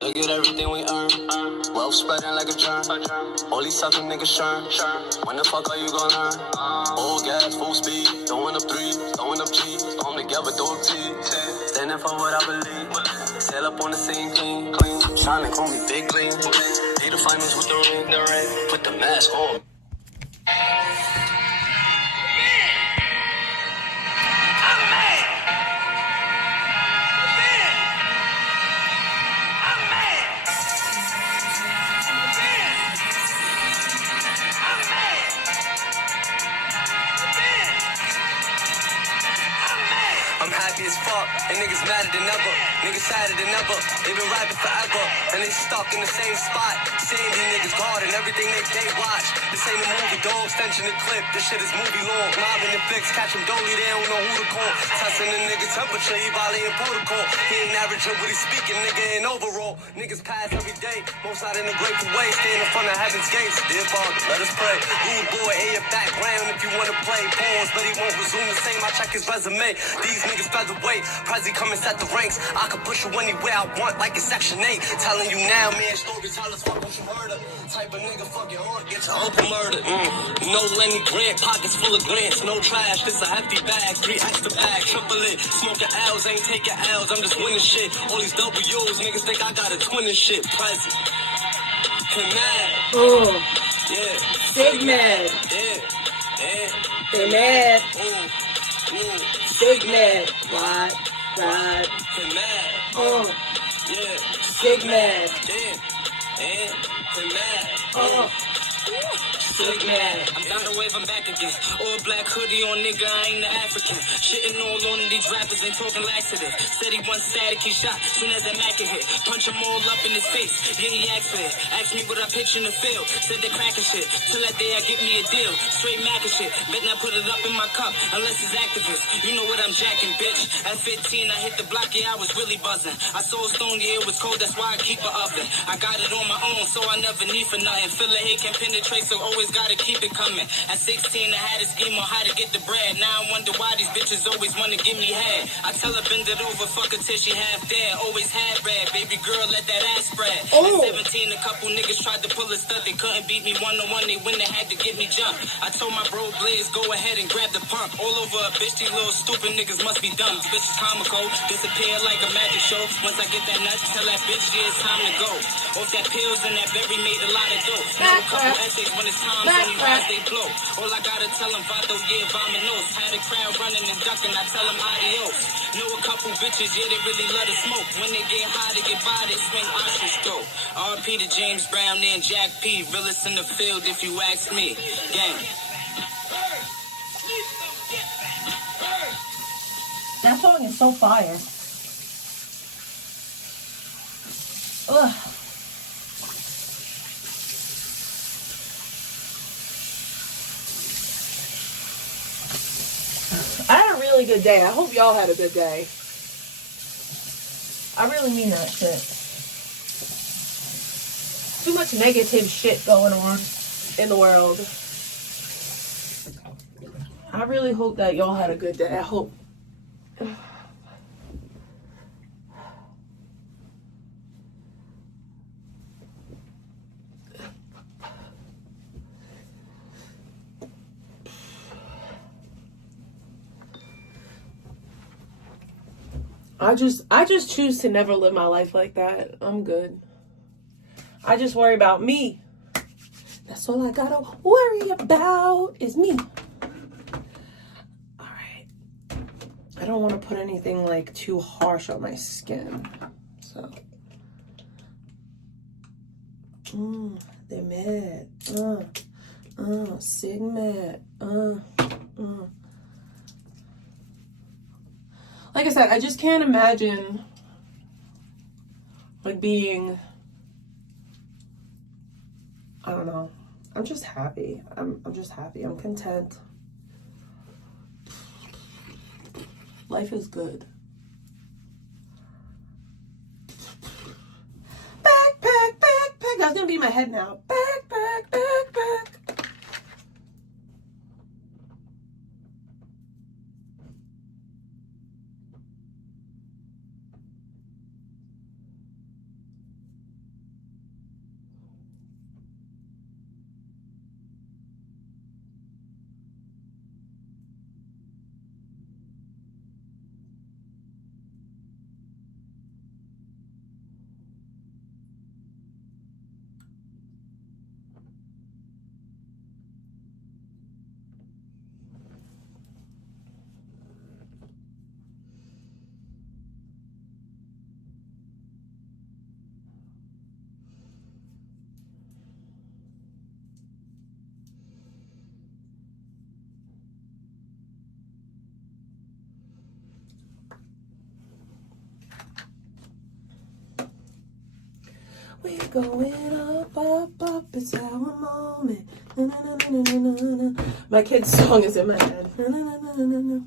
Look at everything we earn. Wealth spreading like a germ. All these sucking niggas churn. When the fuck are you gonna learn? Full gas, full speed. Throwing up threes, throwing up cheese. Throw them together, throw up T's. Standing for what I believe. Sail up on the scene clean. Shining, call me big clean. Need the finals with the ring. Put the mask on. I'm happy as fuck, and niggas madder than ever. Niggas sadder than ever. They been rapping forever, and they stuck in the same spot. Seeing these niggas guard and everything they watch. This ain't a movie, dog. Extension of clip. This shit is movie long. Live in the flicks, catch him dolly, they don't know who to call. Testing the nigga temperature, he violating protocol. He ain't averaging what he's speaking, nigga, in overall. Niggas pass every day, most out in a grateful way. Staying in front of heaven's gates. Dear Father, let us pray. Rude boy, in your background if you wanna play. Pause, but he won't resume the same. I check his resume. These niggas featherweight. Prezi come and set the ranks. I can push you anywhere I want, like it's Section 8. Telling you now, man, storytellers fuck with your murder. Type of nigga fuck your heart, get to open murder. No Lenny Grant, pockets full of grants, no trash. This a hefty bag, 3 extra bags, triple it. Smoking L's, ain't taking L's, I'm just winning shit. All these W's, niggas think I got a twin and shit. Prezi. And mad. Yeah. Sig mad. Yeah. They mad. Sig mad. Ride. And mad. Yeah. Sig mad. And mad. Sig mad. I'm down the wave, I'm back again. All black hoodie on, nigga, I ain't the African. Shitting all on these rappers, ain't talking laxative. Said he wants static, he shot soon as that Mac hit. Punch him all up in his face. Yeah, he asked for it. Asked me what I pitch in the field. Said they cracking shit. Till that day I get me a deal. Straight Mac and shit. Bet not put it up in my cup unless it's activist. You know what I'm jacking, bitch. At 15, I hit the block, yeah, I was really buzzing. I sold stone, yeah, it was cold, that's why I keep a oven. I got it on my own, so I never need for nothing. Feel a hate can penetrate, so always gotta keep it coming. At 16, I had a scheme on how to get the bread. Now I wonder why these bitches always wanna give me head. I tell her bend it over, fuck her till she half dead. Always had red, baby girl, let that ass spread. At 17, a couple niggas tried to pull a stud. They couldn't beat me one-on-one, they win, they had to get me jumped. I told my bro Blaze, go ahead and grab the pump. All over a bitch, these little stupid niggas must be dumb. These bitches comical, disappear like a magic show. Once I get that nuts, tell that bitch, yeah, it's time to go. Off that pills and that berry made a lot of dope. Know a couple essays when it's time, only rise they blow. All I gotta tell them, Vato, yeah, vamanos. Had a crowd running and ducking, I tell them adios. Know a couple bitches, yeah, they really love to smoke. When they get high, they get by, they swing ostrich dope. R.P. to James Brown and Jack P. Realest in the field, if you ask me. Gang. That song is so fire. Ugh. I had a really good day. I hope y'all had a good day. I really mean that shit. Too much negative shit going on in the world. I really hope that y'all had a good day. I hope. I just choose to never live my life like that. I'm good. I just worry about me. That's all I gotta worry about is me. All right. I don't want to put anything like too harsh on my skin. So. They're mad. Sig mad. Like I said, I just can't imagine like being, I don't know. I'm just happy. I'm just happy. I'm content. Life is good. Backpack. That's gonna be my head now. Backpack. We're going up, up, up. It's our moment. Na, na, na, na, na, na, na. My kid's song is in my head. Na, na, na, na, na, na.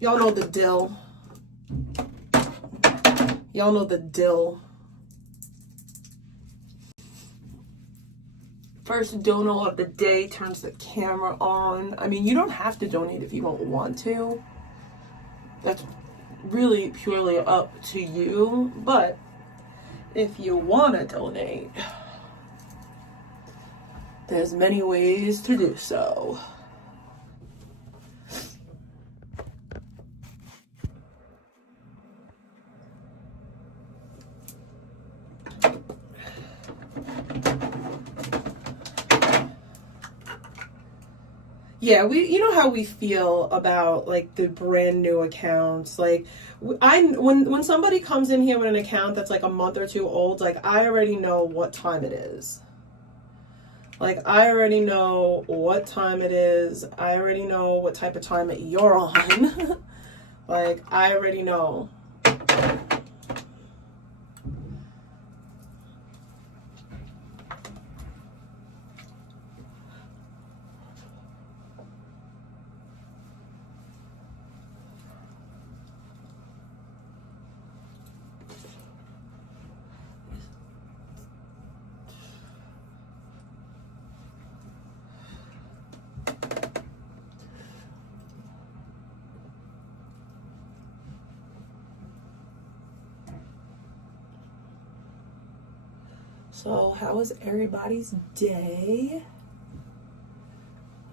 Y'all know the dill. Y'all know the dill. First dono of the day turns the camera on. I mean, you don't have to donate if you don't want to. That's really purely up to you. But if you want to donate, there's many ways to do so. Yeah, you know how we feel about like the brand new accounts. Like when somebody comes in here with an account that's like a month or two old, like I already know what time it is. Like I already know what time it is. I already know what type of time you're on. Like I already know. So, how was everybody's day?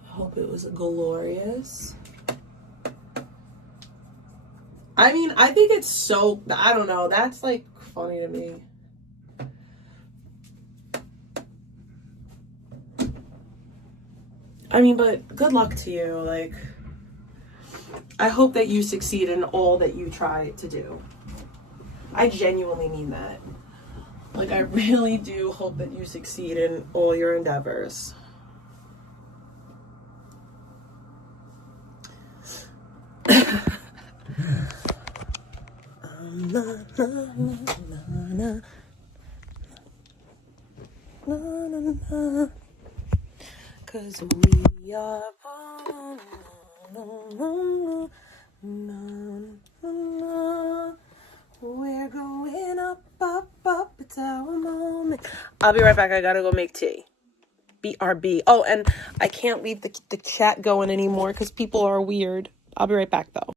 I hope it was glorious. I mean, I think it's so, I don't know, that's like funny to me. I mean, but good luck to you. Like, I hope that you succeed in all that you try to do. I genuinely mean that. Like, I really do hope that you succeed in all your endeavors. Cause we are we're going up, up, up. It's our moment. I'll be right back. I gotta go make tea. BRB. Oh, and I can't leave the chat going anymore because people are weird. I'll be right back though.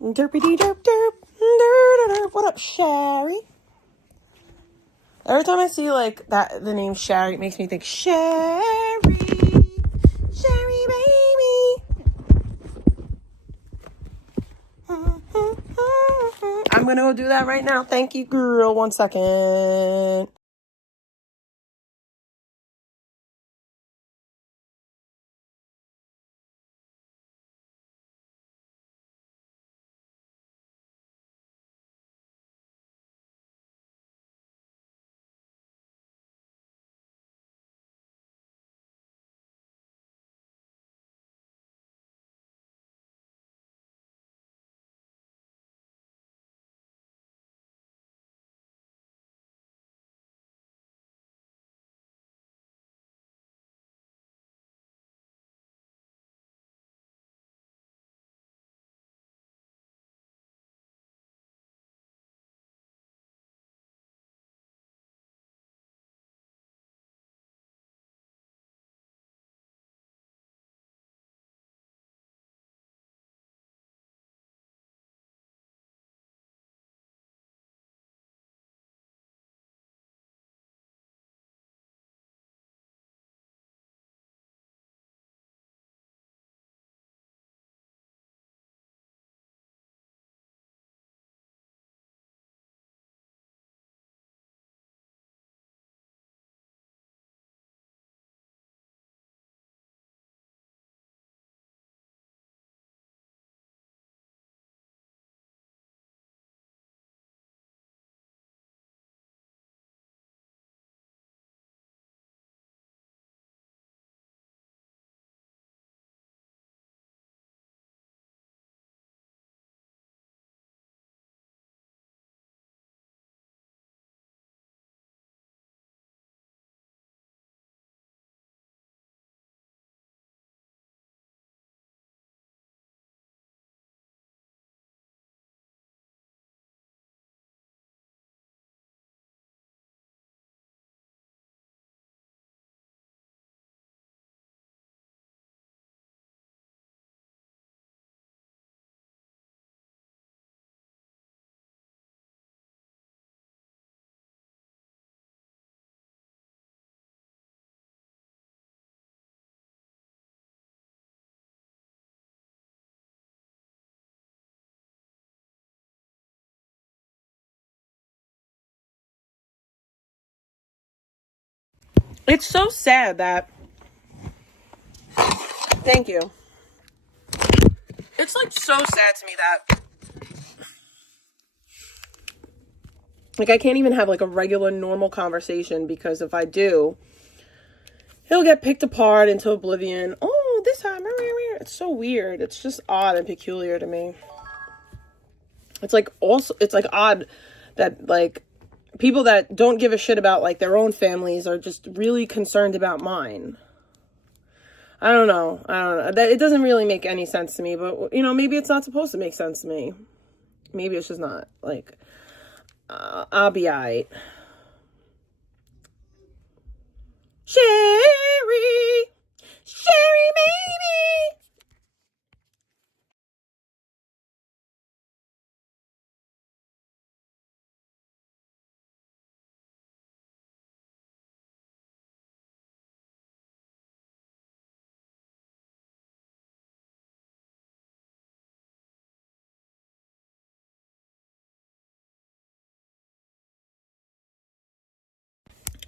Derpy derp derp. What up, Sherry? Every time I see like that, the name Sherry, it makes me think Sherry, Sherry baby. I'm gonna go do that right now. Thank you, girl. 1 second. It's so sad that. Thank you. It's like so sad to me that like I can't even have like a regular normal conversation because if I do, he'll get picked apart into oblivion. Oh, this time. It's so weird. It's just odd and peculiar to me. It's like also it's like odd that like people that don't give a shit about like their own families are just really concerned about mine. I don't know. That it doesn't really make any sense to me, but you know, maybe it's not supposed to make sense to me. Maybe it's just not. Like I'll be alright. Sherry, Sherry baby.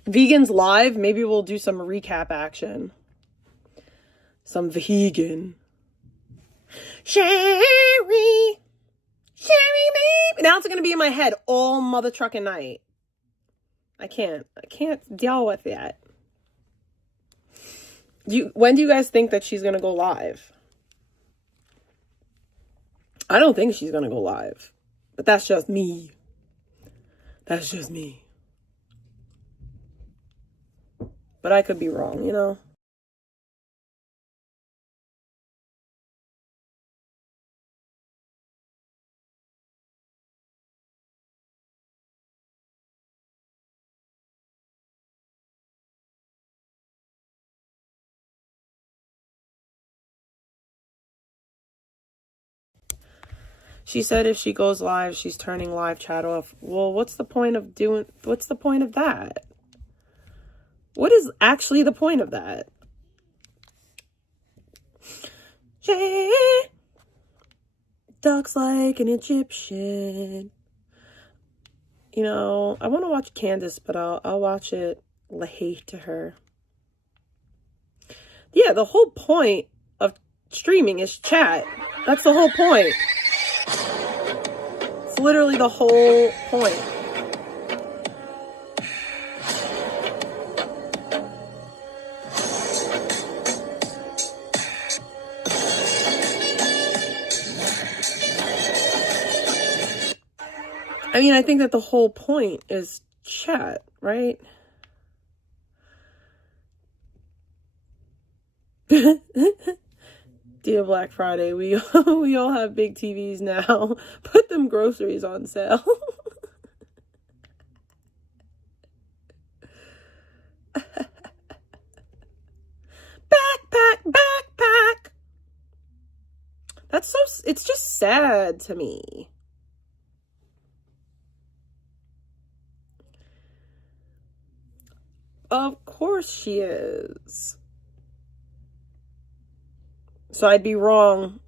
Vegans live. Maybe we'll do some recap action. Some vegan. Sherry, Sherry baby. Now it's gonna be in my head all mother trucking night. I can't deal with that. When do you guys think that she's gonna go live? I don't think she's gonna go live, but that's just me. That's just me. But I could be wrong, you know? She said if she goes live, she's turning live chat off. Well, what's the point of that? What is actually the point of that? Yeah. Talks like an Egyptian. You know, I want to watch Candace, but I'll watch it later. Yeah, the whole point of streaming is chat. That's the whole point. It's literally the whole point. I mean, I think that the whole point is chat, right? Dear Black Friday, we all have big TVs now. Put them groceries on sale. Backpack. It's just sad to me. Of course she is. So I'd be wrong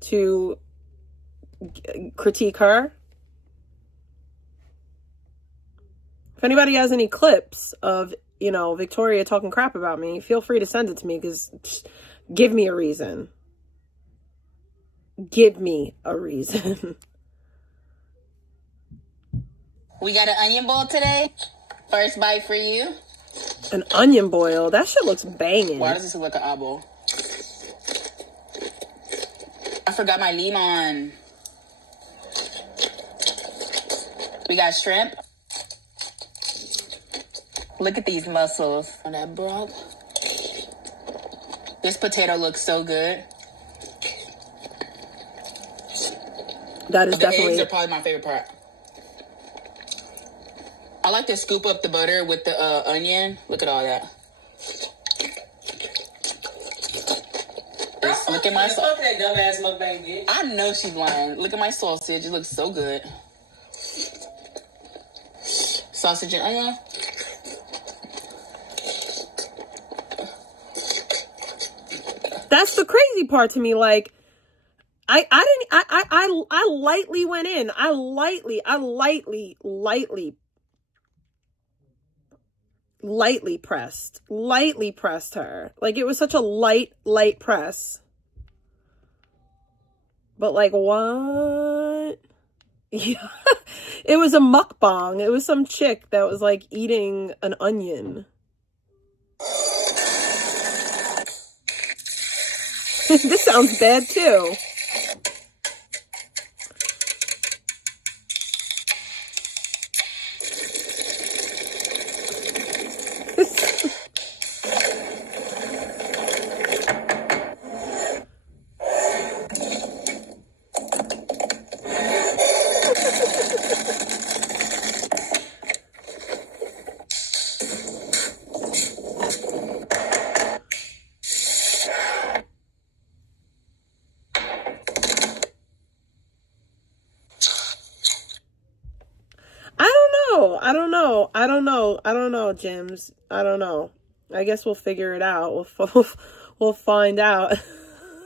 to critique her. If anybody has any clips of, you know, Victoria talking crap about me, feel free to send it to me, because give me a reason. Give me a reason. We got an onion bowl today. First bite for you. An onion boil? That shit looks banging. Why does this look like an apple? I forgot my limon. We got shrimp. Look at these mussels on that broth. This potato looks so good. That is The definitely... eggs are probably my favorite part. I like to scoop up the butter with the onion. Look at all that. Look at my sausage. That dumbass mukbang, bitch. I know she's lying. Look at my sausage. It looks so good. Sausage and onion. That's the crazy part to me. Like, I lightly went in. I lightly pressed her. Like, it was such a light press. But like, what? Yeah. It was a mukbang. It was some chick that was like eating an onion. This sounds bad too. I don't know, Jims. I don't know. I guess we'll figure it out. We'll find out.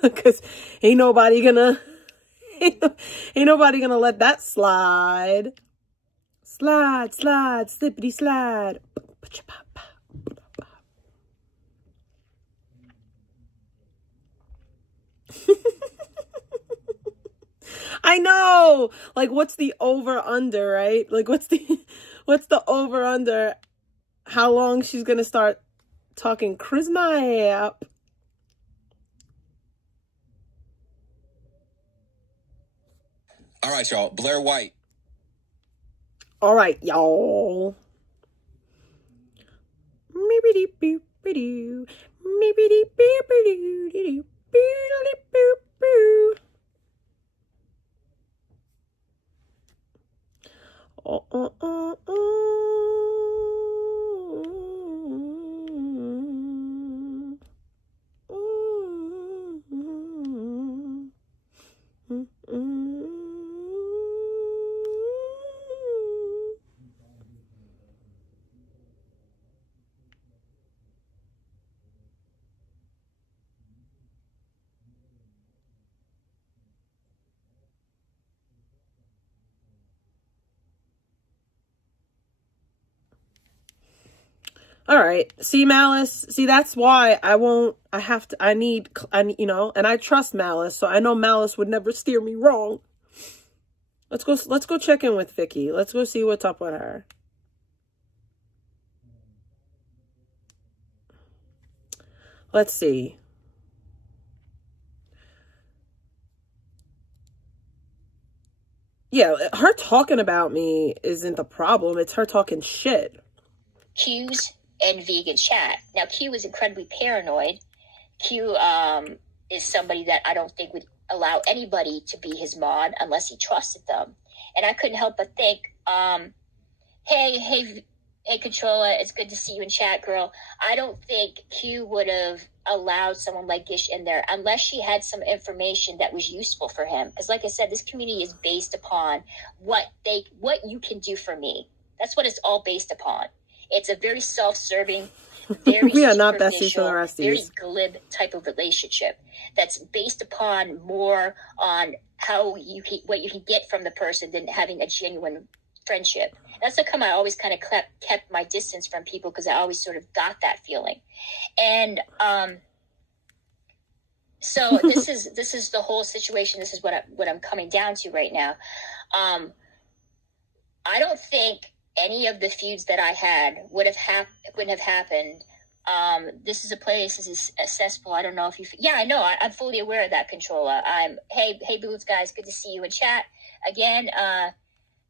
Because ain't nobody gonna let that slide. Slide, slippity slide. I know. Like, what's the over under, right? Like, what's the over under? How long she's gonna start talking crap? All right, y'all. Blair White. All right, y'all. All right. See, Malice. See, that's why I need, you know, and I trust Malice, so I know Malice would never steer me wrong. Let's go check in with Vicky. Let's go see what's up with her. Let's see. Yeah, her talking about me isn't the problem. It's her talking shit. Q's and vegan chat. Now, Q is incredibly paranoid. Q is somebody that I don't think would allow anybody to be his mod unless he trusted them. And I couldn't help but think, hey, Controlla, it's good to see you in chat, girl. I don't think Q would have allowed someone like Gish in there unless she had some information that was useful for him. Because like I said, this community is based upon what you can do for me. That's what it's all based upon. It's a very self-serving, very we are not besties for the rest of very glib type of relationship that's based upon more on what you can get from the person than having a genuine friendship. That's how come I always kind of kept my distance from people, because I always sort of got that feeling. And so this is the whole situation. This is what I'm coming down to right now. I don't think any of the feuds that I had wouldn't have happened. This is a place, this is a cesspool. I don't know if you, yeah, I know. I'm fully aware of that, Controlla. Hey, Boots, guys, good to see you in chat again.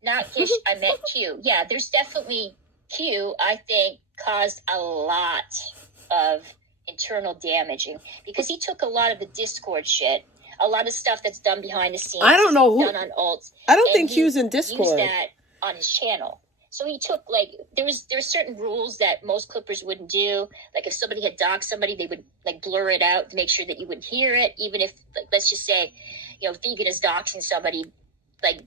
Not Gish, I meant Q. Yeah, there's definitely Q, I think, caused a lot of internal damaging because he took a lot of the Discord shit, a lot of stuff that's done behind the scenes. I don't know who, done on alts. I don't think Q's in Discord. Used that on his channel. So he took, like, there's certain rules that most clippers wouldn't do. Like, if somebody had doxed somebody, they would, like, blur it out to make sure that you wouldn't hear it. Even if, like, let's just say, you know, Vegan is doxing somebody, like,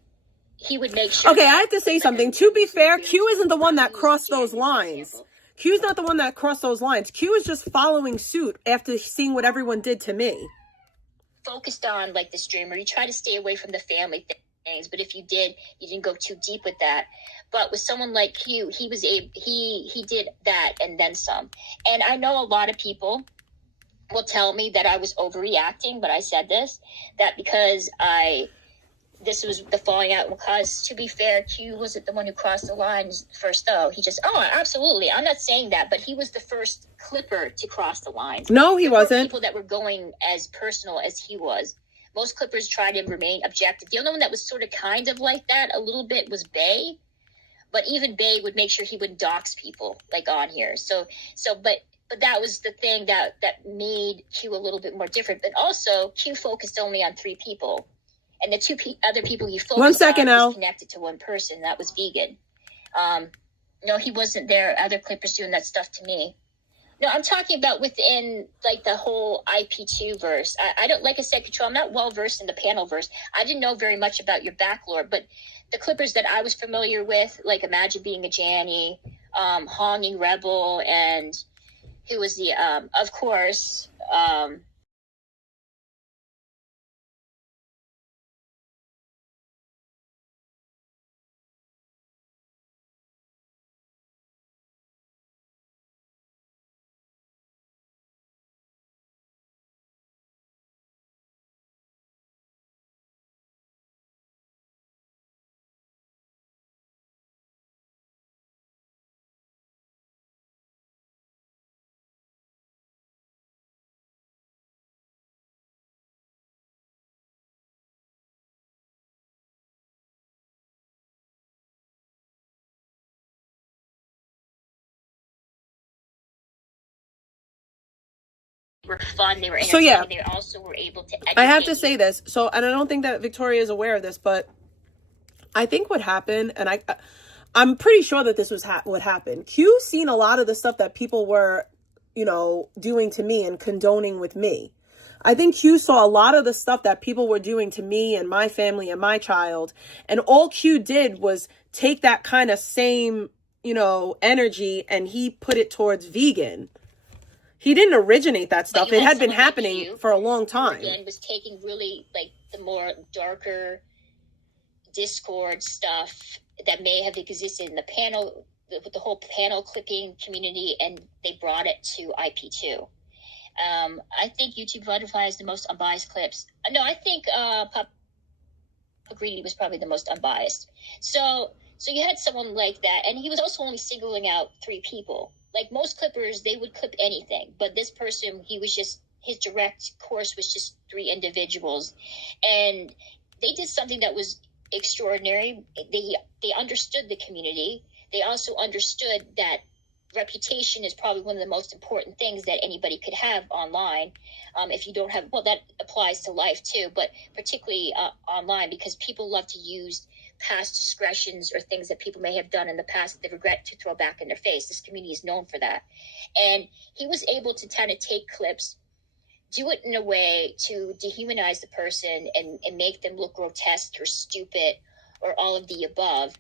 he would make sure. Okay, I have to say something. To be fair, Q isn't the one that crossed those lines. Q's not the one that crossed those lines. Q is just following suit after seeing what everyone did to me. Focused on, like, the streamer. You try to stay away from the family things, but if you did, you didn't go too deep with that. But with someone like Q, he did that and then some. And I know a lot of people will tell me that I was overreacting, but I said this, that because this was the falling out, because to be fair, Q wasn't the one who crossed the lines first, though. He just, absolutely. I'm not saying that, but he was the first clipper to cross the lines. No, he wasn't. There were people that were going as personal as he was. Most clippers tried to remain objective. The only one that was sort of kind of like that a little bit was Bay. But even Bay would make sure he wouldn't dox people, like, on here. But that was the thing that made Q a little bit more different. But also, Q focused only on 3 people. And the 2 other people he focused on was connected to one person. That was Vegan. No, he wasn't there. Other clippers doing that stuff to me. No, I'm talking about within, like, the whole IP2 verse. I don't, like I said, Control, I'm not well-versed in the panel verse. I didn't know very much about your backlore, but the clippers that I was familiar with, like Imagine Being a Janny, Honging Rebel, and who was the, of course, were fun, they were entertaining, so, yeah. They also were able to educate. I have to say this, and I don't think that Victoria is aware of this, but I think what happened, and I'm pretty sure that this was what happened. Q's seen a lot of the stuff that people were, you know, doing to me and condoning with me. I think Q saw a lot of the stuff that people were doing to me and my family and my child, and all Q did was take that kind of same, you know, energy, and he put it towards Vegan. He didn't originate that stuff. It had been happening for a long time. Again, was taking really, like, the more darker Discord stuff that may have existed in the panel the whole panel clipping community, and they brought it to IP2. I think YouTube Butterfly is the most unbiased clips. No, I think Papa Greedy was probably the most unbiased. So you had someone like that, and he was also only singling out 3 people. Like most clippers, they would clip anything, but this person, his direct course was just 3 individuals, and they did something that was extraordinary. They understood the community. They also understood that reputation is probably one of the most important things that anybody could have online. If you don't have, well, that applies to life too, but particularly online, because people love to use past discretions or things that people may have done in the past that they regret to throw back in their face. This community is known for that. And he was able to kind of take clips, do it in a way to dehumanize the person and make them look grotesque or stupid or all of the above,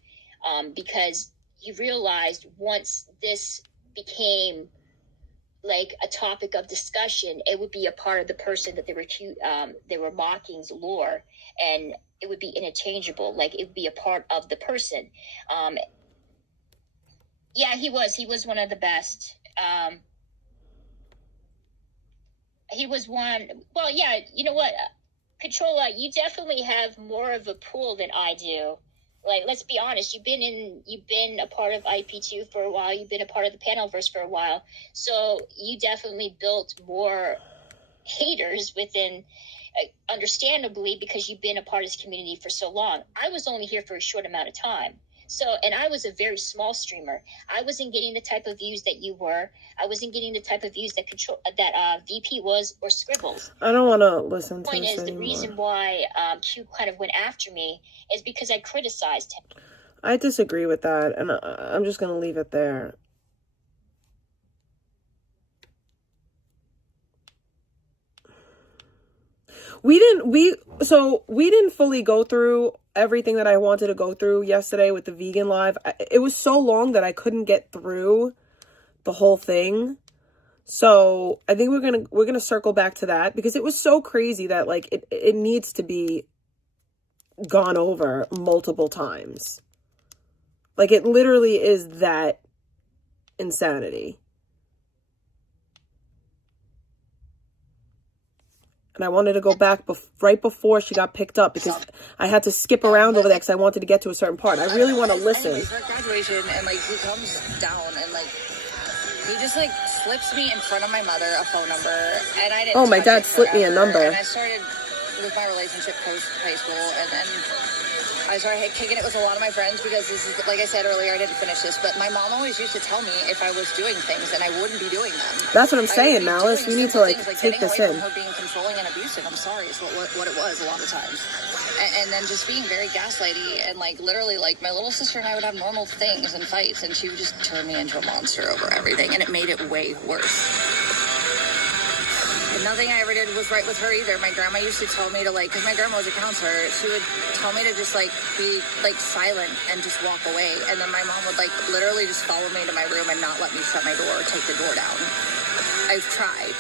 because he realized once this became like a topic of discussion, it would be a part of the person that they were mocking's lore, and it would be interchangeable. Like, it would be a part of the person. Yeah, he was one of the best. He was one. Well, yeah, you know what, Controlla, you definitely have more of a pool than I do. Like, let's be honest, you've been a part of IP2 for a while. You've been a part of the Panelverse for a while. So you definitely built more haters within, understandably, because you've been a part of this community for so long. I was only here for a short amount of time. So, and I was a very small streamer. I wasn't getting the type of views that you were. I wasn't getting the type of views that VP was, or Scribbles. I don't want to listen to Point this is, anymore. the reason why Q kind of went after me is because I criticized him. I disagree with that, and I'm just going to leave it there. We didn't fully go through everything that I wanted to go through yesterday with the vegan live. It was so long that I couldn't get through the whole thing. So I think we're gonna circle back to that, because it was so crazy that, like, it needs to be gone over multiple times. Like, it literally is that insanity. And I wanted to go back right before she got picked up, because I had to skip around over there because I wanted to get to a certain part. I really want to listen. Anyways, we're at graduation, and, like, he comes down, and, like, he just, like, slips me in front of my mother a phone number, and I didn't. Oh, my dad slipped me a number. And I started with my relationship post high school, and then I started kicking it with a lot of my friends, because this is, like I said earlier, I didn't finish this, but my mom always used to tell me if I was doing things, and I wouldn't be doing them. That's what I'm saying, Malice. We need to, like, take this in. Her being controlling and abusive, I'm sorry, is what it was a lot of times. And then just being very gaslighty, and, like, literally, like, my little sister and I would have normal things and fights, and she would just turn me into a monster over everything, and it made it way worse. And nothing I ever did was right with her either. My grandma used to tell me to, like, because my grandma was a counselor, she would tell me to just, like, be, like, silent and just walk away. And then my mom would, like, literally just follow me to my room and not let me shut my door or take the door down. I've tried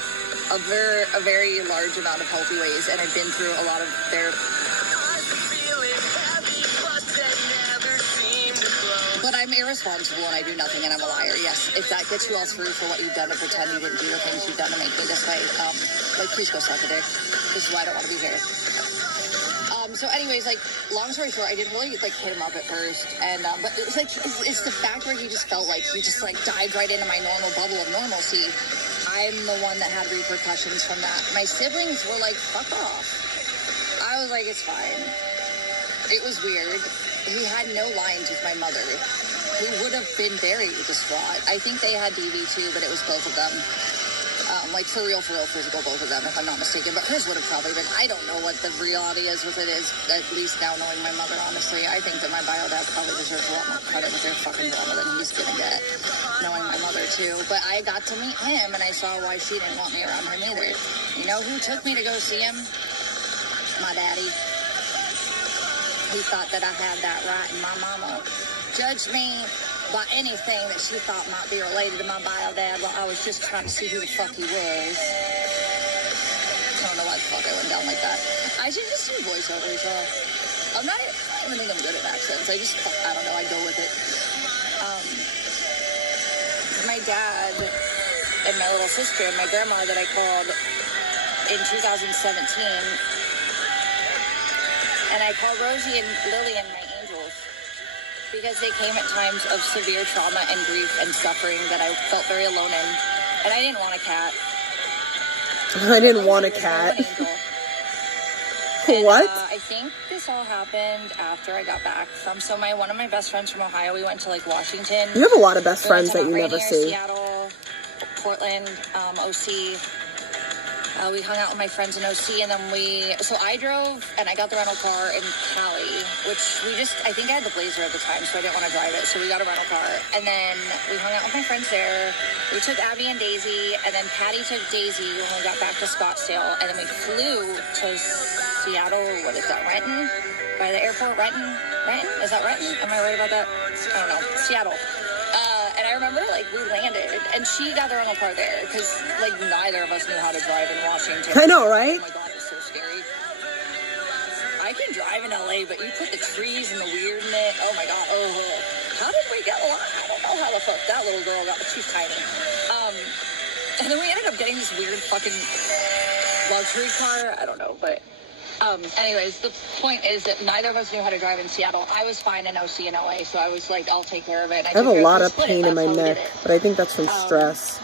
a very large amount of healthy ways, and I've been through a lot of their... But I'm irresponsible, and I do nothing, and I'm a liar. Yes, if that gets you all through for what you've done to pretend you didn't do the things you've done to make me this way, like, please go suck a dick. This is why I don't want to be here. So anyways, like, long story short, I didn't really, like, hit him up at first, and, but it was, like, it's the fact where he just felt like he just, like, dived right into my normal bubble of normalcy. I'm the one that had repercussions from that. My siblings were like, fuck off. I was like, it's fine. It was weird. He had no lines with my mother, who would have been very distraught. I think they had DV too, but it was both of them. Like, for real, physical, both of them, if I'm not mistaken. But hers would have probably been. I don't know what the reality is with it, is at least now knowing my mother, honestly. I think that my bio dad probably deserves a lot more credit with their fucking drama than he's gonna get, knowing my mother too. But I got to meet him, and I saw why she didn't want me around him either. You know who took me to go see him? My daddy. He thought that I had that right, and my mama judged me by anything that she thought might be related to my bio dad while I was just trying to see who the fuck he was. I don't know why the fuck I went down like that. I should just do voiceovers, I don't even think I'm good at accents. I don't know, I go with it. dad and my little sister and my grandma that I called in 2017. And I called Rosie and Lillian my angels because they came at times of severe trauma and grief and suffering that I felt very alone in. And I didn't want a cat. I didn't want a cat. And, what? I think this all happened after I got back from, so one of my best friends from Ohio, we went to like Washington. You have a lot of best friends that you never see. Seattle, Portland, OC. We hung out with my friends in OC, and then so I drove, and I got the rental car in Cali, which I think I had the Blazer at the time, so I didn't want to drive it, so we got a rental car, and then we hung out with my friends there. We took Abby and Daisy, and then Patty took Daisy when we got back to Scottsdale, and then we flew to Seattle, what is that, Renton? By the airport, Renton? Is that Renton? Am I right about that? I don't know. Seattle. And I remember, like, we landed, and she got the rental car there, because, like, neither of us knew how to drive in Washington. I know, right? Oh, my God, it was so scary. I can drive in LA, but you put the trees and the weird in it. Oh, my God. Oh, how did we get along? I don't know how the fuck that little girl got, but she's tiny. And then we ended up getting this weird fucking luxury car. I don't know, but... anyways, the point is that neither of us knew how to drive in Seattle. I was fine in OC and LA, so I was like, I'll take care of it. I have a lot of pain in my neck, but I think that's from stress.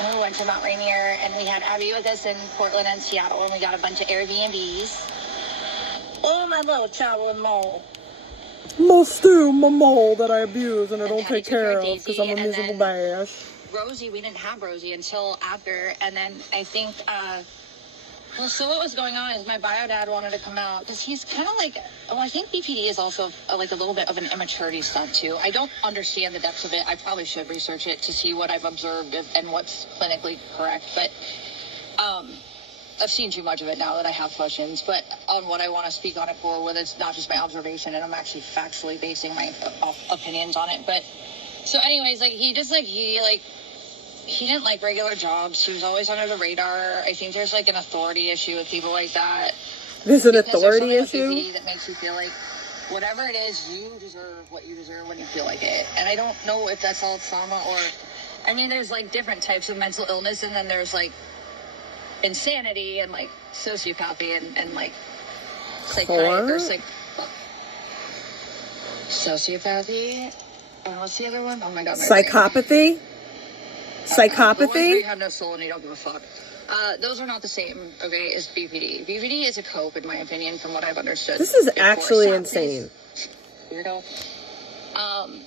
And we went to Mount Rainier, and we had Abby with us in Portland and Seattle, and we got a bunch of Airbnbs. Oh, my little child with mole. Still my mole that I abuse and I don't take care of because I'm a miserable bash. Rosie, we didn't have Rosie until after, and then I think, well, so what was going on is my bio dad wanted to come out because he's kind of like, well, I think BPD is also like a little bit of an immaturity stunt too. I don't understand the depths of it. I probably should research it to see what I've observed and what's clinically correct. But I've seen too much of it now that I have questions. But on what I want to speak on it for, whether it's not just my observation and I'm actually factually basing my opinions on it. But so anyways, like he didn't like regular jobs. He was always under the radar. I think there's like an authority issue with people like that. There's an authority issue? That makes you feel like whatever it is, you deserve what you deserve when you feel like it. And I don't know if that's all trauma or... I mean, there's like different types of mental illness, and then there's like insanity and like sociopathy and like psychiatry. Sociopathy? And what's the other one? Oh my God. Psychopathy? Psychopathy? The ones where you have no soul and you don't give a fuck. Those are not the same, okay, as BPD. BPD is a cope, in my opinion, from what I've understood. This is actually insane. Weirdo.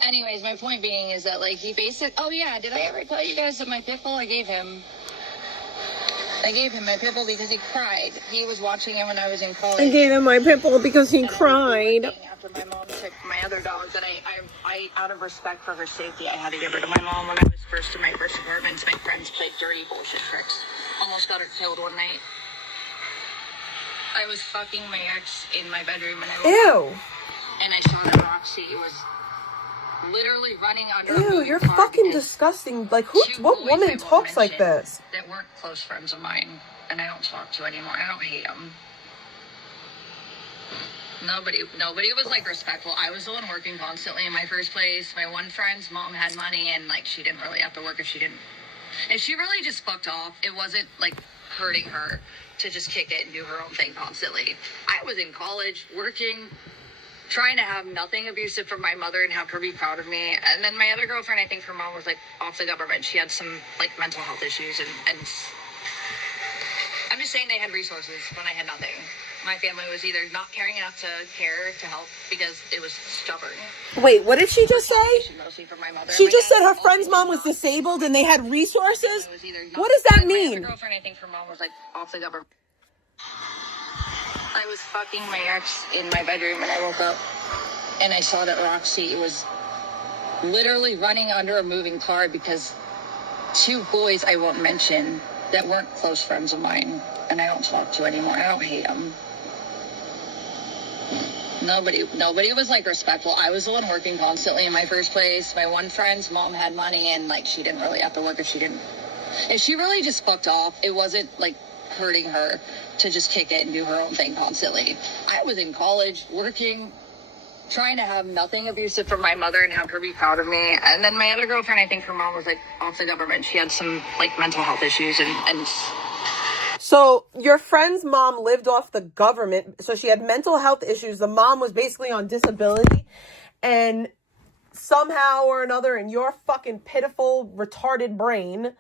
Anyways, my point being is that, like, he basically... Oh, yeah, did I ever tell you guys that my pit bull, I gave him my pit bull because he cried. He was watching him when I was in college. I gave him my pit bull because he cried. After my mom took my other dog, that I, out of respect for her safety, I had to give her to my mom when I was first in my first apartment. My friends played dirty bullshit tricks. Almost got her killed one night. I was fucking my ex in my bedroom and I woke up, and I saw that Roxy was literally running under. Ew, you're fucking disgusting. Like, what woman talks like this? That weren't close friends of mine, and I don't talk to anymore. I don't hate them. Nobody was like respectful. I was the one working constantly in my first place. My one friend's mom had money, and like she didn't really have to work if she really just fucked off. It wasn't like hurting her to just kick it and do her own thing constantly. I was in college working, trying to have nothing abusive from my mother and have her be proud of me. And then my other girlfriend, I think her mom was like off the government. She had some like mental health issues, and I'm just saying they had resources when I had nothing. My family was either not caring enough to care to help because it was stubborn. Wait, what did she just say? Mostly from my mother. She just said her friend's mom was disabled and they had resources? What does that mean? My girlfriend, I think her mom was like off the government. I was fucking my ex in my bedroom and I woke up and I saw that Roxy was literally running under a moving car because two boys I won't mention that weren't close friends of mine and I don't talk to anymore. I don't hate them. Nobody was like respectful. I was the one working constantly in my first place. My one friend's mom had money and like she didn't really have to work if she really just fucked off. It wasn't like hurting her to just kick it and do her own thing constantly. I was in college working, trying to have nothing abusive from my mother and have her be proud of me. And then my other girlfriend, I think her mom was like off the government. She had some like mental health issues and So your friend's mom lived off the government. So she had mental health issues. The mom was basically on disability, and somehow or another in your fucking pitiful, retarded brain,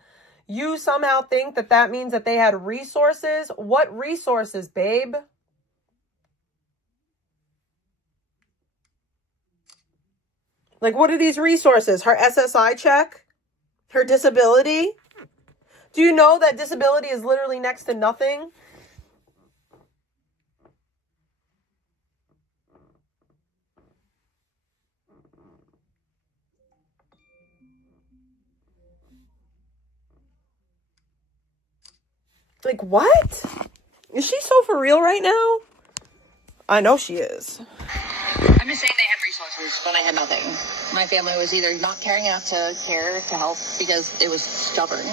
you somehow think that that means that they had resources. What resources, babe? Like, what are these resources? Her SSI check? Her disability? Do you know that disability is literally next to nothing? Like, what? Is she so for real right now? I know she is. I'm just saying they had resources, but I had nothing. My family was either not caring enough to care to help because it was stubborn.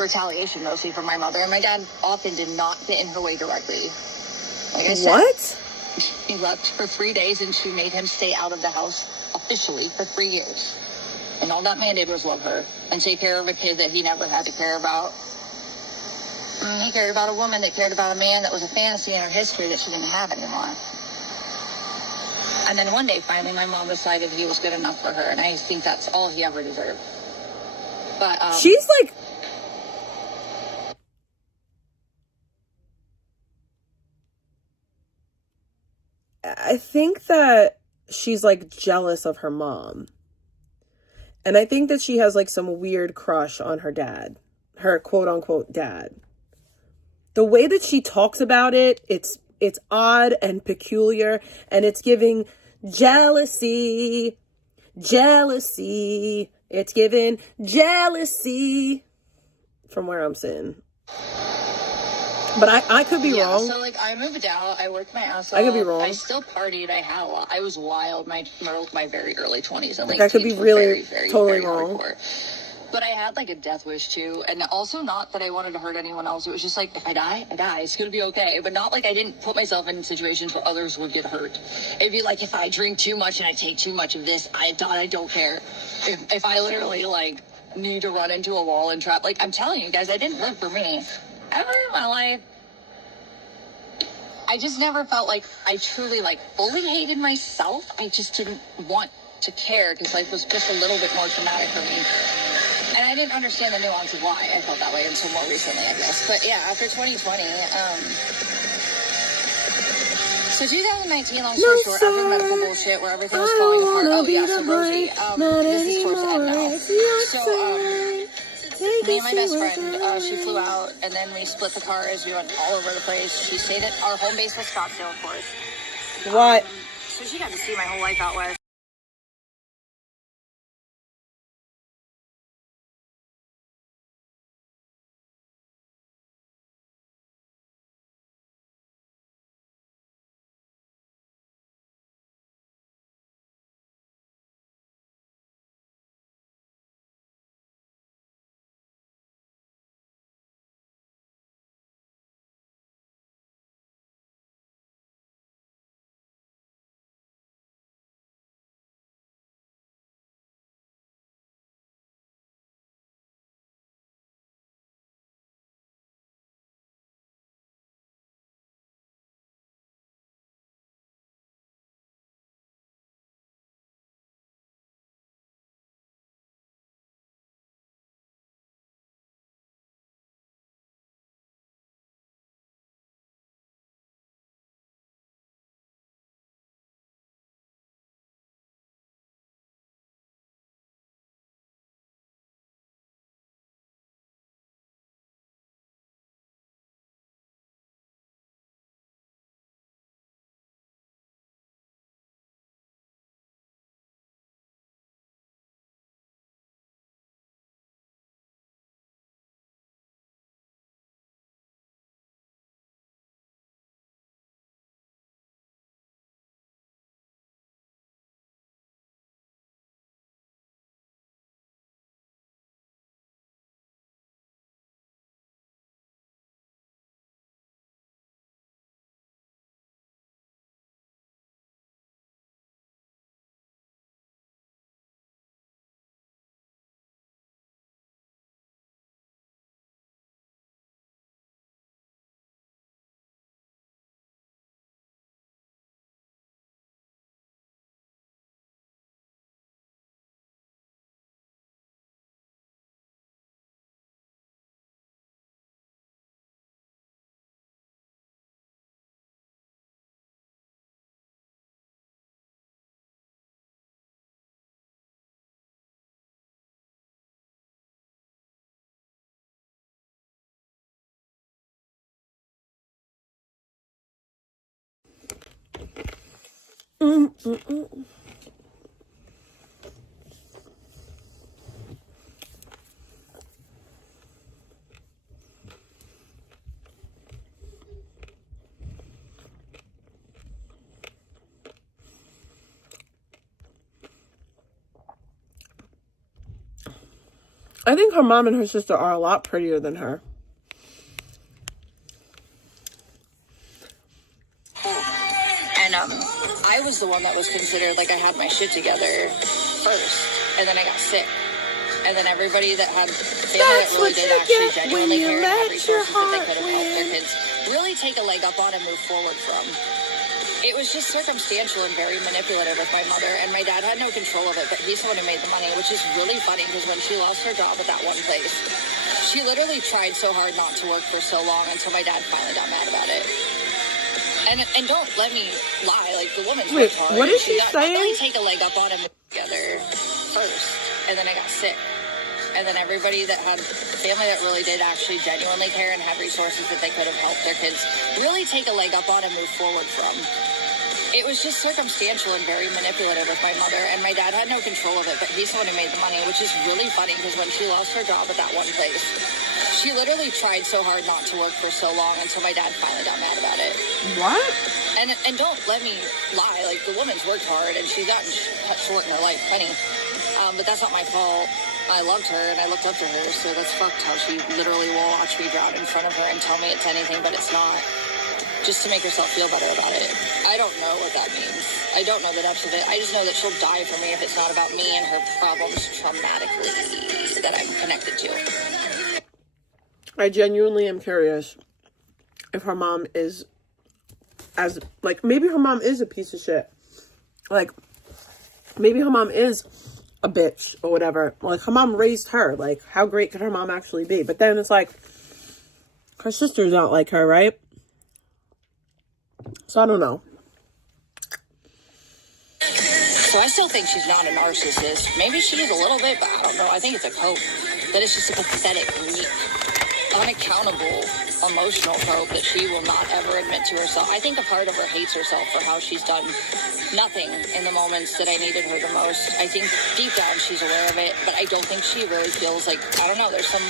Retaliation mostly from my mother, and my dad often did not get in her way directly. Like I said, What? he left for 3 days and she made him stay out of the house officially for 3 years. And all that man did was love her and take care of a kid that he never had to care about. And he cared about a woman that cared about a man that was a fantasy in her history that she didn't have anymore. And then one day, finally, my mom decided he was good enough for her, and I think that's all he ever deserved. But She's like... I think that she's like jealous of her mom. And I think that she has like some weird crush on her dad. Her quote unquote dad. The way that she talks about it, it's odd and peculiar, and it's giving jealousy. It's giving jealousy from where I'm sitting. But I could be wrong. So like I moved out, I worked my ass off. I could be wrong. I still partied. I had a lot. I was wild. My very early 20s. And like I could be really totally wrong. Hardcore. But I had like a death wish too, and also not that I wanted to hurt anyone else. It was just like, if I die, I die. It's gonna be okay. But not like I didn't put myself in situations where others would get hurt. It'd be like if I drink too much and I take too much of this, I don't care. If I literally like need to run into a wall and trap, like I'm telling you guys, I didn't live for me ever in my life. I just never felt like I truly like fully hated myself. I just didn't want to care because life was just a little bit more traumatic for me. And I didn't understand the nuance of why I felt that way until more recently, I guess. But yeah, after 2020, so 2019, long story short, after the medical bullshit where everything was falling apart. Oh yeah, so Rosie, this is towards the end now. So me and my best friend, she flew out, and then we split the car as we went all over the place. She stayed at our home base was Scottsdale, of course. What? So she got to see my whole life out west. I think her mom and her sister are a lot prettier than her. And I was the one that was considered, like, I had my shit together first, and then I got sick. And then everybody that had family that really did actually genuinely care and had resources that they could have helped their kids really take a leg up on and move forward from. It was just circumstantial and very manipulative with my mother, and my dad had no control of it, but he's the one who made the money, which is really funny because when she lost her job at that one place, she literally tried so hard not to work for so long until my dad finally got mad about it. And don't let me lie, like, the woman's worked hard. What is she saying? Really take a leg up on him together first, and then I got sick. And then everybody that had family that really did actually genuinely care and had resources that they could have helped their kids really take a leg up on and move forward from. It was just circumstantial and very manipulative with my mother, and my dad had no control of it, but he's the one who made the money, which is really funny because when she lost her job at that one place, she literally tried so hard not to work for so long until my dad finally got mad about it. What? And don't let me lie, like, the woman's worked hard and she's gotten cut short in her life, Penny. But that's not my fault. I loved her and I looked up to her, so that's fucked how she literally will watch me drown in front of her and tell me it's anything, but it's not. Just to make herself feel better about it. I don't know what that means. I don't know the depths of it. I just know that she'll die for me if it's not about me and her problems traumatically that I'm connected to. I genuinely am curious if her mom is as, like, maybe her mom is a piece of shit. Like, maybe her mom is a bitch or whatever. Like, her mom raised her. Like, how great could her mom actually be? But then it's like, her sisters don't like her, right? So I don't know. So I still think she's not a narcissist. Maybe she is a little bit, but I don't know. I think it's a cope. That it's just a pathetic, weak, unaccountable, emotional cope that she will not ever admit to herself. I think a part of her hates herself for how she's done nothing in the moments that I needed her the most. I think deep down she's aware of it, but I don't think she really feels like, I don't know, there's some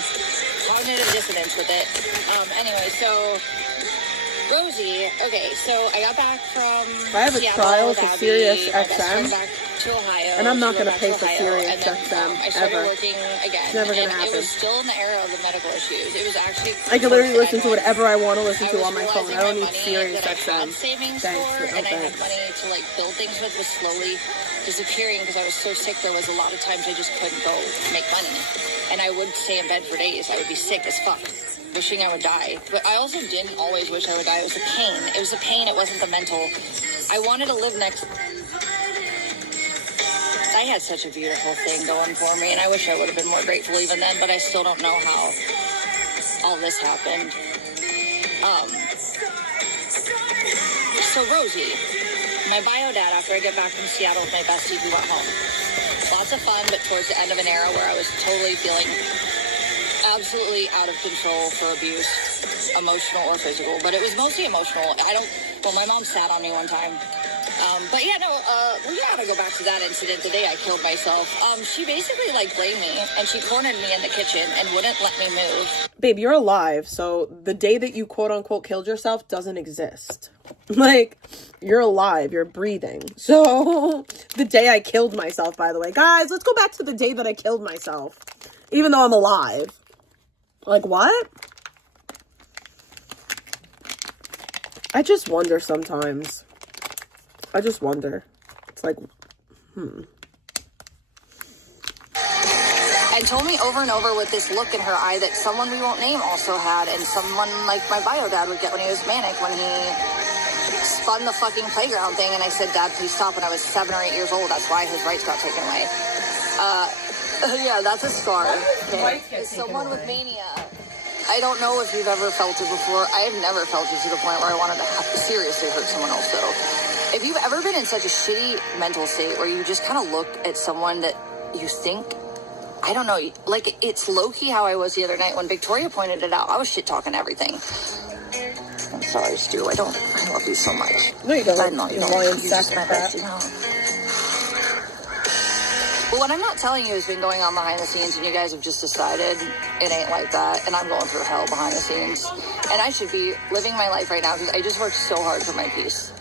cognitive dissonance with it. Anyway, so Rosie, okay, so I got back from I have a Seattle trial with for Abby. Sirius My best friend XM, back to Ohio. and I'm not She going to went pay back for Ohio, Sirius and then, XM I started ever. working again. It's never going to and happen. It was still in the era of the medical issues. It was actually I can literally listen to whatever I want to listen I to was on my phone. realizing I don't my need money Sirius that I had XM. savings Thanks. for, and I had Okay. money to, like, build things with was slowly disappearing because I was so sick. There was a lot of times I just couldn't go make money, and I would stay in bed for days. I would be sick as fuck, wishing I would die. But I also didn't always wish I would die. It was the pain. It was the pain. It wasn't the mental. I wanted to live next. I had such a beautiful thing going for me, and I wish I would have been more grateful even then, but I still don't know how all this happened. So Rosie, my bio dad, after I get back from Seattle with my bestie, we went home. Lots of fun, but towards the end of an era where I was totally feeling absolutely out of control for abuse, emotional or physical, but it was mostly emotional. My mom sat on me one time. But yeah, no, we gotta go back to that incident the day I killed myself. She basically, like, blamed me, and she cornered me in the kitchen and wouldn't let me move. Babe, you're alive, so the day that you quote-unquote killed yourself doesn't exist. Like, you're alive, you're breathing. So, the day I killed myself, by the way. Guys, let's go back to the day that I killed myself. Even though I'm alive. Like, what? I just wonder sometimes. I just wonder. It's like, And told me over and over with this look in her eye that someone we won't name also had, and someone like my bio dad would get when he was manic, when he spun the fucking playground thing. And I said, Dad, please stop. When I was 7 or 8 years old, that's why his rights got taken away. Yeah, that's a scar. Okay. It's someone with mania. I don't know if you've ever felt it before. I have never felt it to the point where I wanted to seriously hurt someone else, though. If you've ever been in such a shitty mental state where you just kind of look at someone that you think, I don't know, like, it's low-key how I was the other night when Victoria pointed it out. I was shit-talking everything. I'm sorry, Stu. I love you so much. No, you don't. I know you don't. Lion You're sack just my cat. best, you know. Well, what I'm not telling you has been going on behind the scenes, and you guys have just decided it ain't like that, and I'm going through hell behind the scenes. And I should be living my life right now because I just worked so hard for my peace.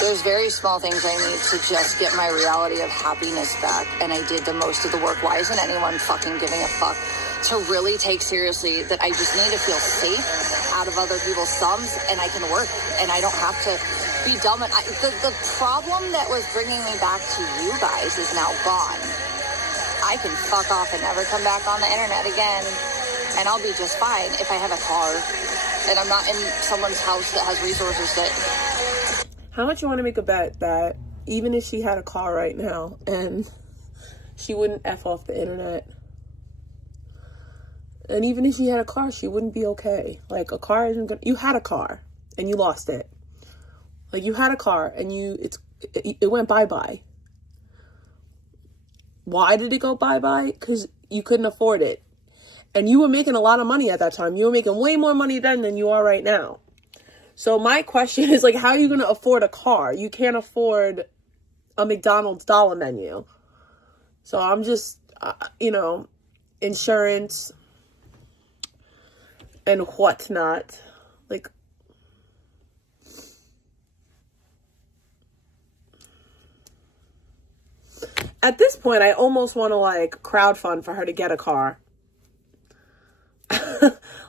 There's very small things I need to just get my reality of happiness back, and I did the most of the work. Why isn't anyone fucking giving a fuck to really take seriously that I just need to feel safe out of other people's thumbs, and I can work, and I don't have to be dumb. And the problem that was bringing me back to you guys is now gone. I can fuck off and never come back on the internet again, and I'll be just fine if I have a car, and I'm not in someone's house that has resources that... How much you want to make a bet that even if she had a car right now and she wouldn't F off the internet, and even if she had a car, she wouldn't be okay? Like, a car isn't gonna... You had a car and you lost it. Like, you had a car and it went bye-bye. Why did it go bye-bye? Because you couldn't afford it. And you were making a lot of money at that time. You were making way more money then than you are right now. So my question is, like, how are you going to afford a car? You can't afford a McDonald's dollar menu. So I'm just, insurance and whatnot. Like, at this point, I almost want to, like, crowdfund for her to get a car.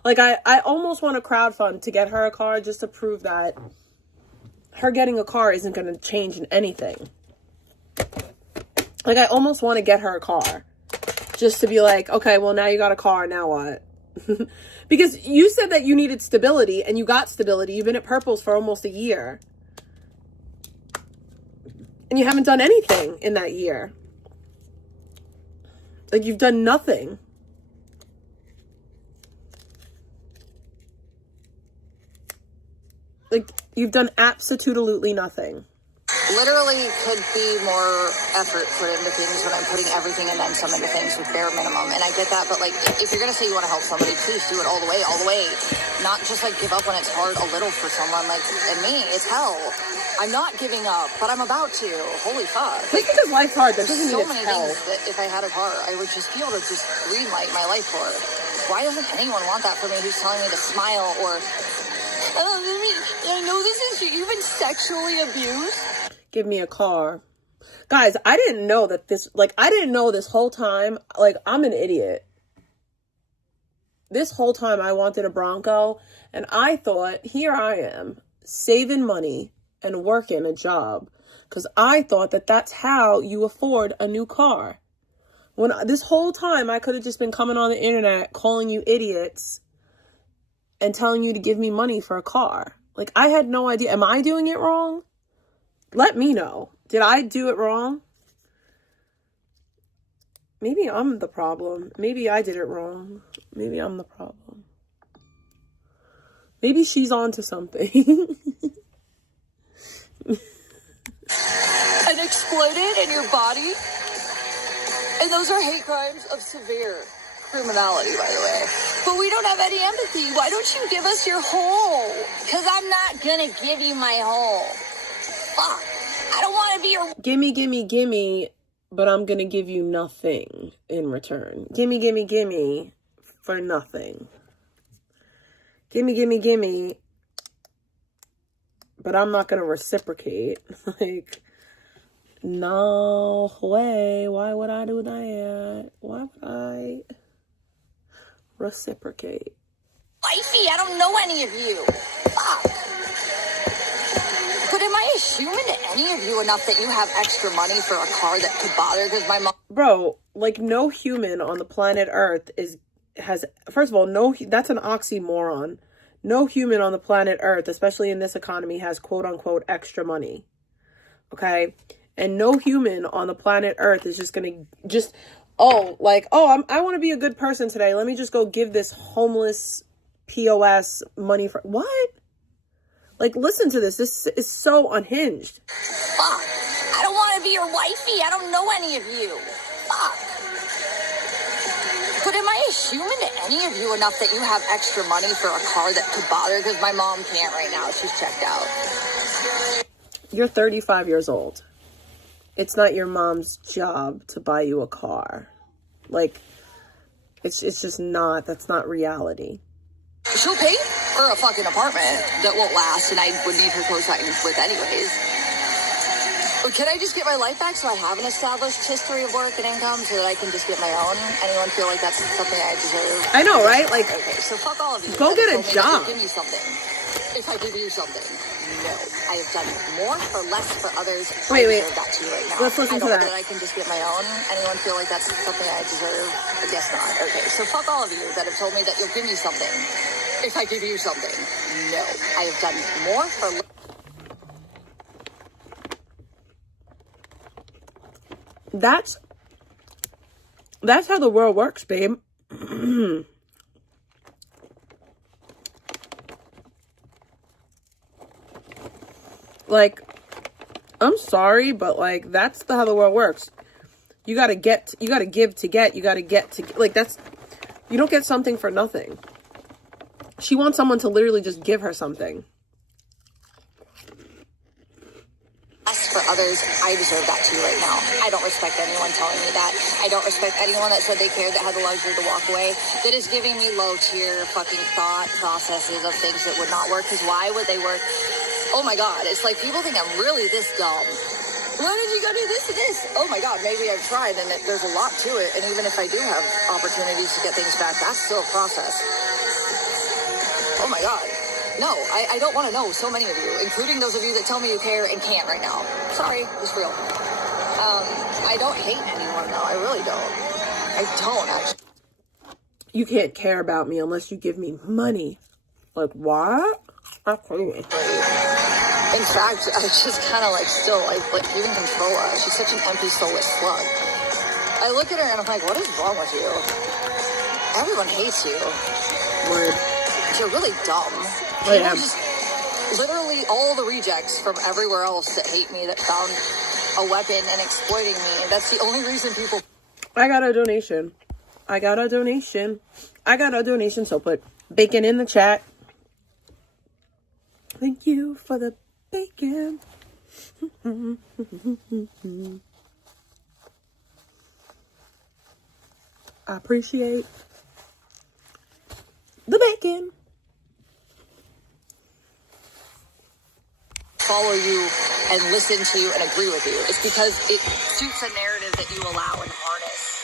Like, I almost want to crowdfund to get her a car just to prove that her getting a car isn't going to change in anything. Like, I almost want to get her a car just to be like, okay, well, now you got a car, now what? Because you said that you needed stability, and you got stability. You've been at Purple's for almost a year. And you haven't done anything in that year. Like, you've done nothing. Like, you've done absolutely nothing. Literally could be more effort put into things when I'm putting everything and then some into things with bare minimum. And I get that, but, like, if you're going to say you want to help somebody, please do it all the way. Not just, like, give up when it's hard a little for someone. Like, and me, it's hell. I'm not giving up, but I'm about to. Holy fuck. Just because life's hard, that doesn't mean so it's many hell. things that if I had a car, I would just be able to just greenlight my life for. Why doesn't anyone want that for me who's telling me to smile or... I know this is you. You've been sexually abused. Give me a car. Guys, I didn't know this whole time. Like, I'm an idiot. This whole time I wanted a Bronco, and I thought, here I am, saving money and working a job, because I thought that that's how you afford a new car. When this whole time I could have just been coming on the internet calling you idiots and telling you to give me money for a car. Like, I had no idea. Am I doing it wrong? Let me know. Did I do it wrong? Maybe I'm the problem. Maybe I did it wrong. Maybe I'm the problem. Maybe she's on to something. And exploded in your body? And those are hate crimes of severe criminality, by the way. But we don't have any empathy. Why don't you give us your whole? Because I'm not gonna give you my whole. Fuck. I don't want to be your... Gimme, but I'm gonna give you nothing in return. Gimme for nothing. Gimme, but I'm not gonna reciprocate. Like, no way. Why would I do that? Why would I reciprocate? Wifey, I don't know any of you. Fuck. But am I assuming to any of you enough that you have extra money for a car that could bother? Because my mom... Bro, like, no human on the planet Earth has first of all, that's an oxymoron. No human on the planet Earth, especially in this economy, has quote unquote extra money. Okay? And no human on the planet Earth is just gonna I want to be a good person today. Let me just go give this homeless POS money for what? Like, listen to this. This is so unhinged. Fuck. I don't want to be your wifey. I don't know any of you. Fuck. But am I assuming to any of you enough that you have extra money for a car that could bother? Because my mom can't right now. She's checked out. You're 35 years old. It's not your mom's job to buy you a car. Like, it's just not, that's not reality. She'll pay for a fucking apartment that won't last, and I would need her co-sign with anyways. Or can I just get my life back so I have an established history of work and income so that I can just get my own? Anyone feel like that's something I deserve? I know, right? Like, okay, so fuck all of you. go get a job. Give me something. If I give you something. No. I have done more or less for others. Wait. I deserve that to you right now. Let's listen to that. I don't know that I can just get my own. Anyone feel like that's something I deserve? I guess not. Okay, so fuck all of you that have told me that you'll give me something. If I give you something. No. I have done more or less. That's how the world works, babe. Like, I'm sorry, but like, that's how the world works. You gotta give to get, you gotta get to, like, that's, you don't get something for nothing. She wants someone to literally just give her something. For others, I deserve that too right now. I don't respect anyone telling me that. I don't respect anyone that said they cared, that had the luxury to walk away, that is giving me low tier fucking thought processes of things that would not work. Because why would they work? Oh my God, it's like people think I'm really this dumb. Why did you go do this and this? Oh my God, maybe I've tried and there's a lot to it. And even if I do have opportunities to get things back, that's still a process. Oh my God. No, I don't want to know so many of you, including those of you that tell me you care and can't right now. Sorry, just real. I don't hate anyone, though. I really don't. I don't, actually. You can't care about me unless you give me money. Like, what? That's crazy. In fact, I just kind of like still like even Controlla. She's such an empty, soulless slug. I look at her and I'm like, what is wrong with you? Everyone hates you. Word. You're really dumb. I am. Just literally all the rejects from everywhere else that hate me, that found a weapon and exploiting me. That's the only reason people. I got a donation. So put bacon in the chat. Thank you for the bacon. I appreciate the bacon. Follow you and listen to you and agree with you. It's because it suits a narrative that you allow and harness.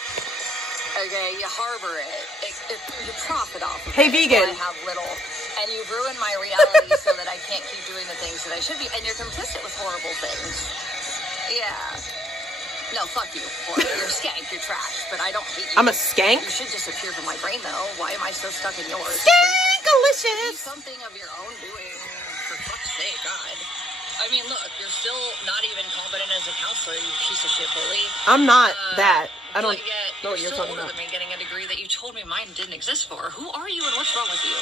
Okay, you harbor it. You profit off of Hey, it. vegan. I have little. And you've ruined my reality so that I can't keep doing the things that I should be. And you're complicit with horrible things. Yeah. No, fuck you. You're a skank. You're trash. But I don't hate you. I'm a skank? You should disappear from my brain, though. Why am I so stuck in yours? Skankalicious! Do something of your own doing. For fuck's sake, God. I mean, look, you're still not even competent as a counselor, you piece of shit bully. I'm not that. I don't know what you're talking about. Me getting a degree that you told me mine didn't exist for. Who are you and what's wrong with you?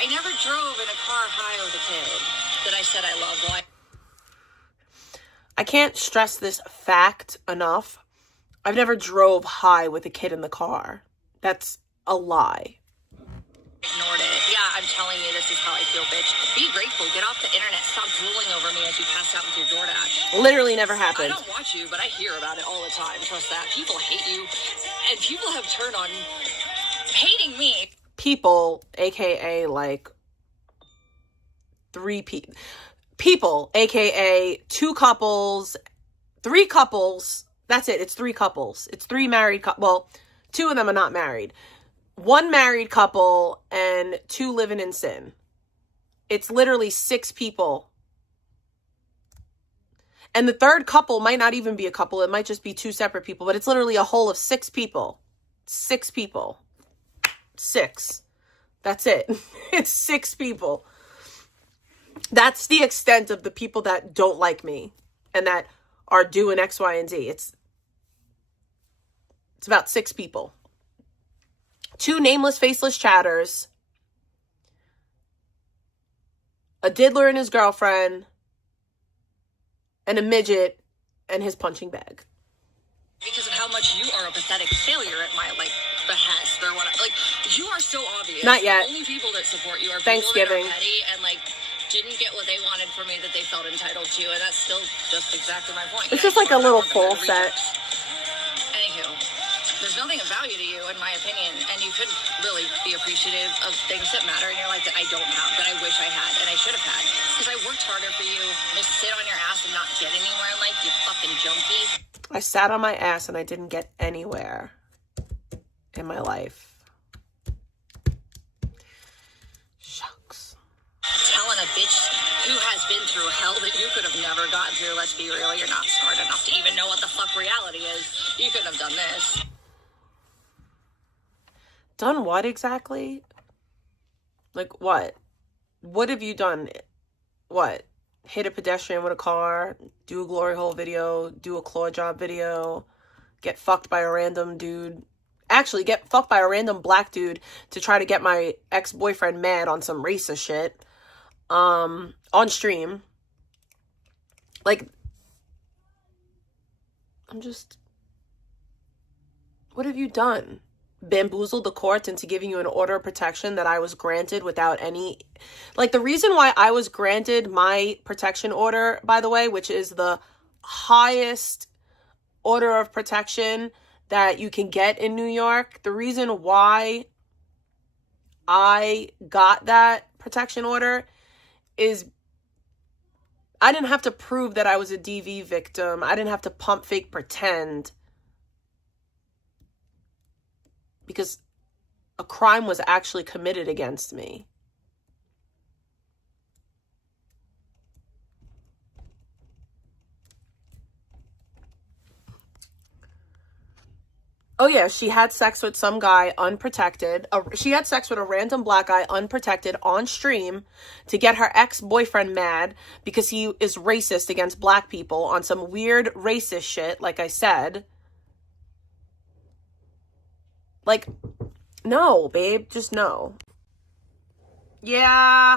I never drove in a car high with a kid that I said I loved. Well, I can't stress this fact enough. I've never drove high with a kid in the car. That's a lie. Ignored it. Yeah, I'm telling you, this is how I feel, bitch. Be grateful. Get off the internet. Stop drooling over me as you pass out with your DoorDash. Literally never I happened. don't watch you, but I hear about it all the time. Trust that. People hate you. And people have turned on hating me. People, aka like 3 people. People, aka 2 couples, 3 couples. That's it. It's 3 couples. It's 3 married couples. Well, 2 of them are not married. 1 married couple and 2 living in sin. It's literally 6 people. And the 3rd couple might not even be a couple. It might just be 2 separate people. But it's literally a whole of 6 people. 6 people. 6. That's it. It's 6 people. That's the extent of the people that don't like me. And that are doing X, Y, and Z. It's about 6 people. 2 nameless, faceless chatters, a diddler and his girlfriend, and a midget and his punching bag. Because of how much you are a pathetic failure at my, behest or what, You are so obvious. Not yet. The only people that support you are Thanksgiving. people that are petty and like didn't get what they wanted from me that they felt entitled to, and that's still just exactly my point. It's just like a little full set. Anywho, there's nothing of value to you, in my opinion, and you could really be appreciative of things that matter in your life that I don't have, that I wish I had, and I should have had. Because I worked harder for you to sit on your ass and not get anywhere in life, you fucking junkie. I sat on my ass and I didn't get anywhere in my life. Shucks. Telling a bitch who has been through hell that you could have never gotten through, let's be real, you're not smart enough to even know what the fuck reality is. You couldn't have done this. Done what exactly? Like what? What have you done? What? Hit a pedestrian with a car, do a glory hole video, do a claw job video, get fucked by a random dude. Actually, get fucked by a random black dude to try to get my ex-boyfriend mad on some racist shit. On stream. Like, what have you done? Bamboozled the courts into giving you an order of protection that I was granted without any, like, the reason why I was granted my protection order, by the way, which is the highest order of protection that you can get in New York, the reason why I got that protection order is I didn't have to prove that I was a DV victim. I didn't have to pump fake pretend. Because a crime was actually committed against me. Oh yeah, she had sex with some guy unprotected. She had sex with a random black guy unprotected on stream to get her ex-boyfriend mad because he is racist against black people on some weird racist shit, like I said. Like, no, babe, just no. Yeah.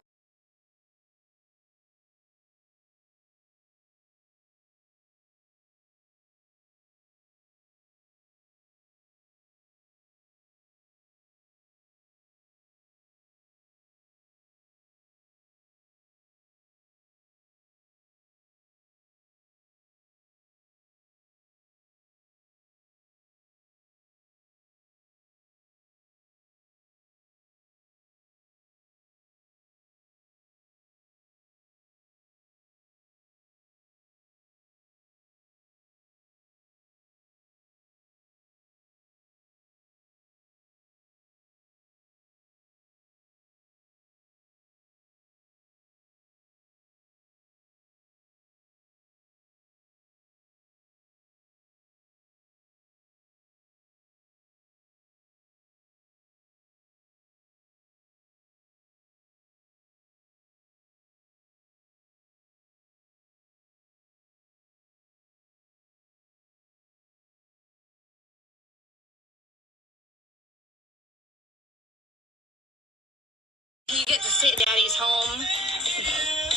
You get to sit in daddy's home.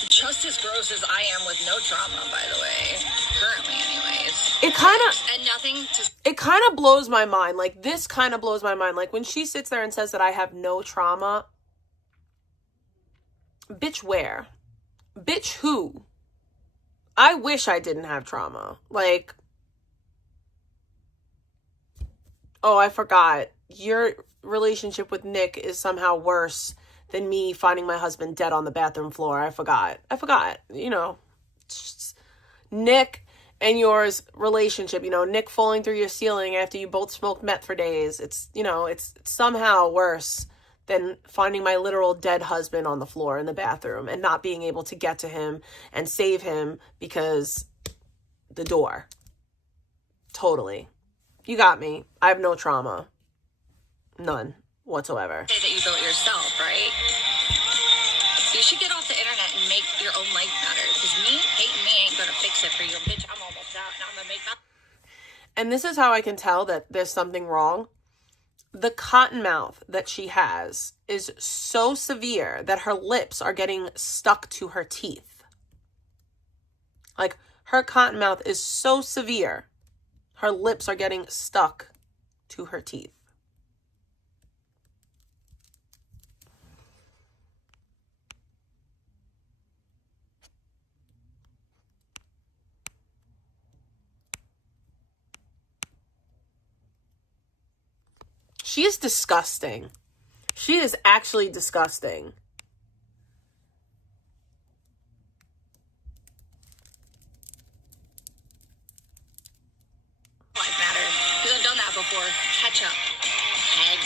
Just as gross as I am with no trauma, by the way. Currently, anyways. It kind of... And nothing to... It kind of blows my mind. Like, this kind of blows my mind. Like, when she sits there and says that I have no trauma. Bitch, where? Bitch, who? I wish I didn't have trauma. Like... Oh, I forgot. Your relationship with Nick is somehow worse than me finding my husband dead on the bathroom floor. I forgot. You know, Nick and yours relationship, you know, Nick falling through your ceiling after you both smoked meth for days. It's, you know, it's somehow worse than finding my literal dead husband on the floor in the bathroom and not being able to get to him and save him because the door. Totally. You got me. I have no trauma. None whatsoever. Say that you built yourself, right? You should get off the internet and make your own life matter. Because me, hating me ain't gonna fix it for you. Bitch, I'm almost out and I'm gonna make that. And this is how I can tell that there's something wrong. The cotton mouth that she has is so severe that her lips are getting stuck to her teeth. Like, her cotton mouth is so severe, her lips are getting stuck to her teeth. She is disgusting. She is actually disgusting. Life matter. Because I've done that before. Catch up. Hag.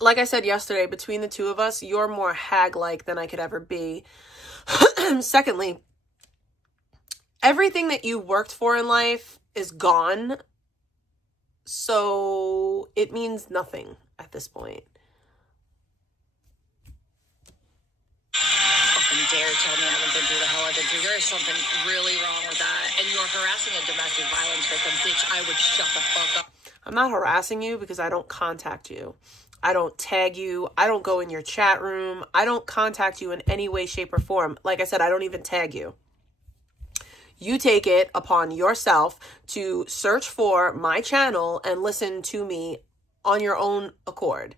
Like I said yesterday, between the two of us, you're more hag-like than I could ever be. Secondly, everything that you worked for in life is gone. So it means nothing at this point. Fucking dare tell me I haven't been through the hell I've been through. There is something really wrong with that. And you're harassing a domestic violence victim, bitch. I would shut the fuck up. I'm not harassing you because I don't contact you. I don't tag you. I don't go in your chat room. I don't contact you in any way, shape, or form. Like I said, I don't even tag you. You take it upon yourself to search for my channel and listen to me on your own accord.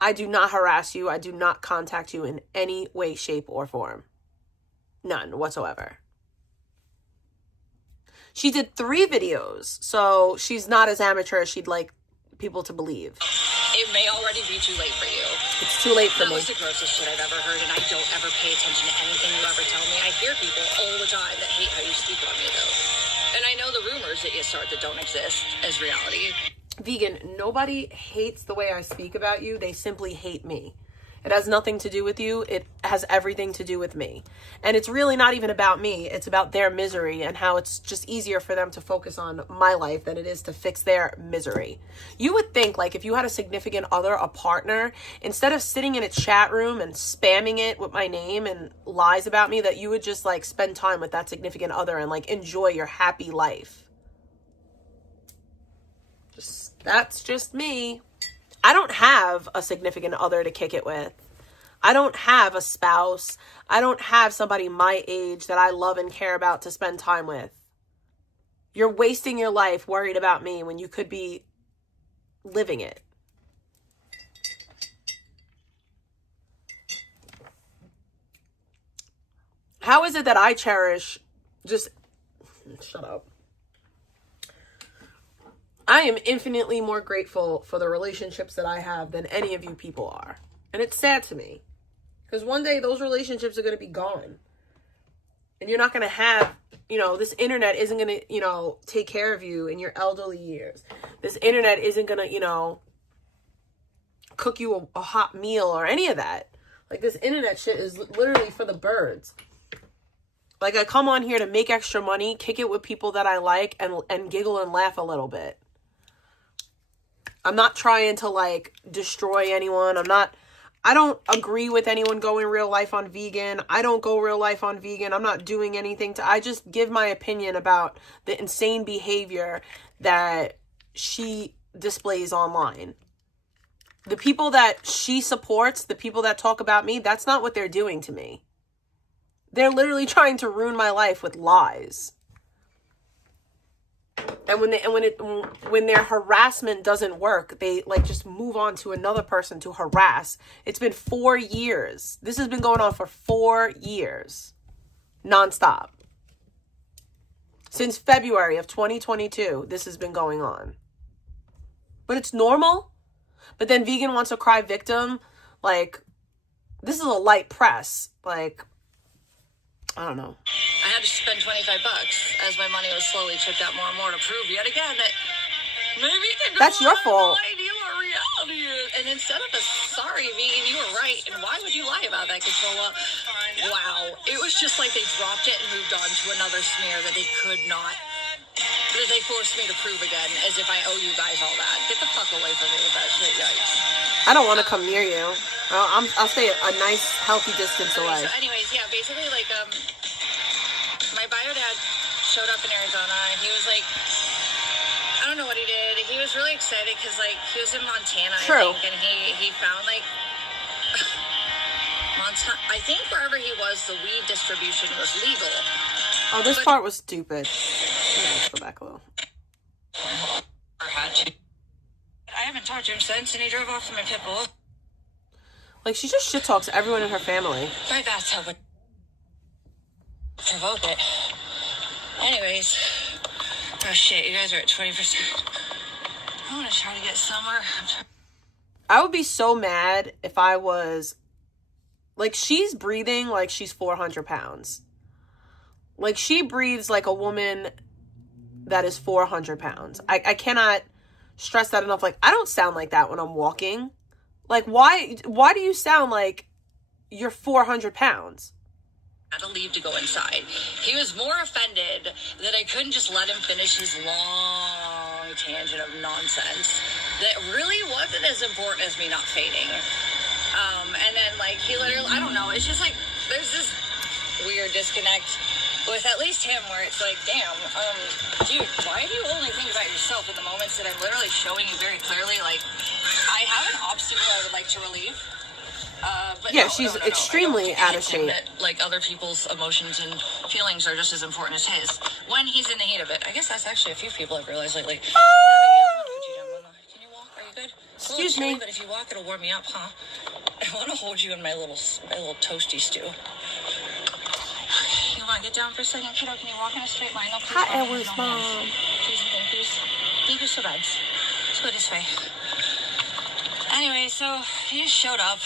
I do not harass you. I do not contact you in any way, shape, or form. None whatsoever. She did 3 videos, so she's not as amateur as she'd like people to believe. It may already be too late for you. It's too late for That me. was the grossest shit I've ever heard, and I don't ever pay attention to anything you ever tell me. I hear people all the time that hate how you speak on me, though. And I know the rumors that you start that don't exist as reality. Vegan, nobody hates the way I speak about you. They simply hate me. It has nothing to do with you. It has everything to do with me. And it's really not even about me. It's about their misery and how it's just easier for them to focus on my life than it is to fix their misery. You would think, like, if you had a significant other, a partner, instead of sitting in a chat room and spamming it with my name and lies about me, that you would just, like, spend time with that significant other and, like, enjoy your happy life. That's just me. I don't have a significant other to kick it with. I don't have a spouse. I don't have somebody my age that I love and care about to spend time with. You're wasting your life worried about me when you could be living it. How is it that I cherish just... Shut up. I am infinitely more grateful for the relationships that I have than any of you people are. And it's sad to me. Because one day those relationships are going to be gone. And you're not going to have, this internet isn't going to, take care of you in your elderly years. This internet isn't going to, cook you a hot meal or any of that. Like, this internet shit is literally for the birds. Like, I come on here to make extra money, kick it with people that I like, and giggle and laugh a little bit. I'm not trying to, like, destroy anyone. I don't agree with anyone going real life on vegan. I don't go real life on vegan. I'm not doing anything I just give my opinion about the insane behavior that she displays online. The people that she supports, the people that talk about me, that's not what they're doing to me. They're literally trying to ruin my life with lies. And when their harassment doesn't work, they like just move on to another person to harass. It's been 4 years. This has been going on for 4 years. Nonstop. Since February of 2022, this has been going on. But it's normal. But then vegan wants to cry victim. Like, this is a light press. Like, I don't know. I had to spend $25 as my money was slowly chipped out more and more to prove yet again that maybe that's your fault. No idea what reality is. And instead of a sorry vegan, you were right. And why would you lie about that, Controlla? Wow. It was just like they dropped it and moved on to another smear that they could not. That they forced me to prove again, as if I owe you guys all that. Get the fuck away from me with that shit, yikes. I don't want to come near you. I'll stay a nice, healthy distance away. So anyways, yeah, basically, like, my bio dad showed up in Arizona, and he was like, I don't know what he did. He was really excited because, like, he was in Montana, True. I think, and he found, like, Montana. I think wherever he was, the weed distribution was legal. Oh, this part was stupid. Let's go back a little. I haven't talked to him since, and he drove off in my pit bull. Like, she just shit talks everyone in her family. My bathtub would provoke it. Anyways, Oh shit, you guys are at 20%. I'm gonna try to get summer. I would be so mad if I was, like, she's breathing like she's 400 pounds. Like, she breathes like a woman that is 400 pounds. I cannot stress that enough. Like, I don't sound like that when I'm walking. Like, why do you sound like you're 400 pounds? Had to leave to go inside. He was more offended that I couldn't just let him finish his long tangent of nonsense that really wasn't as important as me not fading. And then, like, he literally, I don't know, it's just like, there's this weird disconnect with at least him where it's like, damn, dude, why do you only think about yourself in the moments that I'm literally showing you very clearly, like, I have an obstacle I would like to relieve? But yeah, no, she's no. extremely out of shape. That, like, other people's emotions and feelings are just as important as his when he's in the heat of it. I guess that's actually a few people I've realized lately. Can you walk? Are you good? Excuse me. But if you walk, it'll warm me up, huh? I want to hold you in my little toasty stew. You want to get down for a second, kiddo? Can you walk in a straight line? No, please. Hi, Edward's mom. Please and thank yous. Thank you so much. Let's go this way. Anyway, so he just showed up.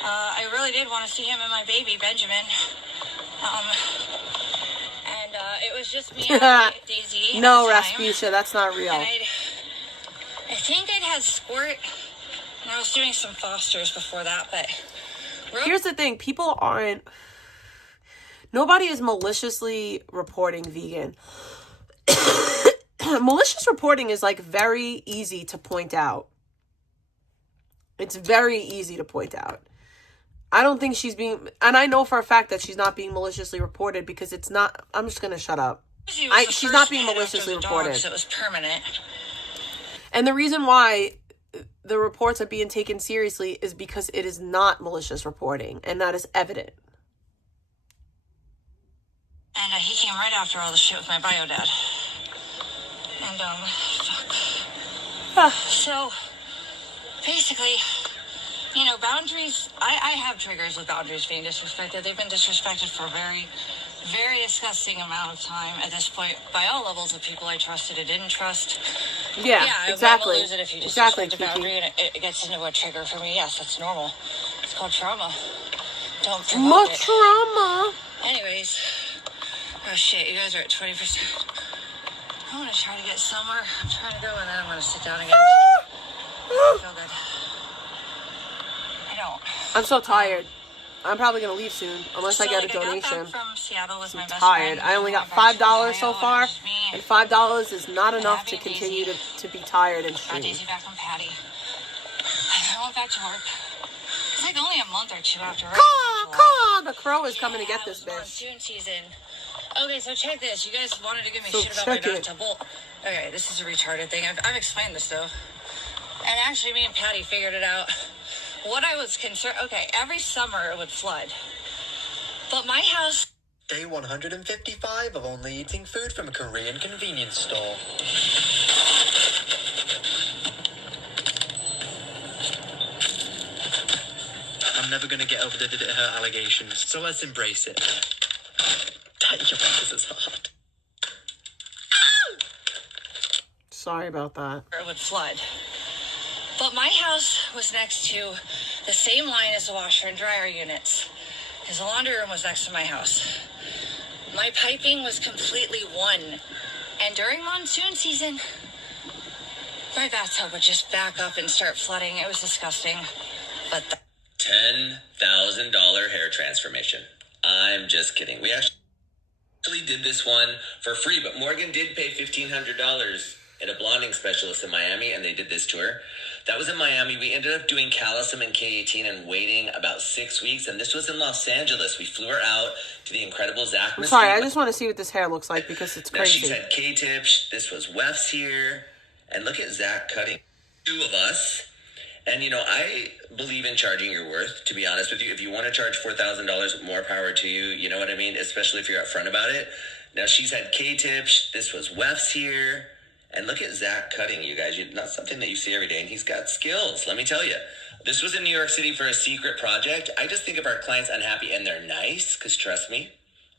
I really did want to see him and my baby, Benjamin. And it was just me and Daisy. No, Rasputia, that's not real. And I think I'd had squirt, and I was doing some Fosters before that, but... Here's the thing, people aren't... Nobody is maliciously reporting vegan. Malicious reporting is, like, very easy to point out. It's very easy to point out. I don't think she's being... And I know for a fact that she's not being maliciously reported because it's not... I'm just going to shut up. She's not being maliciously reported. So it was permanent. And the reason why the reports are being taken seriously is because it is not malicious reporting. And that is evident. And he came right after all the shit with my bio dad. And, so, basically, you know, boundaries, I have triggers with boundaries being disrespected. They've been disrespected for a very, very disgusting amount of time at this point by all levels of people I trusted and didn't trust. Yeah, exactly. I'm gonna lose it if you disrespect a boundary and it gets into a trigger for me. Yes, that's normal. It's called trauma. Don't provoke it. Trauma. Anyways, oh shit, you guys are at 20%. I'm gonna try to get summer. I'm trying to go and then I'm gonna sit down again. I feel good. I don't. I'm so tired. I'm probably going to leave soon, unless I get a donation. I got back from Seattle with my best Tired. friend. I only got $5 so far, and $5 is not enough to continue to be tired and Got stream. Daisy back from Patty. I went back to work. It's like only a month or two after. Caw! The crow is coming to get this bitch. Monsoon season. Okay, so check this. You guys wanted to give me So shit about my check it. bathtub bowl. Okay, this is a retarded thing. I've explained this though. And actually, me and Patty figured it out. What I was concerned... Okay, every summer it would flood. But my house... Day 155 of only eating food from a Korean convenience store. I'm never going to get over her allegations, so let's embrace it. Damn, this is hard. Sorry about that. It would flood. But my house was next to the same line as the washer and dryer units. Because the laundry room was next to my house. My piping was completely one. And during monsoon season, my bathtub would just back up and start flooding. It was disgusting. But $10,000 hair transformation. I'm just kidding. We actually did this one for free, but Morgan did pay $1,500 at a blonding specialist in Miami, and they did this tour. That was in Miami. We ended up doing Callison and K18 and waiting about 6 weeks, and this was in Los Angeles. We flew her out to the incredible Zach. I'm sorry, I just want to see what this hair looks like because it's crazy. Now, she's had K-tips. This was Wef's here. And look at Zach cutting. Two of us. And, you know, I believe in charging your worth, to be honest with you. If you want to charge $4,000, more power to you. You know what I mean? Especially if you're upfront about it. Now, she's had K-tips. This was Wef's here. And look at Zach cutting, you guys. Not something that you see every day, and he's got skills, let me tell you. This was in New York City for a secret project. I just think if our client's unhappy and they're nice, because trust me,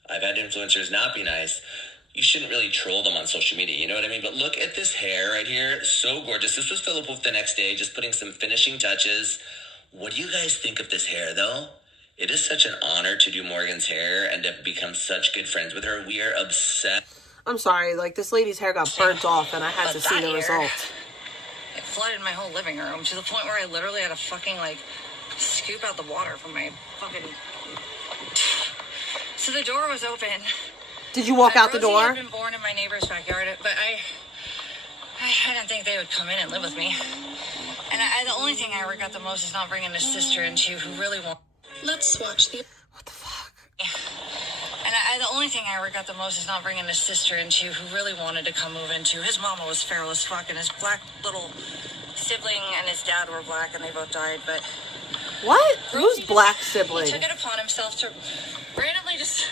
I've had influencers not be nice, you shouldn't really troll them on social media, you know what I mean? But look at this hair right here, so gorgeous. This was Philip Wolf the next day, just putting some finishing touches. What do you guys think of this hair, though? It is such an honor to do Morgan's hair and to become such good friends with her. We are obsessed. I'm sorry, like, this lady's hair got burnt off, and I had to see the result. It flooded my whole living room to the point where I literally had to fucking, like, scoop out the water from my fucking... So the door was open. Did you walk out the Rosie door? had been born in my neighbor's backyard, but I didn't think they would come in and live with me. And the only thing I regret the most is not bringing his sister into who really won't. Let's watch the... What the fuck? And the only thing I regret the most is not bringing his sister into who really wanted to come move into. His mama was feral as fuck, and his black little sibling and his dad were black, and they both died, but... What? Who's Rosie black just- sibling? He took it upon himself to randomly just...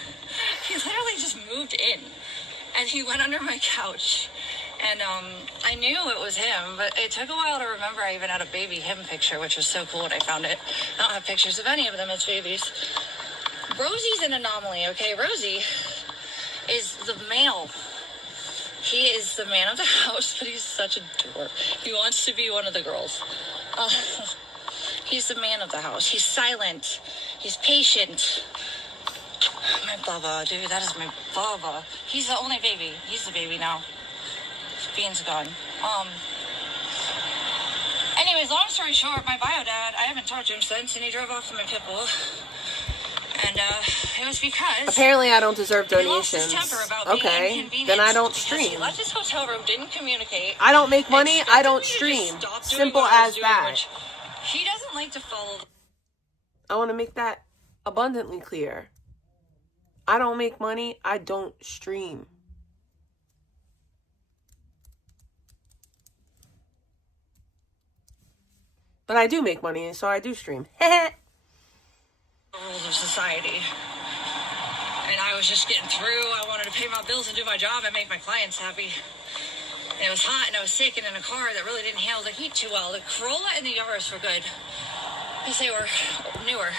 He literally just moved in, and he went under my couch. And I knew it was him, but it took a while to remember I even had a baby him picture, which was so cool when I found it. I don't have pictures of any of them as babies. Rosie's an anomaly, okay? Rosie is the male. He is the man of the house, but he's such a dork. He wants to be one of the girls. He's the man of the house. He's silent. He's patient. My Bubba, dude, that is my Bubba. He's the only baby. He's the baby now. Bean's gone. Anyways, long story short, my bio dad, I haven't talked to him since, and he drove off in my pit bull. And it was because Apparently I don't deserve he lost his donations. temper about being Okay, inconvenienced then I don't because stream. He left his hotel room, didn't communicate. I don't make money, I expected don't me to just stream. stop doing Simple what I was as doing, that. which he doesn't like to follow. I want to make that abundantly clear. I don't make money, I don't stream. But I do make money, so I do stream. Rules of society. And I was just getting through. I wanted to pay my bills and do my job and make my clients happy. And it was hot and I was sick and in a car that really didn't handle the heat too well. The Corolla and the Yaris were good because they were newer.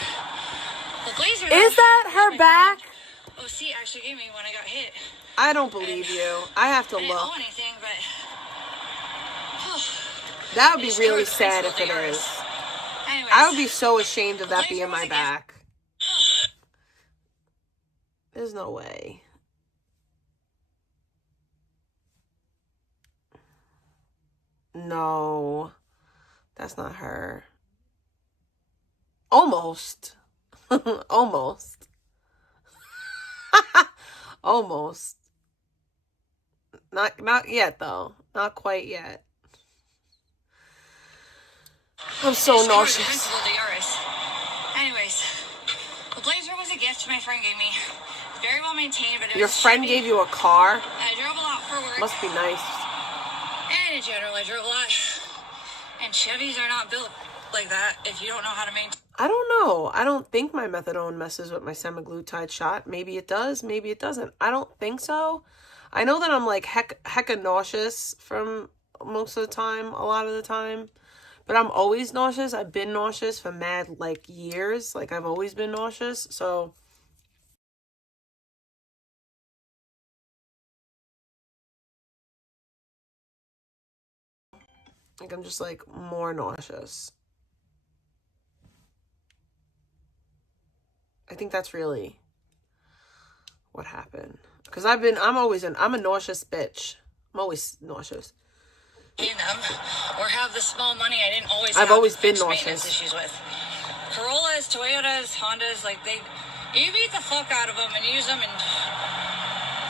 The Blazer... Is that her back? OC actually gave me when I got hit. I don't believe you. I have to I didn't look. owe anything, but... That would be It's really the sad if principle it of the is. Yaris. Anyways, I would be so ashamed of that Blazer being was my a gift. back. There's no way. No. That's not her. Almost. Almost. Almost. Not yet though. Not quite yet. I'm so It's nauseous. principle of the Yaris. Anyways, the Blazer was a gift my friend gave me. Very well maintained, but it Your was friend Chevy. gave you a car? I drove a lot for work. Must be nice. And in general, I drove a lot. And Chevys are not built like that if you don't know how to maintain. I don't know. I don't think my methadone messes with my semaglutide shot. Maybe it does. Maybe it doesn't. I don't think so. I know that I'm like hecka nauseous from most of the time, a lot of the time. But I'm always nauseous. I've been nauseous for mad like years. Like I've always been nauseous. So like I'm just like more nauseous. I think that's really what happened. Because I'm a nauseous bitch. I'm always nauseous. them or have the small money I didn't always I've have always been fixed maintenance nauseous. issues with. Corollas, Toyotas, Hondas, like you beat the fuck out of them and use them and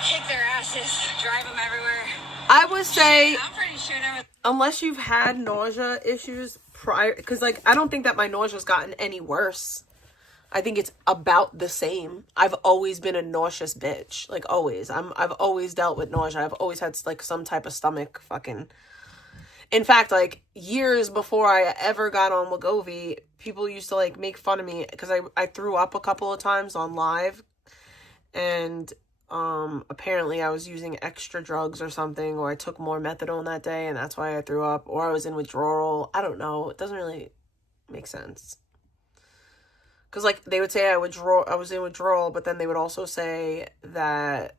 kick their asses, drive them everywhere. I would say, I'm pretty sure there was unless you've had nausea issues prior, because like I don't think that my nausea's gotten any worse. I think it's about the same. I've always been a nauseous bitch, like always. I've always dealt with nausea. I've always had like some type of stomach fucking. In fact, like years before I ever got on Wegovy, people used to like make fun of me because I threw up a couple of times on live, and apparently I was using extra drugs or something, or I took more methadone that day and that's why I threw up, or I was in withdrawal. I don't know. It doesn't really make sense. Because like they would say I was in withdrawal, but then they would also say that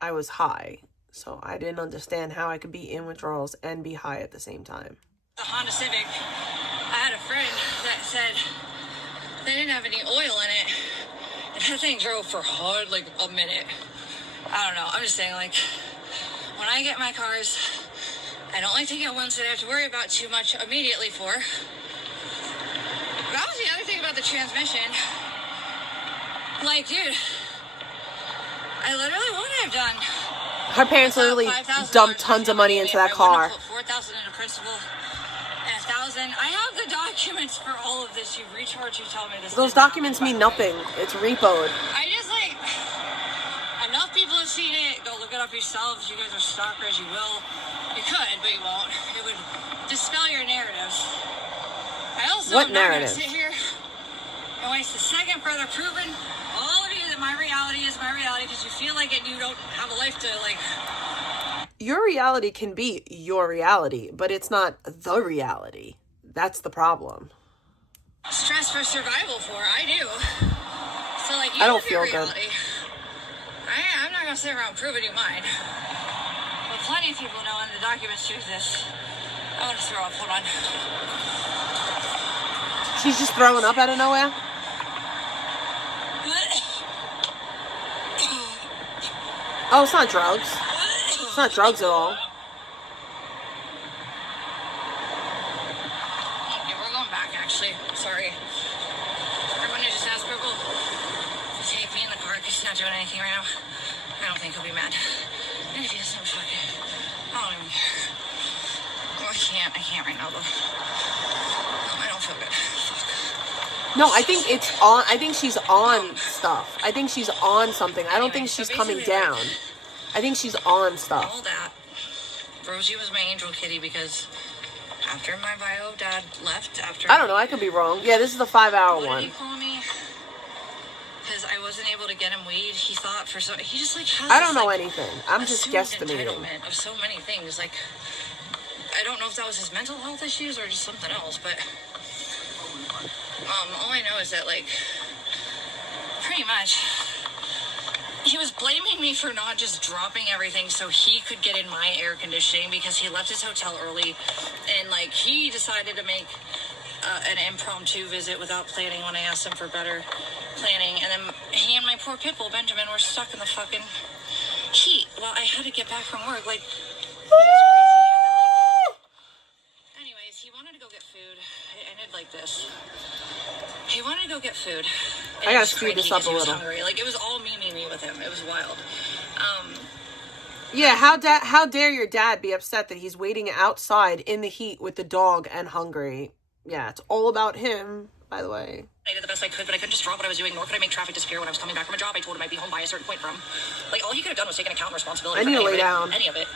I was high. So I didn't understand how I could be in withdrawals and be high at the same time. The Honda Civic, I had a friend that said they didn't have any oil in it. And that thing drove for hard, like, a minute. I don't know. I'm just saying, like, when I get my cars, I don't like to get ones that I have to worry about too much immediately for. That was the other thing about the transmission. Like, dude, I literally wouldn't have done. Her parents literally dumped tons of money into that car. $4,000 into principal and $1,000. I have the documents for all of this. You recharge. You tell me this. Those documents mean nothing. It's repoed. I just like enough people have seen it. Go look it up yourselves. You guys are stalkers. You will. You could, but you won't. It would dispel your narratives. I also What am not narrative? gonna sit here and waste a second further proving all of you that my reality is my reality because you feel like it and you don't have a life to like. Your reality can be your reality, but it's not the reality. That's the problem. Stress for survival for. I do. So like you I don't live your feel good. reality. I'm not gonna sit around proving you mine. But plenty of people know and the documents choose this. I want to throw up. Hold on. She's just throwing up out of nowhere. Oh, it's not drugs. It's not drugs at all. Okay, we're going back actually. Sorry. I'm gonna just ask Purple to take me in the car because she's not doing anything right now. I don't think he'll be mad. And if he doesn't, fuck it. I don't even care. Well, I can't right now though. I don't feel good. No, I think it's on. I think she's on stuff. I think she's on something. I don't think she's coming down. I think she's on stuff. All that. Rosie was my angel kitty because after my bio dad left, after I don't know. I could be wrong. Yeah, this is the 5-hour what one. did he call me? Because I wasn't able to get him weed. He thought for so he just like has I don't this, know like, anything. I'm just assumed guesstimating. entitlement of so many things. Like I don't know if that was his mental health issues or just something else, but all I know is that like pretty much he was blaming me for not just dropping everything so he could get in my air conditioning because he left his hotel early and like he decided to make an impromptu visit without planning when I asked him for better planning, and then he and my poor pitbull Benjamin were stuck in the fucking heat while I had to get back from work. Like it was crazy. And then, like, anyways, he wanted to go get food. It ended like this. He wanted to go get food. I gotta speed this up a little. Hungry. Like it was all me with him. It was wild. Yeah, how dare your dad be upset that he's waiting outside in the heat with the dog and hungry? Yeah, it's all about him, by the way. I did the best I could, but I couldn't just drop what I was doing, nor could I make traffic disappear when I was coming back from a job I told him I'd be home by a certain point from. Like, all he could have done was taken account and responsibility I for need to lay down. Any of it.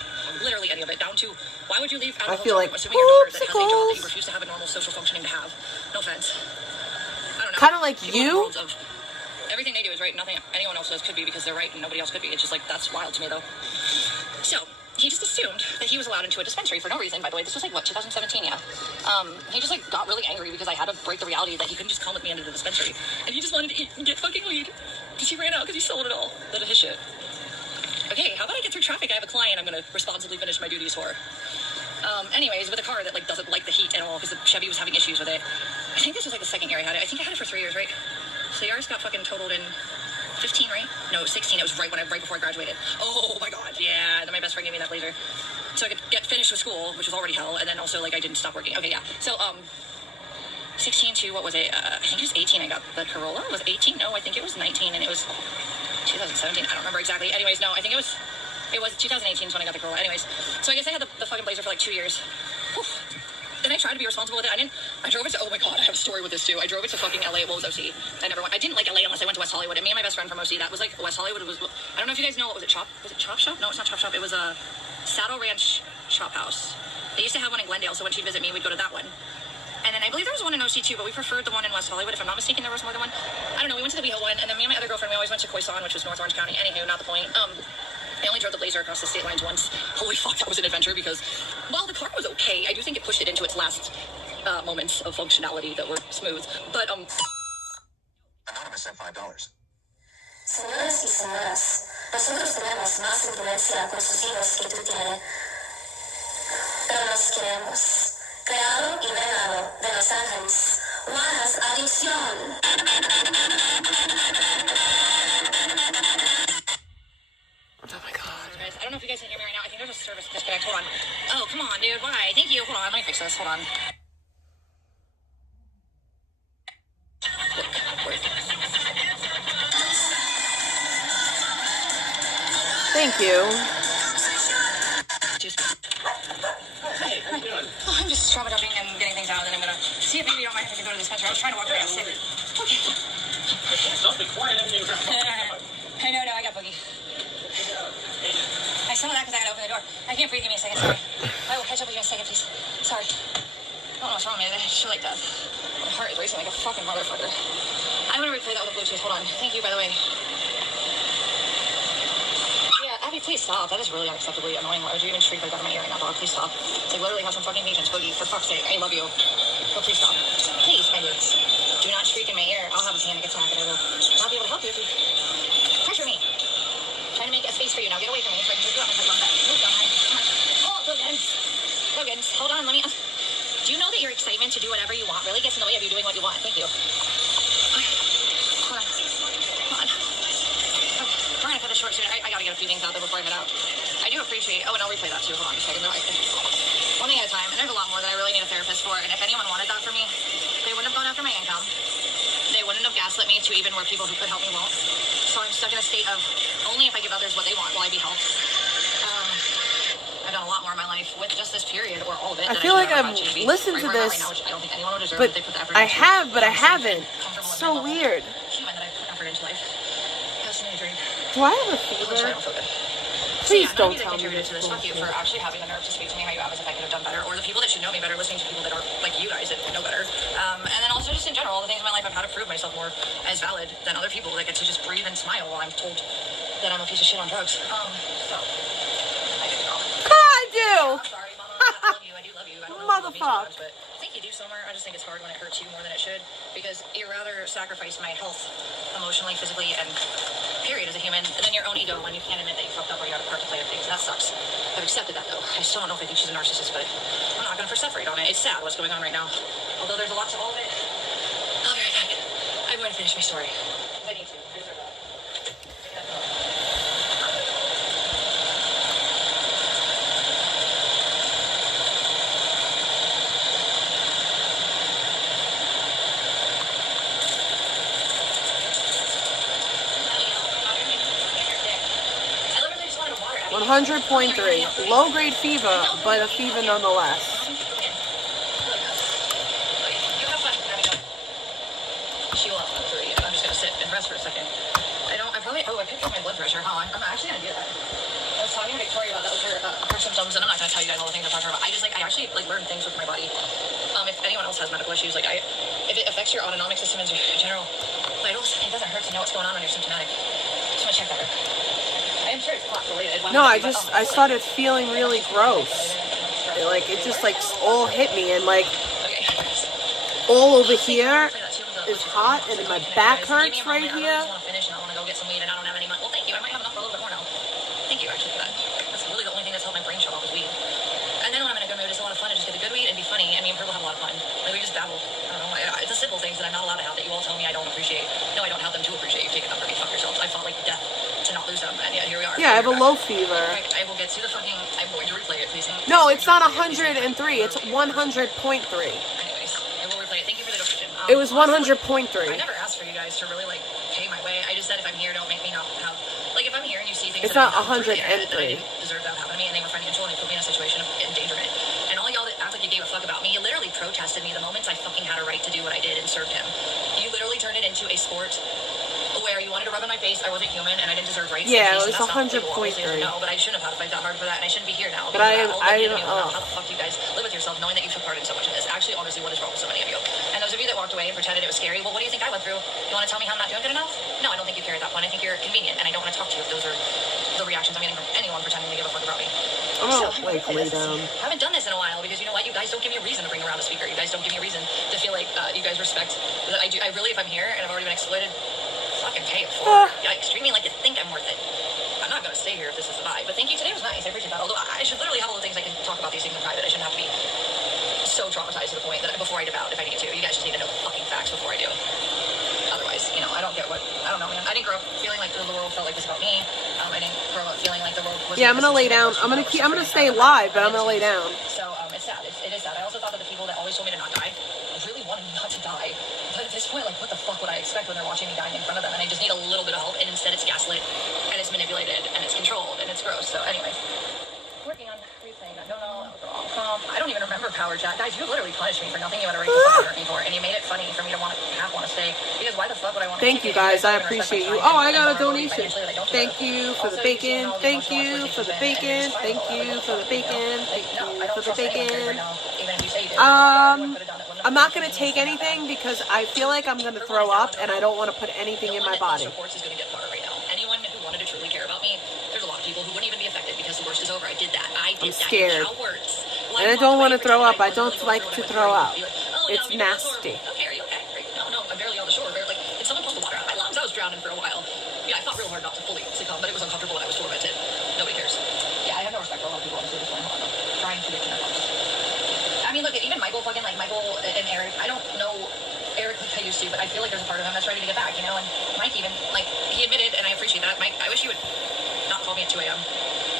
Literally any of it. Down to, why would you leave out I of the feel hotel like, assuming your daughter that has a job that you popsicles. refuse to have a normal social functioning to have? No offense. I don't know. Kind of like People in the you. worlds of everything they do is right. Nothing anyone else does could be because they're right and nobody else could be. It's just like, that's wild to me, though. So, he just assumed that he was allowed into a dispensary for no reason. By the way, this was like, what, 2017, yeah? He just, like, got really angry because I had to break the reality that he couldn't just come with me into the dispensary. And he just wanted to eat and get fucking weed. Because he ran out because he sold it all. That is his shit. Okay, how about I get through traffic? I have a client I'm going to responsibly finish my duties for. Anyways, with a car that, like, doesn't like the heat at all because the Chevy was having issues with it. I think this was, like, the second year I had it. I think I had it for 3 years, right? So Yaris got fucking totaled in 15, right? No, 16. It was right before I graduated. Oh my god, yeah. And then my best friend gave me that blazer, so I could get finished with school, which was already hell. And then also like I didn't stop working. Okay, yeah. So 16 to what was it? I think it was 18. I got the Corolla. It was 18? No, I think it was 19, and it was 2017. I don't remember exactly. Anyways, no, I think it was 2018 is when I got the Corolla. Anyways, so I guess I had the fucking blazer for like 2 years. Whew. Then I tried to be responsible with it. I drove it to, oh my god, I have a story with this too. I drove it to fucking LA. What was OC? I didn't like LA unless I went to West Hollywood. And me and my best friend from OC, that was like West Hollywood. Was I don't know if you guys know, what was it? Was it Chop Shop? No, it's not Chop Shop. It was a Saddle Ranch Shop House. They used to have one in Glendale, so when she'd visit me, we'd go to that one. And then I believe there was one in OC too, but we preferred the one in West Hollywood. If I'm not mistaken, there was more than one. I don't know. We went to the WeHo one, and then me and my other girlfriend, we always went to Khoisan, which was North Orange County. Anywho, not the point. I only drove the Blazer across the state lines once. Holy fuck, that was an adventure because while the car was okay, I do think it pushed it into its last moments of functionality that were smooth. But Anonymous sent $5. Señoras y señoras, Nosotros tenemos más influencia con sus hijos que tú tienes, pero nos queremos. Creado y legado de Los Ángeles. Juanas, adicción. Oh my god. I don't know if you guys can hear me right now. I think there's a service disconnect. Hold on. Oh, come on, dude. Why? Thank you. Hold on. Let me fix this. Hold on. Thank you. Oh, I'm just trauma dumping and getting things out, and then I'm gonna see if maybe you don't mind if I can go to the dispensary. I was trying to walk away. I was sick. Okay. Don't be quiet. Everything's I know, I got boogie. I saw that because I gotta open the door. I can't breathe. Give me a second. Sorry. I will catch up with you in a second, please. Sorry. I don't know what's wrong with me. Shit like that. My heart is racing like a fucking motherfucker. I'm gonna replay that with a Bluetooth. Hold on. Thank you, by the way. Abby, please stop. That is really unacceptably annoying. Why would you even shriek like that in my ear right now, dog? Please stop. Like, literally have some fucking patience. Boogie, for fuck's sake. I love you. But please stop. Please, Edwards. Do not shriek in my ear. I'll have a panic attack and I will not be able to help you if you pressure me. Trying to make a space for you. Now get away from me so I can pick you up and put you on bed. Move down, come on. Oh, Logan's. Logan's. Hold on, let me... Do you know that your excitement to do whatever you want really gets in the way of you doing what you want? Thank you. Hold on. We're gonna cut this short soon. I gotta get a few things out there before I head out. I do appreciate... Oh, and I'll replay that too. Hold on a second. One thing at a time. And there's a lot more that I really need a therapist for. And if anyone wanted that for me, they wouldn't have gone after my income. They wouldn't have gaslit me to even where people who could help me won't. So I'm stuck in a state of only if I give others what they want will I be helped. I've done a lot more in my life with just this period or all of it. I feel like I've listened to this, but I have, but I haven't. It's so weird. Human that I put effort into life. Do I have a fever? Please don't tell me this. Fuck you for actually having the nerve to speak to me how you have as if I could have done better, or the people that should know me better listening to people that are like you guys that know better. And then also just in general, all the things in my life I've had to prove myself more as valid than other people that get to just breathe and smile while I'm told that I'm a piece of shit on drugs. So I get it all. I do. I'm sorry, Mama. I love you. I do love you. I don't know if you love me sometimes, but I think you do somewhere. I just think it's hard when it hurts you more than it should, because you rather sacrifice my health emotionally, physically, and period as a human, and then your own ego when you can't admit that you fucked up or you had a part to play in things. That sucks. I've accepted that though. I still don't know if I think she's a narcissist, but I'm not gonna perseverate on it. It's sad what's going on right now. Although there's a lot to all of it. I'll be right back. I'm going to finish my story. I need to. I deserve that. 100.3. Low grade fever, but a fever nonetheless. She will have 3. I'm just gonna sit and rest for a second. I picked up my blood pressure. Hold on. I'm actually gonna do that. I was talking to Victoria about that with her symptoms, and I'm not gonna tell you guys all the things I'm talking about. I actually learn things with my body. If anyone else has medical issues, if it affects your autonomic system and your general vitals, it doesn't hurt to know what's going on when you're symptomatic. Just wanna check that. I am sure it's clot related. No, I started feeling really gross. It just all hit me, and all over here is hot, and my back hurts right here. Well, thank you. I might have enough for a little bit more now. Thank you actually for that. That's really the only thing that's helped my brain shut off is weed. And then when I'm in a good mood, it's a lot of fun to just get the good weed and be funny. I mean, people have a lot of fun. We just babble. I don't know. It's the simple things that I'm not allowed to have that you all tell me I don't appreciate. No, I don't have them to appreciate. You've taken them from me. Fuck yourselves. I fought like death to not lose them, and yet here we are. Yeah, I have a low fever. I will get to the fucking... I'm going to replay it, please. No, it's not 103. It's 100.3. Anyways, I will replay it. Thank you for the description. It was 100.3. I never asked for you guys to really pay my way. I just said if I'm here, don't make me not have... if I'm here and you see things... It's not 103. I didn't deserve that happening to me, and they were financial, and they put me in a situation of endangerment. And all y'all that act like you gave a fuck about me, you literally protested me the moments I fucking had a right to do what I did and served him. You literally turned it into a sport where you wanted to rub in my face, I wasn't human, and I didn't deserve rights. Yeah, it was 100.3. No, but I shouldn't have had to fight that hard for that, and I shouldn't be here now. But I don't know how the fuck you guys live with yourself knowing that you took part in so much of this. Actually, honestly, what is wrong with so many of you? And those of you that walked away and pretended it was scary, well, what do you think I went through? You want to tell me how I'm not doing good enough? No, I don't think you care at that point. I think you're convenient, and I don't want to talk to you if those are the reactions I'm getting from anyone pretending to give a fuck about me. I'm gonna lay down. I haven't done this in a while because you know what? You guys don't give me a reason to bring around a speaker. You guys don't give me a reason to feel like you guys respect that I do. I really, if I'm here and I've already been exploited, fucking pay it forward. Yeah, treat me like you think I'm worth it. I'm stay here if this is a vibe. But thank you. Today was nice. I appreciate that. Although I should literally have all the things I can talk about these things in private. I shouldn't have to be so traumatized to the point that before I devout, if I need to. You guys just need to know fucking facts before I do. Otherwise, you know, I don't know, man. I didn't grow up feeling like the world felt like this about me. I didn't grow up feeling like the world was. Yeah, I'm gonna lay down. I'm gonna stay alive, but I'm gonna lay down. So it's sad. It is sad. I also thought that the people that always told me to not die really wanted me not to die. But at this point, like, what the fuck would I expect when they're watching me dying in front of them? And I just need a little bit of help, and instead it's gaslit, and it's manipulated, and it's controlled, and it's gross. So anyway, working on replaying that. No, that was wrong. I don't even remember Power Chat. Guys, you literally punished me for nothing you had to hurt me for, and you made it funny for me to want to stay. Because why the fuck would I want to? Thank you guys, I appreciate you. Oh, I got a donation. Thank you for the bacon. Thank you for the bacon. Thank you for the bacon. Thank you for the bacon. I'm not gonna take anything because I feel like I'm gonna throw up, and I don't want to put anything in my body. Anyone who wanted to truly care about me, there's a lot of people who wouldn't even be affected because the worst is over. I did that. I'm scared. And I don't want to throw up. I don't like to throw up. It's nasty. Okay, are you okay? No, I'm barely on the shore. Like, if someone pulled the water out of my lungs, I was drowning for a while. Yeah, I fought real hard not to fully succumb, but it was uncomfortable and I was tormented. Nobody cares. Yeah, I have no respect for a lot of people. I'm serious. Trying to get to know them. I mean, look, even Michael and Eric, I don't know Eric like I used to, but I feel like there's a part of him that's ready to get back, you know? And Mike even, like, he admitted, and I appreciate that. Mike, I wish you would not call me at 2 a.m.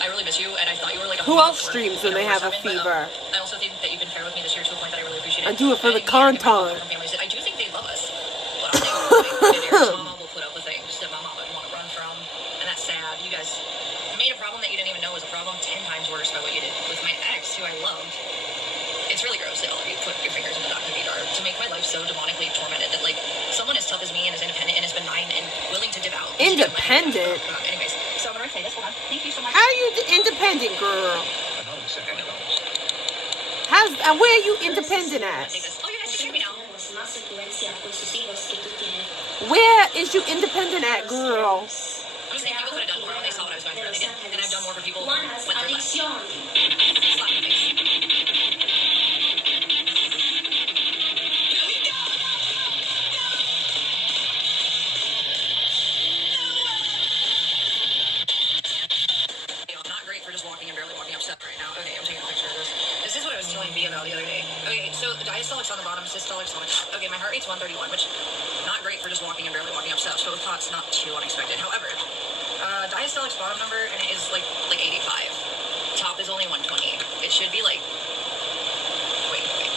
I really miss you, and I thought you were like a... Who else streams when they have a fever? I also think that you've been fair with me this year to a point that I really appreciate it. I do it for the content. I do think they love us. But I think Mama will put up with things that my mama would want to run from, and that's sad. You guys made a problem that you didn't even know was a problem 10 times worse by what you did with my ex, who I loved. It's really gross that you put your fingers in the Dr. V jar to make my life so demonically tormented that, like, someone as tough as me and as independent and as benign and willing to devout. Independent? Anyways, so I'm going to say this. Hold on. Thank you so much. How are you independent, girl? Where are you independent at? Oh, you guys can hear me now. Where is you independent at, girl? I'm just saying people could have done more when they saw what I was going through. They didn't. And I've done more for people when they're less. Slap in the face. The other day. Okay, so the diastolics on the bottom, systolics on the top. Okay, my heart rate's 131, which not great for just walking and barely walking up steps, but with thoughts not too unexpected. However, diastolics bottom number and it is like 85. Top is only 120. It should be like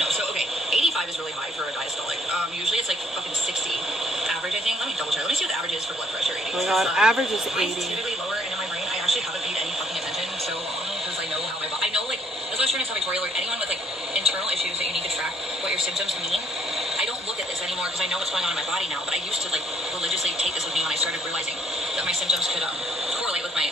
no. So okay, 85 is really high for a diastolic. Usually it's like fucking 60 average, I think. Let me double check. Let me see what the average is for blood pressure. 80. Oh my god, average is 80. Mine's typically lower, and in my brain, I actually haven't paid any fucking attention so long because I know how my body. I know, like, that's why I was trying to tell Victoria, like, anyone with like internal issues that you need to track what your symptoms mean. I don't look at this anymore because I know what's going on in my body now, but I used to like religiously take this with me when I started realizing that my symptoms could correlate with my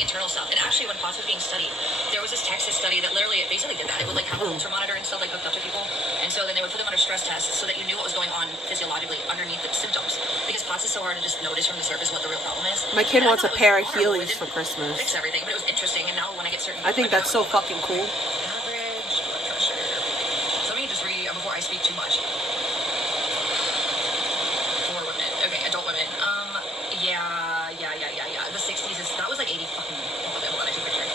internal stuff. And actually, when POTS was being studied, there was this Texas study that literally it basically did that. It would like have a Holter monitor and stuff like hooked up to people, and so then they would put them under stress tests so that you knew what was going on physiologically underneath the symptoms. Because POTS is so hard to just notice from the surface what the real problem is. My kid wants a pair of Heelys for Christmas. Fix everything, but it was interesting. And now when I get certain, I think that's so fucking cool. Average blood pressure. So let me just read before I speak too much. For women, okay, adult women. Yeah. The 60s is that was like 80 fucking. Hold on, I took a picture.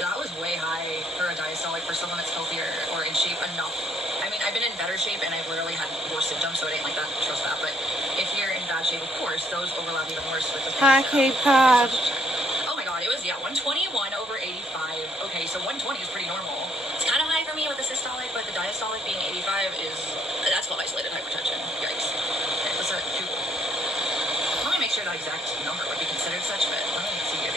That was way high for a diastolic for someone that's healthier or in shape enough. I mean, I've been in better shape and I've literally had worse symptoms, so it ain't like that. Trust that. But if you're in bad shape, of course, those overlap even worse with the. Hi, Cape Cod. Oh my god, it was 121 over 85. Okay, so 120 is pretty normal. It's kind of high for me with the systolic, but the diastolic being 85 that's called isolated hypertension. Yikes. Okay, that's a two. Let me make sure that exact number would be considered such, but let me see here.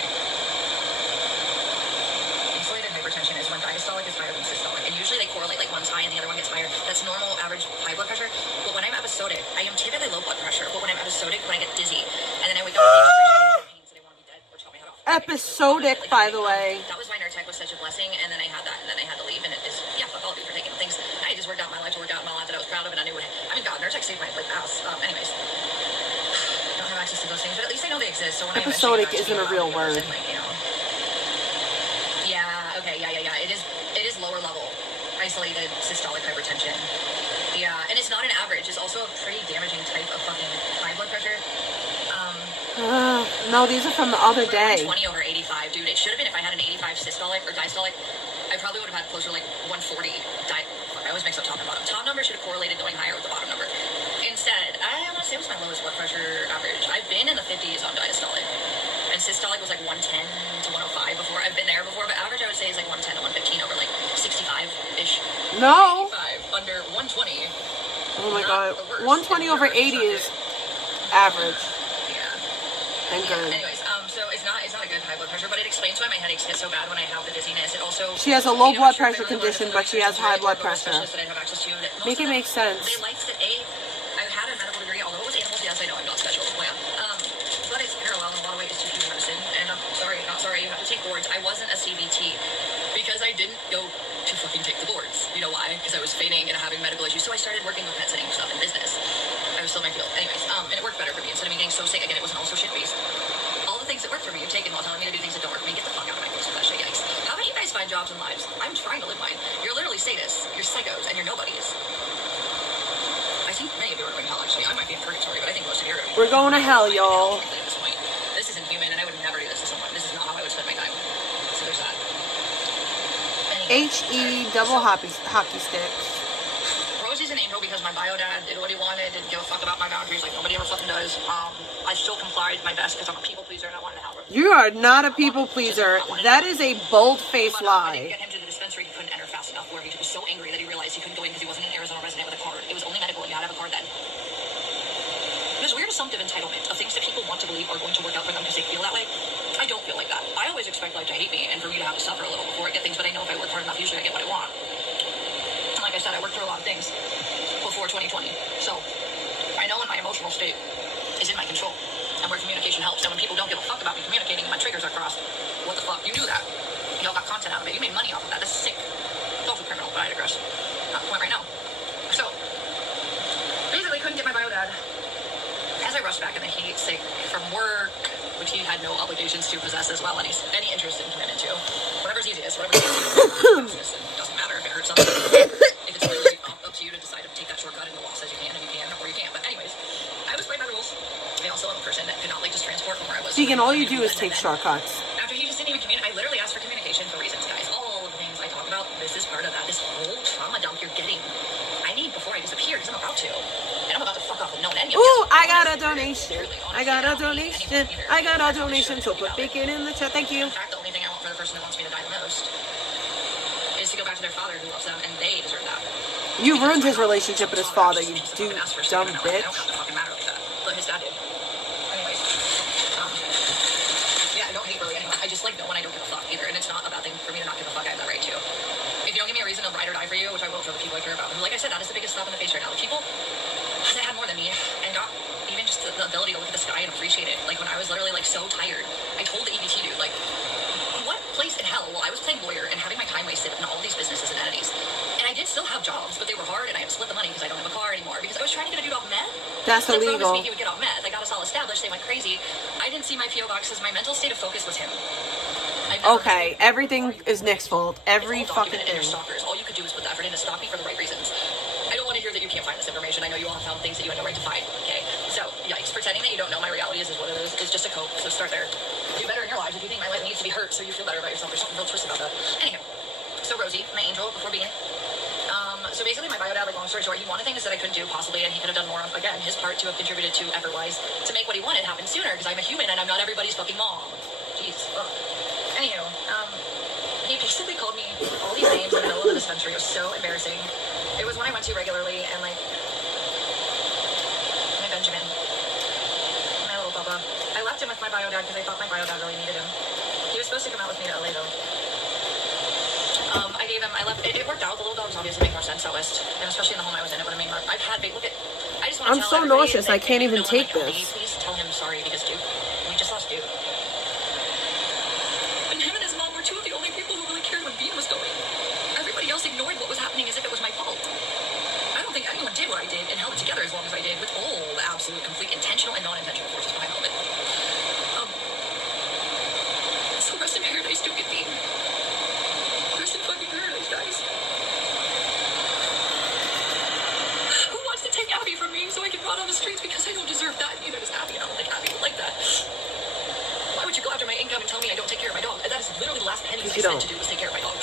Isolated hypertension is when diastolic is higher than systolic, and usually they correlate, like one's high and the other one gets higher. That's normal average high blood pressure. But when I'm episodic, I am typically low blood pressure. But when I'm episodic, when I get dizzy, and then I wake up with excruciating pains and I want to be dead or chop my head off. Episodic, by the way. That was my Nurtec was such a blessing, and then I had that, and then I had to leave, and it is fuck all of you for taking things. I just worked out my life to work out my life that I was proud of, and I knew what. I mean, God, Nurtec saved my ass. Anyways. Don't have access to those things, but at least I know they exist. So when episodic isn't a real word. Like, you know. Yeah. Okay. Yeah. It is lower level, isolated systolic hypertension. Yeah, and it's not an average. It's also a pretty damaging type of fucking high blood pressure. No, these are from the other day. 120 over 85, dude. It should have been if I had an 85 systolic or diastolic. I probably would have had closer to like 140. I always mix up top and bottom. Top number should have correlated going higher with the bottom number. Instead, I want to say it was my lowest blood pressure average. I've been in the 50s on diastolic. And systolic was like 110 to 105 before. I've been there before, but average I would say is like 110 to 115 over like 65-ish. No. 85 under 120. Oh my god. 120 over 80 is average. Yeah. And good. Anyways, so it's not a good high blood pressure, but it explains why my headaches get so bad when I have the dizziness. It also she has a low blood pressure condition, but she has high blood pressure. Make it make sense. They liked that I've had a medical degree, although it was animals. Yes, I know I'm not special. Well, but it's parallel in a lot of ways to human medicine. And I'm sorry, not sorry. You have to take boards. I wasn't a CBT because I didn't go to fucking take the boards. You know why? Because I was fainting and having medical issues. So I started working with pet sitting stuff in business. I was still in my field. Anyways, and it worked better for me. Instead of me getting so sick, again, it wasn't also shit based. All the things that work for me, you're taking while telling me to do things that don't work for me. Get the fuck out of my face with that shit, yikes. How about you guys find jobs and lives? I'm trying to live mine. You're literally sadists, you're psychos, and you're nobodies. I think many of you are going to hell, actually. I might be in purgatory, but I think most of you are going to be. We're going to hell, y'all. At this point. This isn't human, and I would never do this to someone. This is not how I would spend my time. So there's that. H-E double hockey sticks. Rosie's an angel because my bio dad did what he wanted, didn't give a fuck about my boundaries like nobody ever fucking does. I still complied my best because I'm a people pleaser and I wanted to help her. You are not a people pleaser. That is a bold-faced lie. I didn't get him to the dispensary. He couldn't enter fast enough where he was so angry that he realized he couldn't go in because he wasn't an Arizona resident with a card. It was only medical and you had to have a card then. There's weird assumptive entitlement of things that people want to believe are going to work out for them because they feel that way. I don't feel like that. I always expect life to hate me and for me to have to suffer a little before I get things, but I know if I work hard enough, usually I get what I want. And like I said, I worked through a lot of things before 2020. So I know when my emotional state is in my control and where communication helps. And when people don't give a fuck about me communicating and my triggers are crossed, what the fuck? You knew that. Y'all got content out of it. You made money off of that. That's sick. Also criminal, but I digress. Not the point right now. So basically couldn't get my bio dad. As I rushed back in the heat, sick from work, which he had no obligations to possess as well, any interest in commitment to. Whatever's easiest, whatever's easiest. It doesn't matter if it hurts something. If it's really up to you to decide to take that shortcut in the loss as you can, if you can, or you can't. But anyways, I was playing by the rules. I also am a person that could not like just transport from where I was. Vegan, all you do is take shortcuts. After he just didn't even communicate, I literally asked for communication for reasons, guys. All of the things I talk about, this is part of that. This whole trauma dump you're getting, I need before I disappear, because I'm about to. And I'm about to fuck off with no one. Ooh, I got a donation. I got a donation. I got a donation. So put bacon in the chat. Thank you. In fact, the only thing I want for the person that wants me to die the most is to go back to their father who loves them, and they deserve that. You ruined his relationship with his father, you dumb bitch. I don't have to fucking matter like that. But his dad did. Anyways. Yeah, I don't hate really anyone. I just like no one I don't give a fuck either. And it's not a bad thing for me to not give a fuck. I have that right too. If you don't give me a reason to ride or die for you, which I will for the people I care about. And like I said, that is the biggest slap in the face right now. The people that had more than me and got even just the ability to look at the sky and appreciate it. Like when I was literally like so tired, I told the EBT dude, like, what place in hell while I was playing lawyer and having my time wasted in all these businesses and entities. And I did still have jobs, but they were hard and I had to split the money because I don't have a car anymore because I was trying to get a dude off meth. That's illegal. Promised me he would get off meth. I got us all established. They went crazy. I didn't see my P.O. boxes. My mental state of focus was him. Okay, everything is Nick's fault. Every fucking thing. All you could do is put the effort in to stop me for the right reasons. I don't want to hear that you can't find this information. I know you all found things that you had no right to find. Okay, so yikes, pretending that you don't know my reality is what it is just a cope. So start there. Do better in your lives if you think my life needs to be hurt so you feel better about yourself. There's something real twisted about that. Anyhow, so Rosie, my angel before being. So basically my bio dad, like long story short, he wanted things that I couldn't do possibly, and he could have done more of, again, his part to have contributed to effort-wise to make what he wanted happen sooner, because I'm a human and I'm not everybody's fucking mom. Jeez. Ugh. Anywho, he basically called me all these names in the middle of the dispensary. It was so embarrassing. It was one I went to regularly, and like, my Benjamin, my little bubba. I left him with my bio dad because I thought my bio dad really needed him. He was supposed to come out with me to LA though. I left. It worked out. The little dogs obviously make more sense out west, and especially in the home I was in, it would have made more. I've had big. Look at. I just want to tell I'm so nauseous. I can't even take this. Please tell him sorry because Duke. We just lost Duke. And him and his mom were two of the only people who really cared when Bean was going. Everybody else ignored what was happening as if it was my fault. I don't think anyone did what I did and held it together as long as I did, with all the absolute, complete, intentional and non-intentional forces behind all of it. So rest in paradise, Duke and Bean. Rest in fucking paradise, guys. Who wants to take Abby from me so I can run on the streets because I don't deserve that? Neither does Abby, and I don't think Abby would like that. don't. To do is take care of my dog.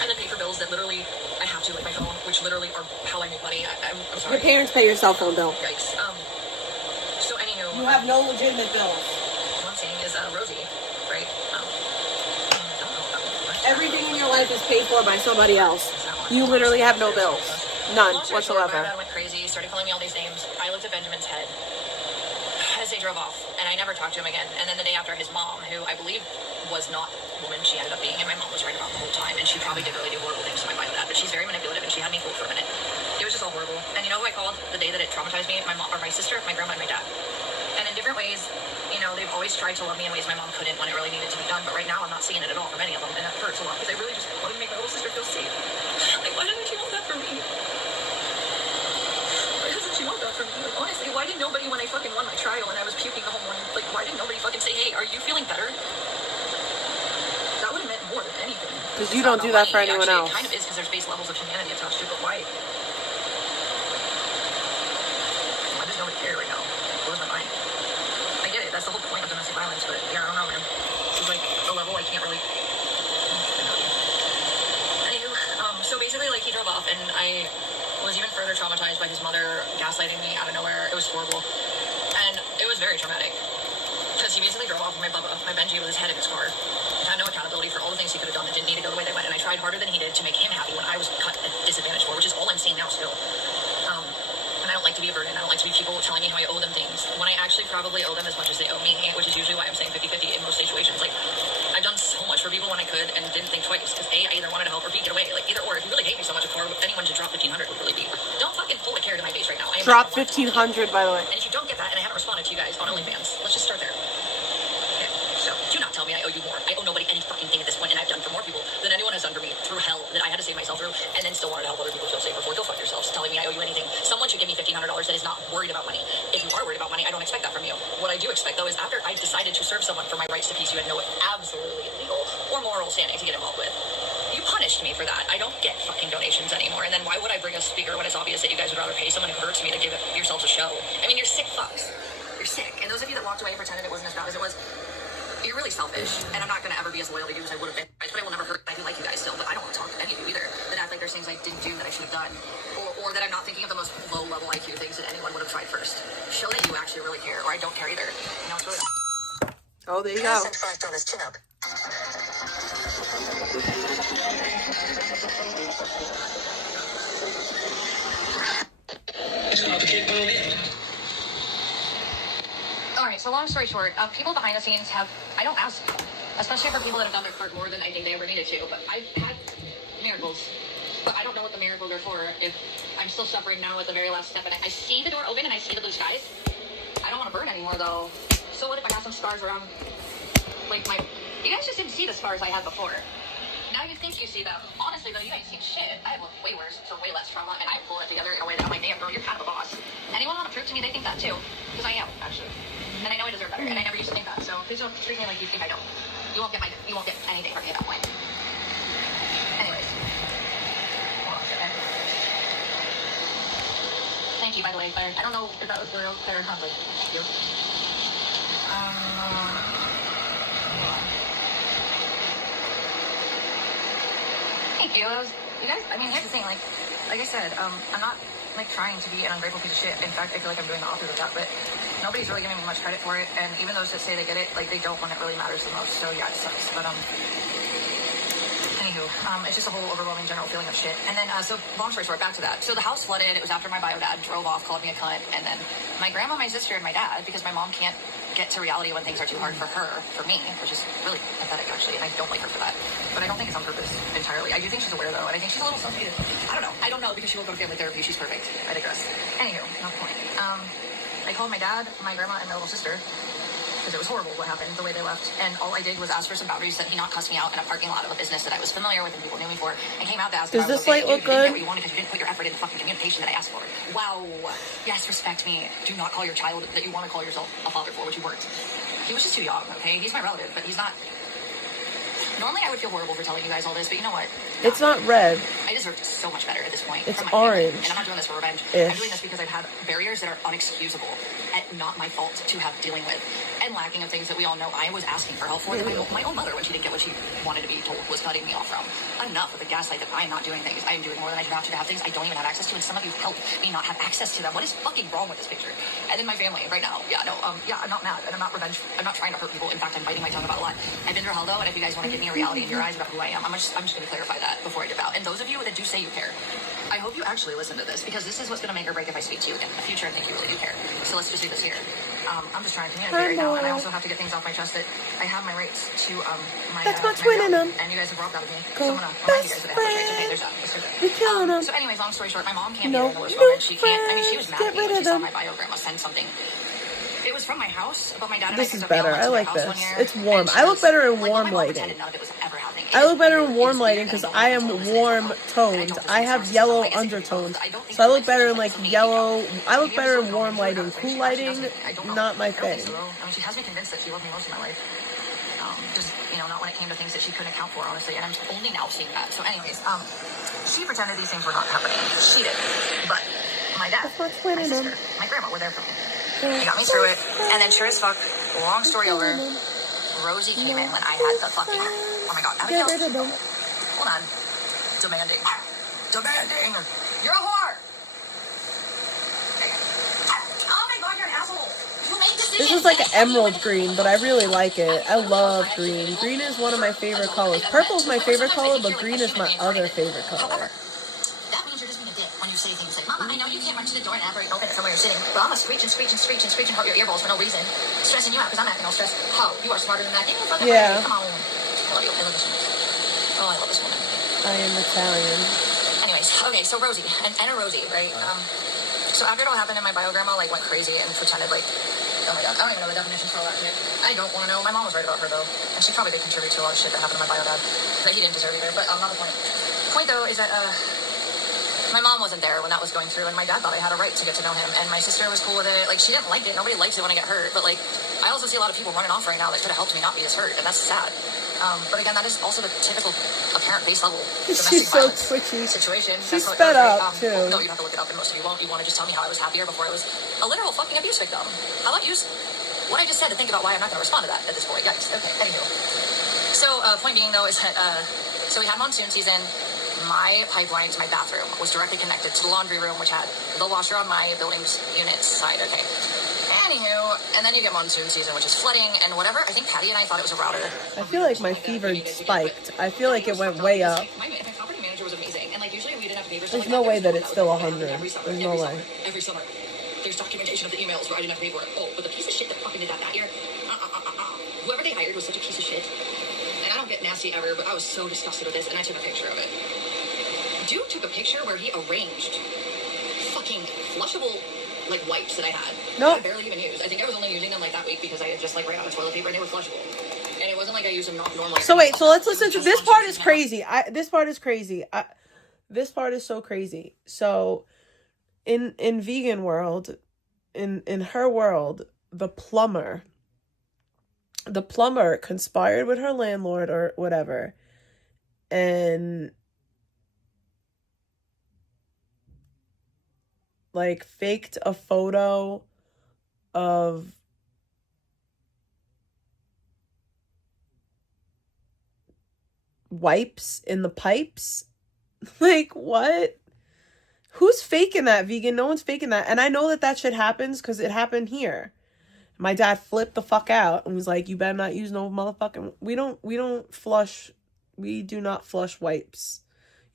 And then pay for bills that literally I have to, like my phone, which literally are how I make money. I'm sorry. Your parents pay your cell phone bill. Yikes. So anywho. You have no legitimate bills. What I'm saying is Rosie, right? Everything in your life is paid for by somebody else. You literally have no bills. None whatsoever. My dad went crazy, started calling me all these names. I looked at Benjamin's head as they drove off, and I never talked to him again. And then the day after, his mom, who I believe was not the woman she ended up being, and my mom was right about the whole time, and she probably did really do horrible things to my dad, but she's very manipulative, and she had me fooled for a minute. It was just all horrible. And you know who I called the day that it traumatized me? My mom, or my sister, my grandma, and my dad. And in different ways, you know, they've always tried to love me in ways my mom couldn't when it really needed to be done. But right now, I'm not seeing it at all from any of them, and that hurts a lot because I really just wanted to make my little sister feel safe. Like, why didn't she want that for me? Why doesn't she want that for me? Like, honestly, why didn't nobody, when I fucking won my trial and I was puking the whole morning, like, why didn't nobody fucking say, hey, are you feeling better? That would have meant more than anything. Because you don't do that for anyone else. It kind of is because there's base levels of humanity attached to it, but why? I just don't care right now. It blows my mind. I get it. That's the whole point of domestic violence, but yeah, I don't know, man. It's like a level I can't really. Anywho, so basically, like, he drove off, and I was even further traumatized by his mother gaslighting me out of nowhere. It was horrible, and it was very traumatic because he basically drove off with my Benji with his head in his car. And had no accountability for all the things he could have done that didn't need to go the way they went. And I tried harder than he did to make him happy when I was cut at disadvantage for, which is all I'm seeing now still. And I don't like to be a burden. I don't like to be people telling me how I owe them things when I actually probably owe them as much as they owe me, which is usually why I'm saying 50-50 in most situations. Like, I've done so much for people when I could and didn't think twice because A, I either wanted to help or B, get away. Like, either or. If you really hate me so much, a car, anyone should drop 1,500 would really be. Don't fucking pull a carrot in my face right now. Drop 1,500, by the way. And if you don't get that, and I haven't responded to you guys on OnlyFans, let's just start there. Okay, so do not tell me I owe you more. I owe nobody any fucking thing at this point, and I've done for more people than anyone has done for me through hell that I had to save myself through, and then still wanted to help other people feel safe before. Go fuck yourselves, telling me I owe you anything. Someone should give me $1,500 that is not worried about money. If you are worried about money, I don't expect that from you. What I do expect, though, is after I decided to serve someone for my rights to peace you had no absolutely illegal or moral standing to get involved with, you punished me for that. I don't get fucking donations anymore. And then why would I bring a speaker when it's obvious that you guys would rather pay someone who hurts me to give yourselves a show? I mean, you're sick fucks. You're sick. And those of you that walked away and pretended it wasn't as bad as it was, you're really selfish. And I'm not going to ever be as loyal to you as I would have been. But I will never hurt. I do like you guys still, but I don't want to talk to any of you either that act like there's things I didn't do that I should have done. Or that I'm not thinking of the most low-level IQ things that anyone would have tried first. Show that you actually really care, or I don't care either. You know, it's really... Oh, there you go. $5 chin up. Alright, so long story short, people behind the scenes have, I don't ask, especially for people that have done their part more than I think they ever needed to, but I've had miracles. But I don't know what the miracles are for if I'm still suffering now at the very last step. And I see the door open and I see the blue skies. I don't want to burn anymore though. So what if I have some scars around, like my... You guys just didn't see the scars I had before. Now you think you see them. Honestly though, you ain't seen shit. I have looked way worse for way less trauma, and I pull it together in a way that I'm like, damn, bro, you're kind of a boss. Anyone want to prove to me they think that too? Because I am, actually. And I know I deserve better, and I never used to think that. So please don't treat me like you think I don't. You won't get anything from me at that point. Anyways. Thank you, by the way, Claire. I don't know if that was real, Claire Huntley. Thank you. Thank you. You guys, I mean, here's the thing, like I said, I'm not, like, trying to be an ungrateful piece of shit. In fact, I feel like I'm doing the opposite of that, but nobody's really giving me much credit for it, and even those that say they get it, like, they don't when it really matters the most, so yeah, it sucks, but, anywho, it's just a whole overwhelming general feeling of shit. And then, so long story short, back to that. So the house flooded. It was after my bio dad drove off, called me a cunt, and then my grandma, my sister, and my dad, because my mom can't get to reality when things are too hard for her, for me, which is really pathetic, actually, and I don't like her for that. But I don't think it's on purpose entirely. I do think she's aware, though, and I think she's a little self-hated. I don't know, because she will go to family therapy. She's perfect. I digress. Anywho, not the point. I called my dad, my grandma, and my little sister, because it was horrible what happened, the way they left. And all I did was ask for some boundaries that he not cuss me out in a parking lot of a business that I was familiar with and people knew me for, and came out to ask if I was okay. Does this light look good? You didn't get what you wanted because you didn't put your effort in the fucking communication that I asked for. Wow. Yes, respect me. Do not call your child that you want to call yourself a father for, which you weren't. He was just too young, okay? He's my relative, but he's not... Normally I would feel horrible for telling you guys all this, but you know what? It's not red. I deserve so much better at this point. It's from my family. orange. And I'm not doing this for revenge. Ish. I'm doing this because I've had barriers that are unexcusable and not my fault to have dealing with. And been lacking of things that we all know I was asking for help for, that my own mother, when she didn't get what she wanted to be told, was cutting me off from. Enough with the gaslight that I am not doing things. I am doing more than I should have to have things I don't even have access to, and some of you help me not have access to them. What is fucking wrong with this picture? And in my family right now, I'm not mad, and I'm not revenge. I'm not trying to hurt people. In fact, I'm biting my tongue about a lot. I've been through hell though, and if you guys want to give me a reality in your eyes about who I am, I'm just going to clarify that before I dip out. And those of you that do say you care, I hope you actually listen to this, because this is what's going to make or break if I speak to you in the future. I think you really do care. So let's just do this here. I'm just trying to communicate right now, and I also have to get things off my chest that I have my rights to my That's my twin in them. And you guys have robbed that of me. Go so I'm gonna remind you guys that I have rights. Okay, there's that. Let's do that. We're killing them. So anyways, long story short, my mom can't No, be in the worst no moment. She can't. I mean, she was mad at friends. me Get when rid she of saw them. my bio grandma send something. It was from my house, but my dad and This I is picked up mail better. and I went to like my house this. one year, It's warm. and she I look was better in like, warm my mom lighting. pretended none of it was ever happening. I look better in It's warm weird lighting and because don't I have am control of this warm anymore. And I toned. don't I have listen to yellow I guess if you undertones. I don't think So I you look guys better feel in like like to me, yellow. I look maybe better I'm in so warm dumb. lighting. Maybe Cool she lighting, doesn't. I don't know. not my I don't think thing. so, though. I mean, she has me convinced that she loved me most of my life. Just, not when it came to things that she couldn't account for, honestly. And I'm only now seeing that. So anyways, she pretended these things were not happening. She did. But my dad, my sister, my grandma were there for me. They got me through it. And then sure as fuck, long story over, Rosie came in when I had the fucking, oh my god, Abigail, hold on, demanding, you're a whore. Oh my god, you're an asshole. You make decisions. This is like an emerald green, but I really like it. I love green. Green is one of my favorite colors. Purple is my favorite color, but green is my other favorite color. That means you're just being a dick when you say things like, Mama, I know you can't run to the door and operate open it from where you're sitting, but I'm gonna screech and screech and screech and screech and hurt your earballs for no reason. Stressing you out because I'm acting all stressed. Ho, you are smarter than that. Give me a fucking Yeah. break. Come on. I love you. I love this woman. Oh, I love this woman. I am Italian. Anyways, okay, so Rosie, and a Rosie, right? So after it all happened, and my bio grandma like went crazy and pretended like, oh my god, I don't even know the definitions for all that shit. I don't want to know. My mom was right about her though, and she probably did contribute to a lot of shit that happened to my bio dad that he didn't deserve either. But not the point. Point though is that my mom wasn't there when that was going through, and my dad thought I had a right to get to know him, and my sister was cool with it. Like, she didn't like it. Nobody likes it when I get hurt, but like, I also see a lot of people running off right now that could have helped me not be as hurt, and that's sad. But again, that is also the typical apparent base level domestic She's so violence twitchy. situation. She's That's how it fed goes, up, right? too. No, you have to look it up, and most of you won't. You want to just tell me how I was happier before I was a literal fucking abuse victim. How about use what I just said to think about why I'm not going to respond to that at this point, guys? Okay, anywho. So, point being, though, is that, so we had monsoon season. My pipeline to my bathroom was directly connected to the laundry room, which had the washer on my building's unit side. Okay. Anywho, and then you get monsoon season, which is flooding and whatever. I think Patty and I thought it was a router. I feel like my fever spiked. I feel like it went way up. My property manager was amazing, and like usually we didn't have neighbors. There's no way that it's still 100. There's no way. Every summer, there's documentation of the emails where I didn't have to pay for it. Oh, but the piece of shit that fucking did that year, whoever they hired was such a piece of shit. And I don't get nasty ever, but I was so disgusted with this, and I took a picture of it. Dude took a picture where he arranged fucking flushable like wipes that I had. Nope. I barely even used. I think I was only using them like that week because I had just like ran out of toilet paper and they were flushable. And it wasn't like I used them normally. So wait, so let's listen to this part is crazy. This part is crazy. This part is so crazy. So in vegan world, in her world, the plumber conspired with her landlord or whatever, and like faked a photo of wipes in the pipes. Like, what? Who's faking that, vegan? No one's faking that. And I know that shit happens because it happened here. My dad flipped the fuck out and was like, you better not use no motherfucking... We do not flush wipes.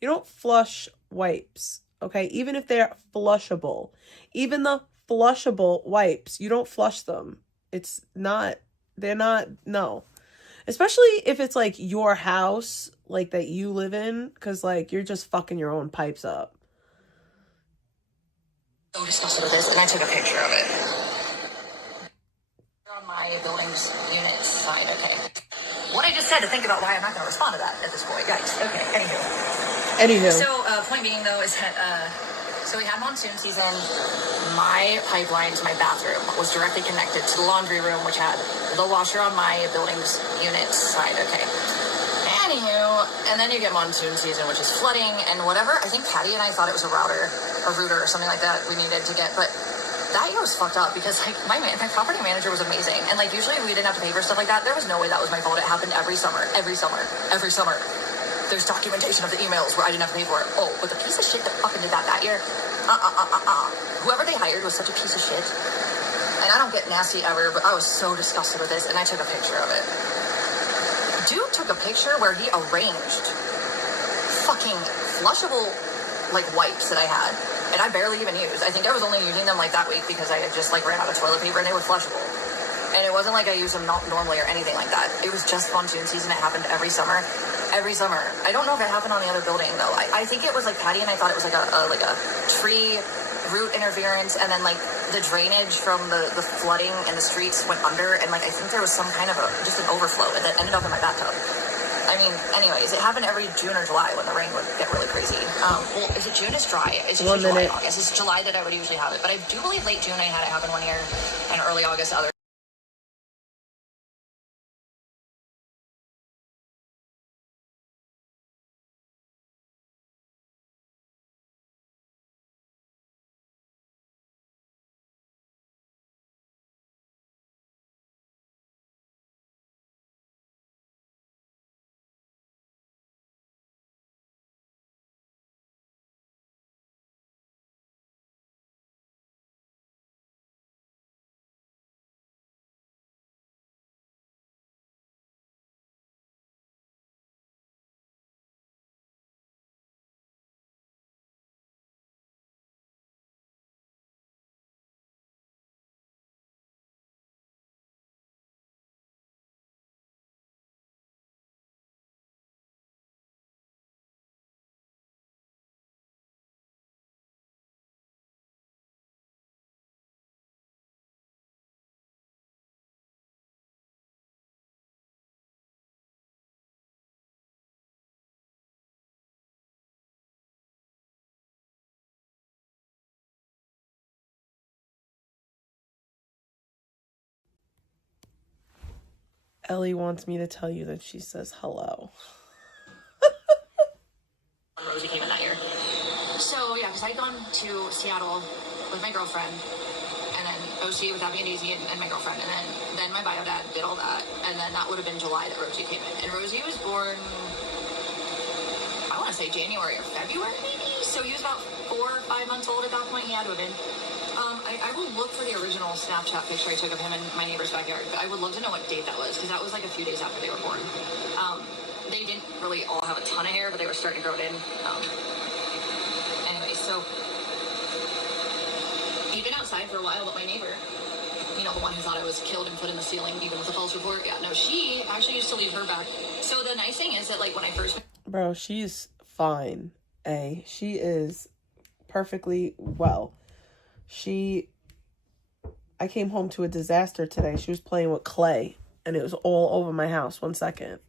You don't flush wipes, okay? Even if they're flushable. Even the flushable wipes, you don't flush them. No. Especially if it's like your house, like that you live in, because like you're just fucking your own pipes up. So disgusted with this, and I took a picture of it. On my building's unit side, okay. What I just said to think about why I'm not going to respond to that at this point, guys. Okay, anywho. So, point being though is that, so we had monsoon season. My pipeline to my bathroom was directly connected to the laundry room, which had the washer on my building's unit side, okay. Anywho, and then you get monsoon season, which is flooding and whatever. I think Patty and I thought it was a router or something like that we needed to get, but that year was fucked up because like my property manager was amazing, and like usually we didn't have to pay for stuff like that. There was no way that was my fault. It happened every summer. There's documentation of the emails where I didn't have to pay for it. Oh, but the piece of shit that fucking did that year, whoever they hired was such a piece of shit. And I don't get nasty ever, but I was so disgusted with this, and I took a picture of it. Dude took a picture where he arranged fucking flushable like wipes that I had, and I barely even used. I think I was only using them like that week because I had just like ran out of toilet paper and they were flushable. And it wasn't like I used them not normally or anything like that. It was just monsoon season. It happened every summer. I don't know if it happened on the other building though. I think it was like Patty and I thought it was like a tree root interference, and then like the drainage from the flooding in the streets went under, and like I think there was some kind of just an overflow that ended up in my bathtub. I mean, anyways, it happened every June or July when the rain would get really crazy. Well, is it June? It's dry. It's usually July, August. It's July that I would usually have it, but I do believe late June I had it happen one year, and early August other. Ellie wants me to tell you that she says hello. Rosie came in that year. So yeah, because I'd gone to Seattle with my girlfriend, and then OC with Abby and Daisy and my girlfriend, and then my bio dad did all that, and then that would have been July that Rosie came in. And Rosie was born, I want to say January or February maybe. So he was about 4 or 5 months old at that point. He had to have been. I will look for the original Snapchat picture I took of him in my neighbor's backyard, but I would love to know what date that was, because that was like a few days after they were born. They didn't really all have a ton of hair, but they were starting to grow it in. Anyway, so he'd been outside for a while, but my neighbor, you know, the one who thought I was killed and put in the ceiling, even with a false report, yeah, no, she actually used to leave her back. So the nice thing is that, like, when I first... Bro, she's fine, She is perfectly well. I came home to a disaster today. She was playing with clay, and it was all over my house. 1 second.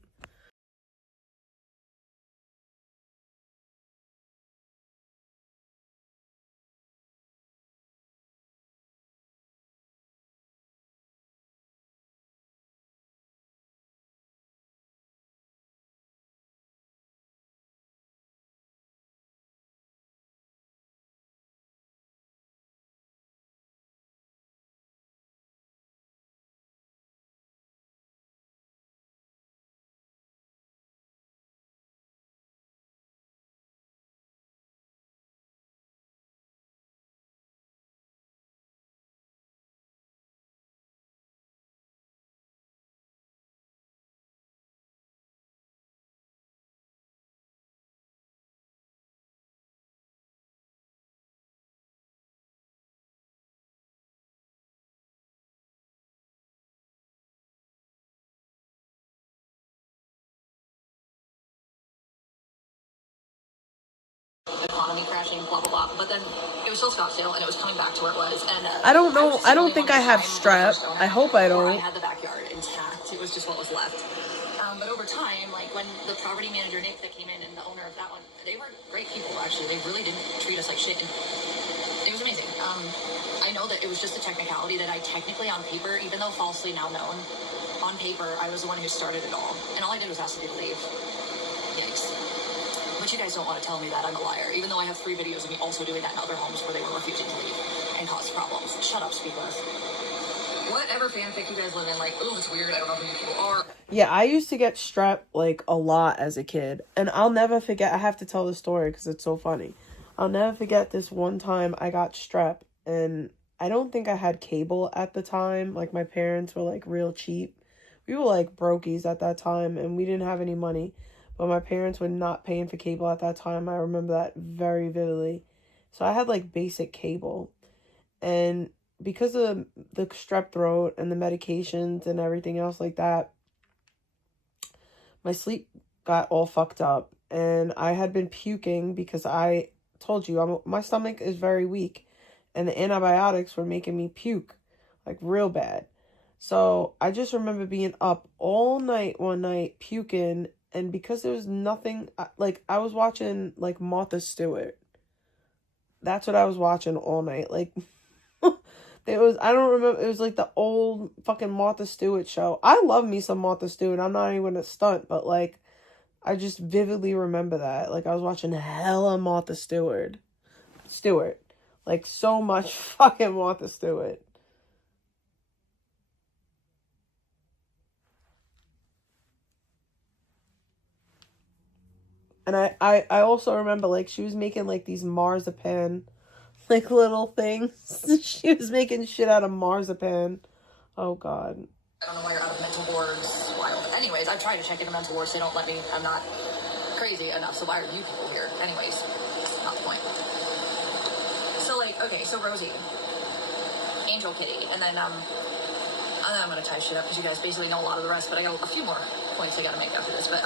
Economy crashing, blah blah blah. But then it was still Scottsdale, and it was coming back to where it was. And I don't know. I don't think I have strep. I hope I don't. I had the backyard intact. It was just what was left. But over time, like when the property manager Nick that came in and the owner of that one, they were great people. Actually, they really didn't treat us like shit. And it was amazing. I know that it was just a technicality that I technically on paper, even though falsely now known, on paper I was the one who started it all, and all I did was ask the people to leave. Yikes. But But you guys don't want to tell me that I'm a liar, even though I have 3 videos of me also doing that in other homes where they were refusing to leave and cause problems. Shut up, speakers. Whatever fanfic you guys live in, like, oh, it's weird, I don't know who you people are. Yeah, I used to get strep, like, a lot as a kid. And I'll never forget, I have to tell the story because it's so funny. I'll never forget this one time I got strep, and I don't think I had cable at the time. Like, my parents were, like, real cheap. We were, like, brokies at that time, and we didn't have any money. But my parents were not paying for cable at that time. I remember that very vividly. So I had, like, basic cable. And because of the strep throat and the medications and everything else like that, my sleep got all fucked up. And I had been puking because I told you, my stomach is very weak. And the antibiotics were making me puke, like, real bad. So I just remember being up all night one night puking. And because there was nothing, like, I was watching, like, Martha Stewart. That's what I was watching all night. Like, it was, I don't remember, it was, like, the old fucking Martha Stewart show. I love me some Martha Stewart. I'm not even going to stunt, but, like, I just vividly remember that. Like, I was watching hella Martha Stewart. Like, so much fucking Martha Stewart. And I also remember, like, she was making, like, these marzipan, like, little things. She was making shit out of marzipan. Oh, God. I don't know why you're out of mental wards. Anyways, I've tried to check into mental wards. They don't let me. I'm not crazy enough. So why are you people here? Anyways, not the point. So, like, okay, so Rosie, Angel Kitty, and then I'm going to tie shit up because you guys basically know a lot of the rest, but I got a few more points I got to make after this, but,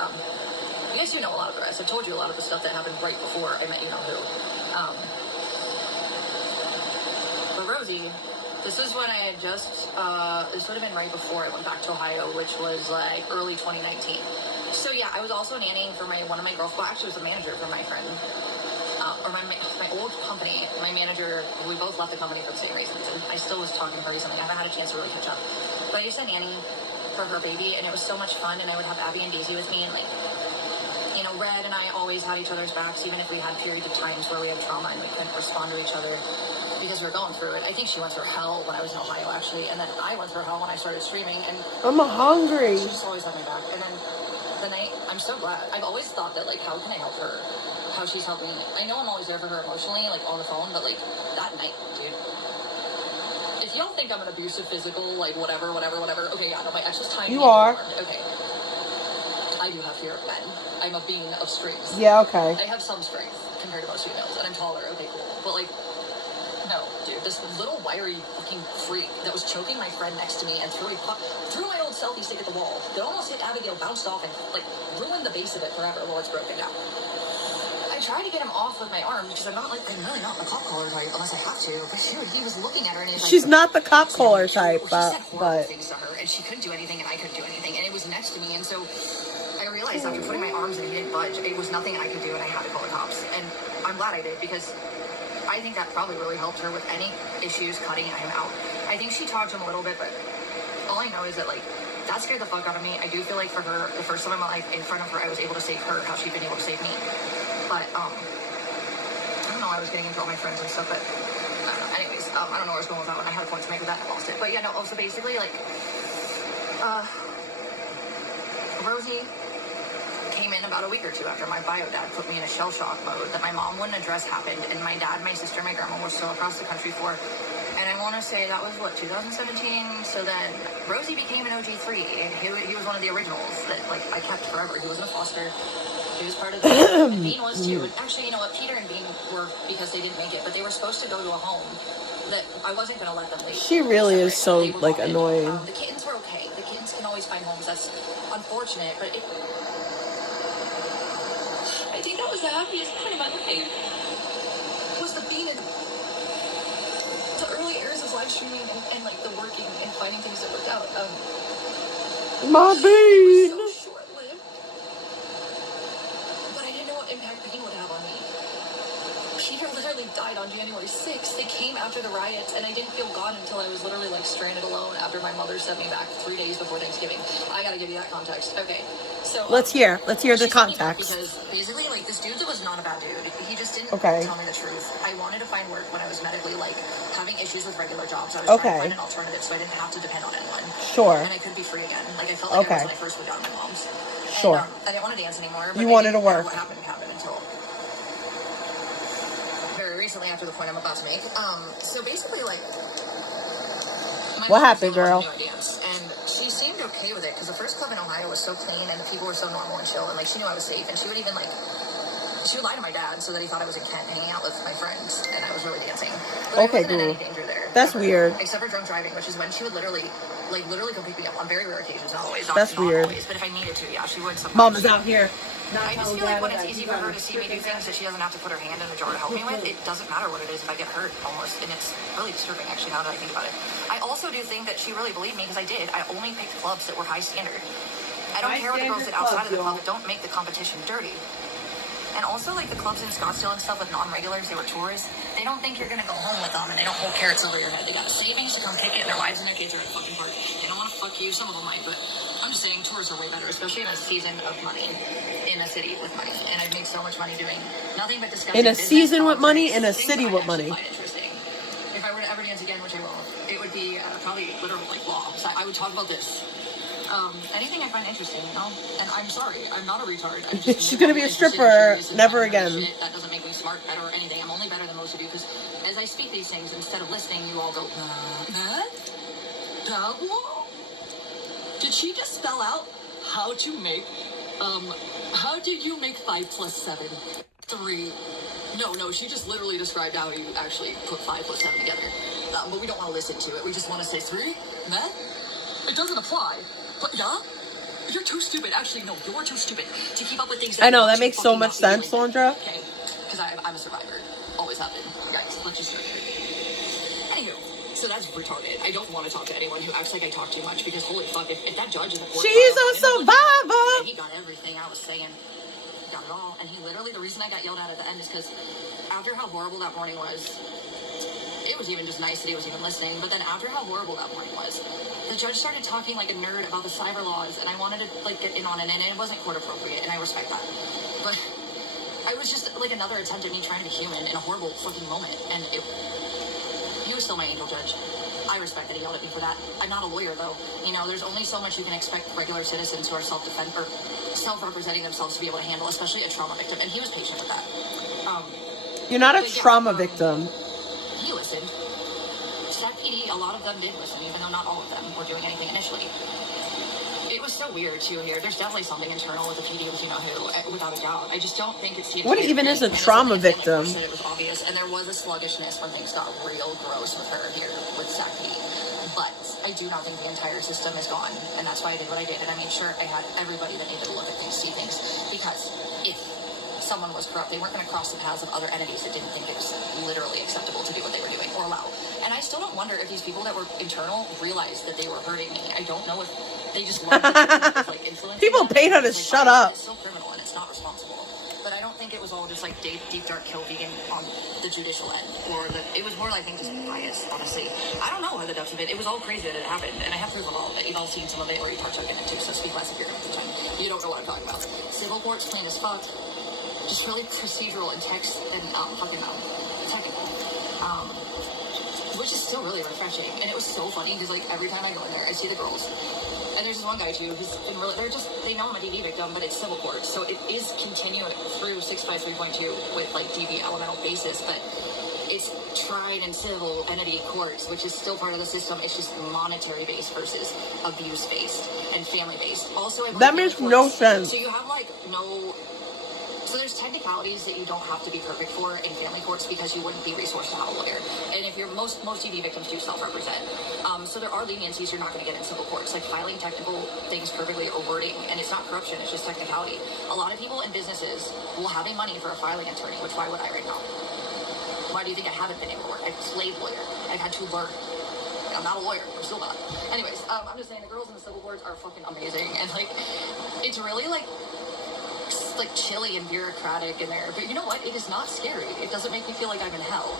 you guys do know a lot of the rest. I've told you a lot of the stuff that happened right before I met you-know-who. But Rosie, this was when I had just, this would have been right before I went back to Ohio, which was like early 2019. So yeah, I was also nannying for one of my girlfriends. Well, actually, I was the manager for my friend, or my old company. My manager, we both left the company for the same reasons. And I still was talking to her recently. I haven't had a chance to really catch up. But I used to nanny for her baby, and it was so much fun. And I would have Abby and Daisy with me, and, like, you know, Red and I always had each other's backs, even if we had periods of times where we had trauma and we couldn't respond to each other because we were going through it. I think she went through hell when I was in Ohio, actually, and then I went through hell when I started streaming. And I'm hungry. She just always had my back. And then the night, I'm so glad. I've always thought that, like, how can I help her? How she's helping me. I know I'm always there for her emotionally, like, on the phone, but, like, that night, dude. If y'all think I'm an abusive physical, like, whatever, okay, yeah, no, my ex was tying me. You are. Okay. I do have fear of men. I'm a being of strength. Yeah, okay. I have some strength compared to most females, and I'm taller. Okay, cool. But, like, no, dude, this little wiry fucking freak that was choking my friend next to me and threw my old selfie stick at the wall that almost hit Abigail, bounced off, and, like, ruined the base of it forever while it's broken down. I tried to get him off with my arms because I'm really not the cop collar type unless I have to. But shoot, he was looking at her and he was like, she's not the cop collar type, she said horrible but things to her, and she couldn't do anything and I couldn't do anything, and it was next to me, and so I realized after putting my arms in, he didn't budge. It was nothing I could do, and I had to call the cops. And I'm glad I did, because I think that probably really helped her with any issues cutting him out. I think she talked to him a little bit, but all I know is that, like, that scared the fuck out of me. I do feel like for her, the first time in my life in front of her, I was able to save her how she'd been able to save me. But, I don't know, I was getting into all my friends and stuff, but I don't know. Anyways, I don't know where I was going with that one. I had a point to make with that and I lost it. But yeah, no, also basically, like, Rosie came in about a week or two after my bio dad put me in a shell shock mode that my mom wouldn't address happened, and my dad, my sister, my grandma were still across the country for. And I want to say that was, what, 2017? So then Rosie became an OG3. He was one of the originals that, like, I kept forever. He wasn't a foster. He was part of the... And Bean was too. And actually, you know what? Peter and Bean were, because they didn't make it, but they were supposed to go to a home that I wasn't going to let them leave. she really is so, like, annoying. The kittens were okay. The kittens can always find homes. That's unfortunate, but it... I think that was the happiest point of my life. Was the Bean and... the early years of live streaming and like the working and finding things that worked out. My Bean! It was so short-lived. But I didn't know what impact Bean would have on me. She literally died on January 6th. They came after the riots, and I didn't feel gone until I was literally like stranded alone after my mother sent me back 3 days before Thanksgiving. I gotta give you that context. Okay, so Let's hear the context. Because basically, like, this dude was not a bad dude. He just didn't tell me the truth. I wanted to find work when I was medically like having issues with regular jobs. I was trying to find an alternative so I didn't have to depend on anyone. Sure. And I could be free again. Like I felt like I was when I first moved out of my mom's. Sure. And, I didn't want to dance anymore. But You wanted to work. What happened until very recently, after the point I'm about to make. So basically, like, what happened, girl? And she seemed okay with it because the first club in Ohio was so clean and people were so normal and chill, and like she knew I was safe, and she would even like. She would lie to my dad so that he thought I was in Kent hanging out with my friends, and I was really dancing. But okay, I wasn't in any danger there. That's weird. Except for drunk driving, which is when she would literally come pick me up on very rare occasions, not always. That's weird. Always, but if I needed to, yeah, she would. Mama's out here. I just feel like when it's easy for her to see me do things that she doesn't have to put her hand in the jar to help me with, it doesn't matter what it is if I get hurt, almost. And it's really disturbing, actually, now that I think about it. I also do think that she really believed me, because I did. I only picked clubs that were high standard. I don't care what the girls did outside of the club that don't make the competition dirty. And also, like, the clubs in Scottsdale and stuff with non-regulars, they were tourists, they don't think you're going to go home with them, and they don't hold carrots over your head. They got a savings to come kick it, and their wives and their kids are at a fucking party. They don't want to fuck you. Some of them might, but I'm just saying tourists are way better, especially in a season of money, in a city with money. And I've made so much money doing nothing but discussing in a business, season with money, in a things city I with money. find interesting. If I were to ever dance again, which I won't, it would be probably literal, like, law. So I would talk about this. Anything I find interesting, you know? And I'm sorry, I'm not a retard. I'm just She's gonna be a stripper, never again. That doesn't make me smart, better, or anything. I'm only better than most of you, because as I speak these things, instead of listening, you all go, did she just spell out how to make, how did you make 5 plus 7? 3. No, she just literally described how you actually put 5 plus 7 together. But we don't want to listen to it. We just want to say 3, it doesn't apply. But yeah, you're too stupid. Actually, no, you're too stupid to keep up with things. I know, that makes so much sense, Sandra. Okay, because I'm a survivor. Always have been. Guys, let's just start here. Anywho, so that's retarded. I don't want to talk to anyone who acts like I talk too much, because holy fuck, if that judge is a court, she's a survivor. And he got everything I was saying. Got it all. And he literally, the reason I got yelled at the end is because after how horrible that morning was, it was even just nice that he was even listening, but then after how horrible that morning was, the judge started talking like a nerd about the cyber laws, and I wanted to like get in on it, and it wasn't court appropriate, and I respect that. But I was just like another attempt at me trying to be human in a horrible fucking moment, and he was still my angel judge. I respect that he yelled at me for that. I'm not a lawyer, though. You know, there's only so much you can expect regular citizens who are self-defend or self-representing themselves to be able to handle, especially a trauma victim, and he was patient with that. You're not a trauma victim. He listened. Stack PD, a lot of them did listen, even though not all of them were doing anything initially. It was so weird, too, here. There's definitely something internal with the PD with you-know-who, without a doubt. I just don't think it's... What even is a trauma victim? It was obvious, and there was a sluggishness when things got real gross with her here, with Stack PD. But I do not think the entire system is gone, and that's why I did what I did. And I made sure I had everybody that needed to look at things, see things, because if someone was corrupt, they weren't going to cross the paths of other entities that didn't think it was literally acceptable to do what they were doing or allow. And I still don't wonder if these people that were internal realized that they were hurting me. I don't know if they just learned like influence. People paid her to shut up. It's still criminal and it's not responsible. But I don't think it was all just like deep dark kill vegan on the judicial end, or it was more like, I think, just bias. Honestly, I don't know how the depths of it. It was all crazy that it happened, and I have proof of all of it. You've all seen some of it, or you partook in it too. So speak less if you're going to time. You don't know what I'm talking about. Civil courts plain as fuck. Just really procedural and technical, which is still really refreshing. And it was so funny because like every time I go in there, I see the girls, and there's this one guy too who's been really, they know I'm a DV victim, but it's civil court, so it is continuing through 653.2 with like DV elemental basis, but it's tried in civil entity courts, which is still part of the system. It's just monetary based versus abuse based and family based. Also, that makes no sense. So you have like no. So there's technicalities that you don't have to be perfect for in family courts because you wouldn't be resourced to have a lawyer. And if you're most DV victims do self-represent. So there are leniencies you're not going to get in civil courts, like filing technical things perfectly or wording, and it's not corruption, it's just technicality. A lot of people in businesses will have money for a filing attorney, which why would I right now? Why do you think I haven't been able to work? I'm a slave lawyer. I've had to learn. I'm not a lawyer. I'm still not. Anyways, I'm just saying the girls in the civil courts are fucking amazing, and like it's really like it's like chilly and bureaucratic in there. But you know what? It is not scary. It doesn't make me feel like I'm in hell.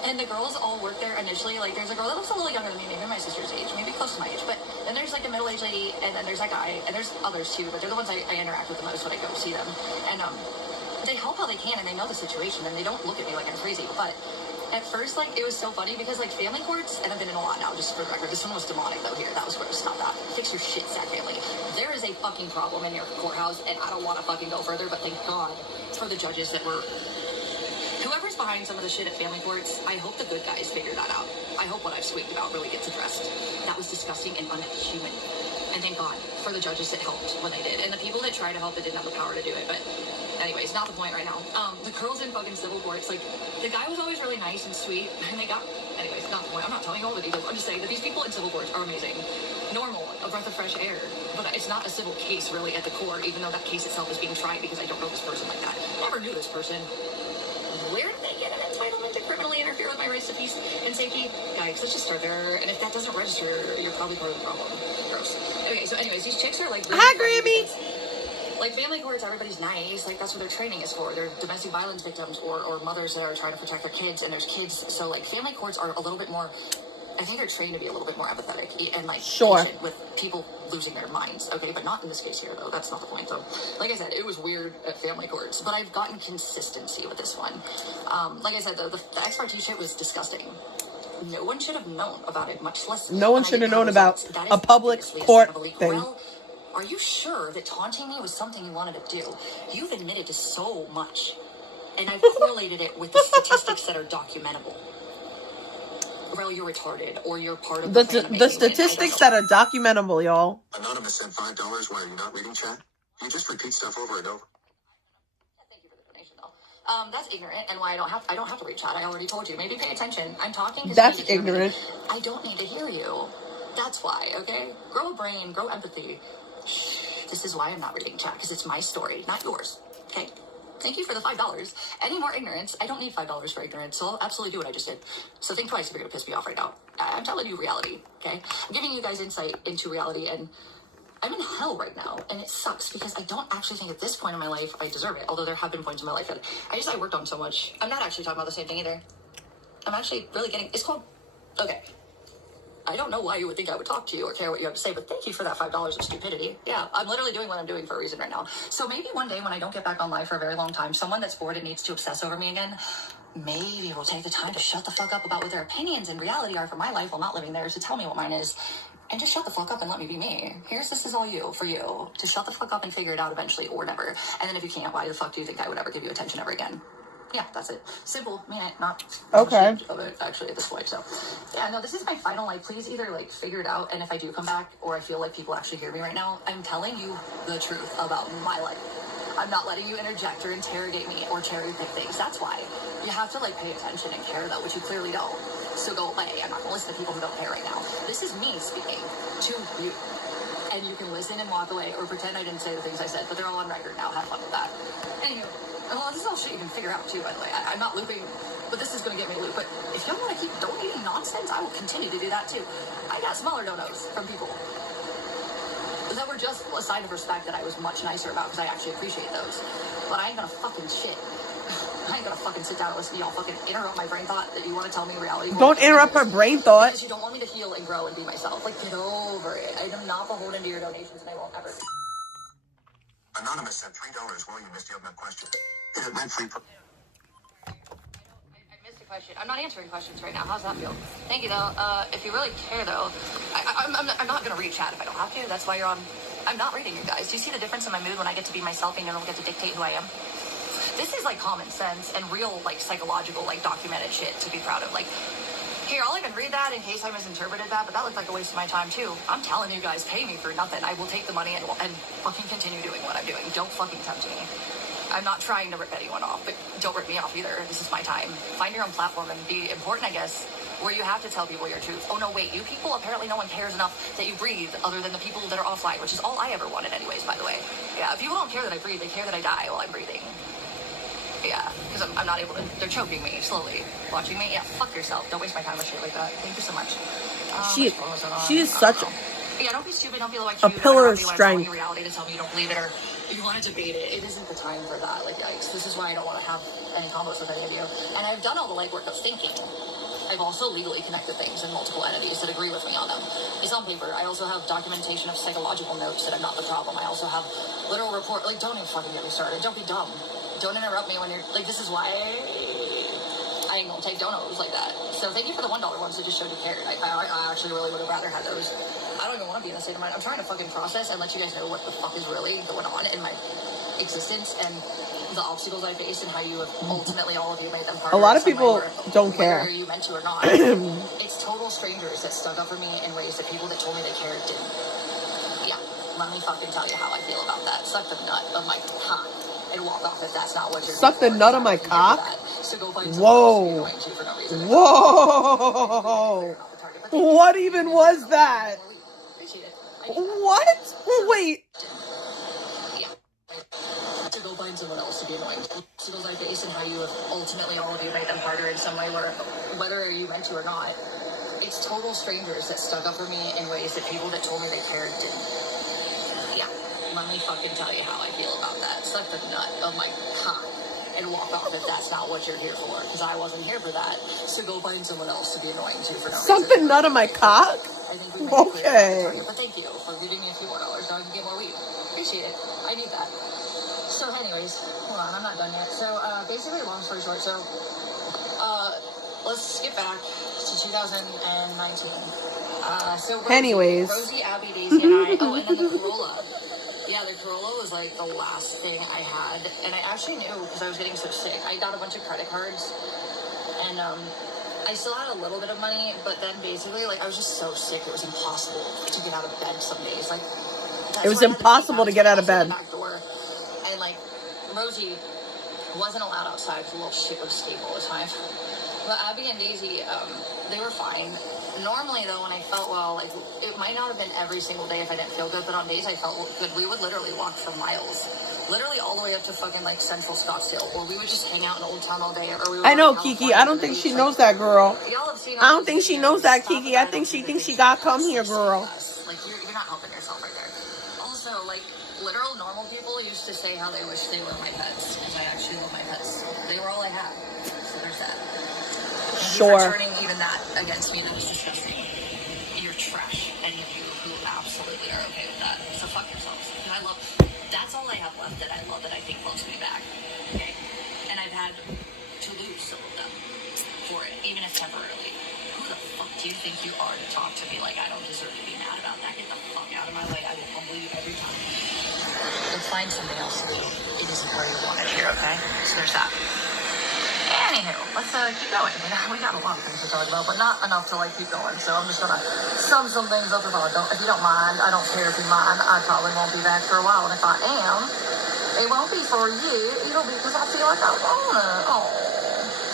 And the girls all work there initially. Like, there's a girl that looks a little younger than me, maybe my sister's age, maybe close to my age. But then there's like a middle-aged lady, and then there's that guy, and there's others too. But they're the ones I interact with the most when I go see them. And they help how they can, and they know the situation, and they don't look at me like I'm crazy. But at first, like, it was so funny because, like, family courts, and I've been in a lot now, just for the record. This one was demonic, though, here. That was gross. Stop that. Fix your shit, Zach family. There is a fucking problem in your courthouse, and I don't want to fucking go further, but thank God for the judges that were... Whoever's behind some of the shit at family courts, I hope the good guys figure that out. I hope what I've squeaked about really gets addressed. That was disgusting and unhuman. And thank God for the judges that helped when they did. And the people that tried to help that didn't have the power to do it, but... Anyways, not the point right now. The girls in fucking civil courts, like, the guy was always really nice and sweet, and they got... Anyways, not the point. I'm not telling you all the details. I'm just saying that these people in civil courts are amazing. Normal, a breath of fresh air. But it's not a civil case, really, at the core, even though that case itself is being tried because I don't know this person like that. Never knew this person. Where did they get an entitlement to criminally interfere with my rights to peace and safety? Guys, let's just start there. And if that doesn't register, you're probably part of the problem. Gross. Okay, so anyways, these chicks are like... Really Hi, Grammy! Like, family courts, everybody's nice. Like, that's what their training is for. They're domestic violence victims or mothers that are trying to protect their kids, and there's kids. So, like, family courts are a little bit more... I think they're trained to be a little bit more empathetic and, like, patient with people losing their minds, okay? But not in this case here, though. That's not the point, though. Like I said, it was weird at family courts, but I've gotten consistency with this one. Like I said, though, the ex parte shit was disgusting. No one should have known about it, much less... No one should have known about a public court thing. Well, are you sure that taunting me was something you wanted to do? You've admitted to so much, and I've correlated it with the statistics that are documentable. Well, you're retarded, or you're part of the statistics that are documentable, y'all. Anonymous sent $5. Why are you not reading chat? You just repeat stuff over and over. Thank you for the donation, though. That's ignorant, and why I don't have to read chat. I already told you. Maybe pay attention. I'm talking. That's ignorant. I don't need to hear you. That's why. Okay. Grow a brain. Grow empathy. This is why I'm not reading chat, because it's my story, not yours. Okay. Thank you for the $5. Any more ignorance? I don't need $5 for ignorance, so I'll absolutely do what I just did. So think twice if you're going to piss me off right now. I'm telling you reality, okay? I'm giving you guys insight into reality, and I'm in hell right now, and it sucks because I don't actually think at this point in my life I deserve it, although there have been points in my life that I worked on so much. I'm not actually talking about the same thing either. I'm actually really getting... It's called... Okay. I don't know why you would think I would talk to you or care what you have to say, but thank you for that $5 of stupidity. Yeah, I'm literally doing what I'm doing for a reason right now. So maybe one day when I don't get back on live for a very long time, someone that's bored and needs to obsess over me again, maybe will take the time to shut the fuck up about what their opinions and reality are for my life while not living theirs, to tell me what mine is, and just shut the fuck up and let me be me. This is all you, for you, to shut the fuck up and figure it out eventually or never. And then if you can't, why the fuck do you think I would ever give you attention ever again? Yeah, that's it. Simple, mean it, not okay. Of it, actually, at this point. So, yeah, no, this is my final, like, please either, like, figure it out, and if I do come back, or I feel like people actually hear me right now, I'm telling you the truth about my life. I'm not letting you interject or interrogate me or cherry pick things. That's why. You have to, like, pay attention and care, though, which you clearly don't. So go away. I'm not going to listen to people who don't care right now. This is me speaking to you. And you can listen and walk away, or pretend I didn't say the things I said, but they're all on record now. Have fun with that. Anywho. Well, this is all shit you can figure out, too, by the way. I'm not looping, but this is going to get me to loop. But if y'all want to keep donating nonsense, I will continue to do that, too. I got smaller donos from people that were just a sign of respect that I was much nicer about, because I actually appreciate those. But I ain't going to fucking shit. I ain't going to fucking sit down and listen to y'all fucking interrupt my brain thought that you want to tell me reality. Don't interrupt her brain thought. Because you don't want me to heal and grow and be myself. Like, get over it. I am not beholden to your donations, and I won't ever. Anonymous sent $3. Well, you missed the open question. I missed the question. I'm not answering questions right now. How's that feel? Thank you, though. If you really care, though, I'm not going to read chat if I don't have to. That's why you're on. I'm not reading you guys. Do you see the difference in my mood when I get to be myself and you don't get to dictate who I am? This is, like, common sense and real, like, psychological, like, documented shit to be proud of. Like, here, I'll even read that in case I misinterpreted that, but that looked like a waste of my time, too. I'm telling you guys, pay me for nothing. I will take the money and fucking continue doing what I'm doing. Don't fucking tempt me. I'm not trying to rip anyone off, but don't rip me off either. This is my time. Find your own platform and be important, I guess, where you have to tell people your truth. Oh, no, wait, you people, apparently no one cares enough that you breathe other than the people that are offline, which is all I ever wanted anyways, by the way. Yeah, if people don't care that I breathe, they care that I die while I'm breathing. Yeah, because I'm not able to. They're choking me slowly. Watching me. Yeah, fuck yourself. Don't waste my time with shit like that. Thank you so much. She is such Yeah, don't be stupid. Don't be like a pillar of strength. You reality to tell me you don't believe it, or if you want to debate it, it isn't the time for that. Like, yikes. This is why I don't want to have any combos with any of you. And I've done all the legwork of thinking. I've also legally connected things in multiple entities that agree with me on them. It's on paper. I also have documentation of psychological notes that I'm not the problem. I also have literal report. Like, don't even fucking get me started. Don't be dumb. Don't interrupt me when you're like. This is why I ain't gonna take donos like that. So thank you for the $1 ones that just showed you cared. I actually really would have rather had those. I don't even want to be in a state of mind. I'm trying to fucking process and let you guys know what the fuck is really going on in my existence and the obstacles I faced and how you have ultimately, all of you, made them harder. A lot of people don't care. Whether you meant to or not. It's total strangers that stuck up for me in ways that people that told me they cared didn't. Yeah, let me fucking tell you how I feel about that. Suck the nut of my cock and walk off if that's not what you're Suck the nut of my cock? So go find Whoa. Whoa. What even was that? What? Wait. To go find someone else to be annoying. Obstacles I face and how you have ultimately, all of you, made them harder in some way, whether you meant to or not. It's total strangers that stuck up for me in ways that people that told me they cared didn't. Yeah, let me fucking tell you how I feel about that. Suck the nut of my cock and walk off if that's not what you're here for, because I wasn't here for that. So go find someone else to be annoying to for no reason. Suck the nut of my cock? I think we made it clear. But thank you for giving me a few more dollars so I can get more weed. Appreciate it. I need that. So anyways, hold on, I'm not done yet. So basically, long story short, so let's skip back to 2019. So Rosie, Abby, Daisy, and I, and then the Corolla. Yeah, the Corolla was like the last thing I had, and I actually knew because I was getting so sick. I got a bunch of credit cards, and I still had a little bit of money, but then basically, like, I was just so sick, it was impossible to get out of bed some days. Like, it was impossible to get out of bed. And like, Rosie wasn't allowed outside because the little shit would escape all the time. But Abby and Daisy, they were fine. Normally, though, when I felt well, like, it might not have been every single day if I didn't feel good, but on days I felt good, we would literally walk for miles. Literally all the way up to fucking, like, Central Scottsdale, or we would just hang out in Old Town all day, or we would I know, Kiki. I don't think she knows that, girl. I don't think she knows that, Kiki. I think she thinks she got come here, girl. Like, you're not helping yourself right there. Also, like, literal normal people used to say how they wish they were my pets, because I actually love my pets. They were all I had. So there's that. Sure. Turning even that against me, that was disgusting. You're trash. Any of you who absolutely are okay with that. So fuck yourselves. And that's all I have left that I love, that I think holds me back. Okay? And I've had to lose some of them for it, even if temporarily. Who the fuck do you think you are to talk to me like I don't deserve to be mad about that? Get the fuck out of my way. I will humble you every time. Let's find something else to do. It isn't where you want it here, okay? So there's that. Anywho, let's keep going. We got a lot of things to talk about, but not enough to like keep going. So I'm just gonna sum some things up. If you don't mind, I don't care if you mind. I probably won't be back for a while, and if I am, it won't be for you. It'll be because I feel like I wanna. Oh,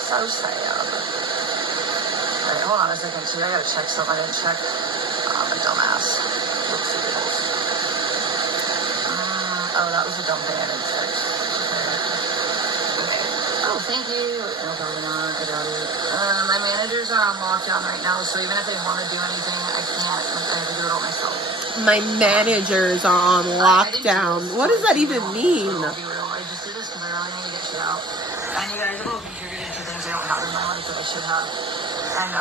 so sad. Wait, hold on a second, too. I gotta check something I didn't check. I'm a dumbass. Whoopsie doodles. Oh, that was a dumb thing I didn't check. Oh, thank you. No, probably not. I got it. My managers are on lockdown right now, so even if they want to do anything, I can't. I have to do it all myself. My managers are on lockdown. What does that even mean? I'll be real. I just did this because I really need to get shit out. And you guys have all contributed to things I don't have in my life that I should have. And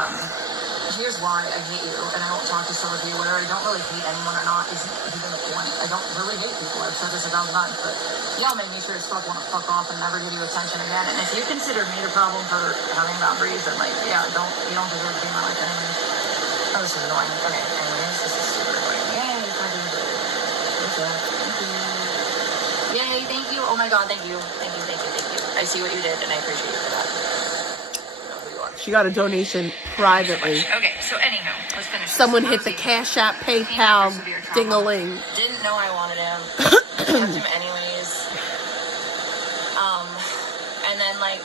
here's why I hate you, and I don't talk to some of you. Whether I don't really hate anyone or not isn't even the point. I don't really hate people. I've said this 1,000 times, but y'all make me sure as fuck want to fuck off and never give you attention again. And if you consider me the problem for having boundaries, then like, yeah, you don't deserve to be in my life anyway. Oh, this is annoying. Okay, anyways, this is super annoying. Yay, fucking good. What's that? Thank you. Yay, thank you. Oh my god, thank you. Thank you, thank you, thank you. I see what you did, and I appreciate you for that. She got a donation privately. Okay, so anyhow, let's finish. Someone hit the Cash App, PayPal, ding-a-ling. Didn't know I wanted him. Kept him anyways. And then like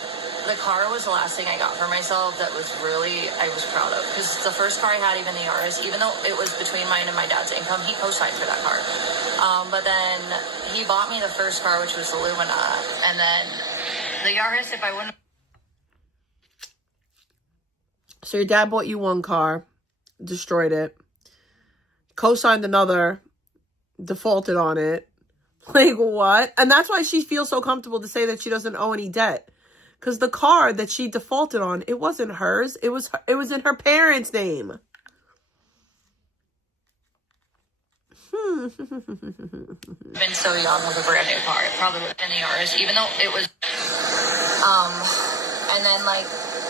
the car was the last thing I got for myself that was really I was proud of, because the first car I had, even the Yaris, even though it was between mine and my dad's income, he co-signed for that car. But then he bought me the first car, which was the Lumina, and then the Yaris, if I wouldn't. So your dad bought you one car, destroyed it. co-signed another, defaulted on it. Like, what? And that's why she feels so comfortable to say that she doesn't owe any debt. Because the car that she defaulted on, it wasn't hers. It was in her parents' name. Been so young with a brand new car. It probably would have been the Yaris, even though it was, and then like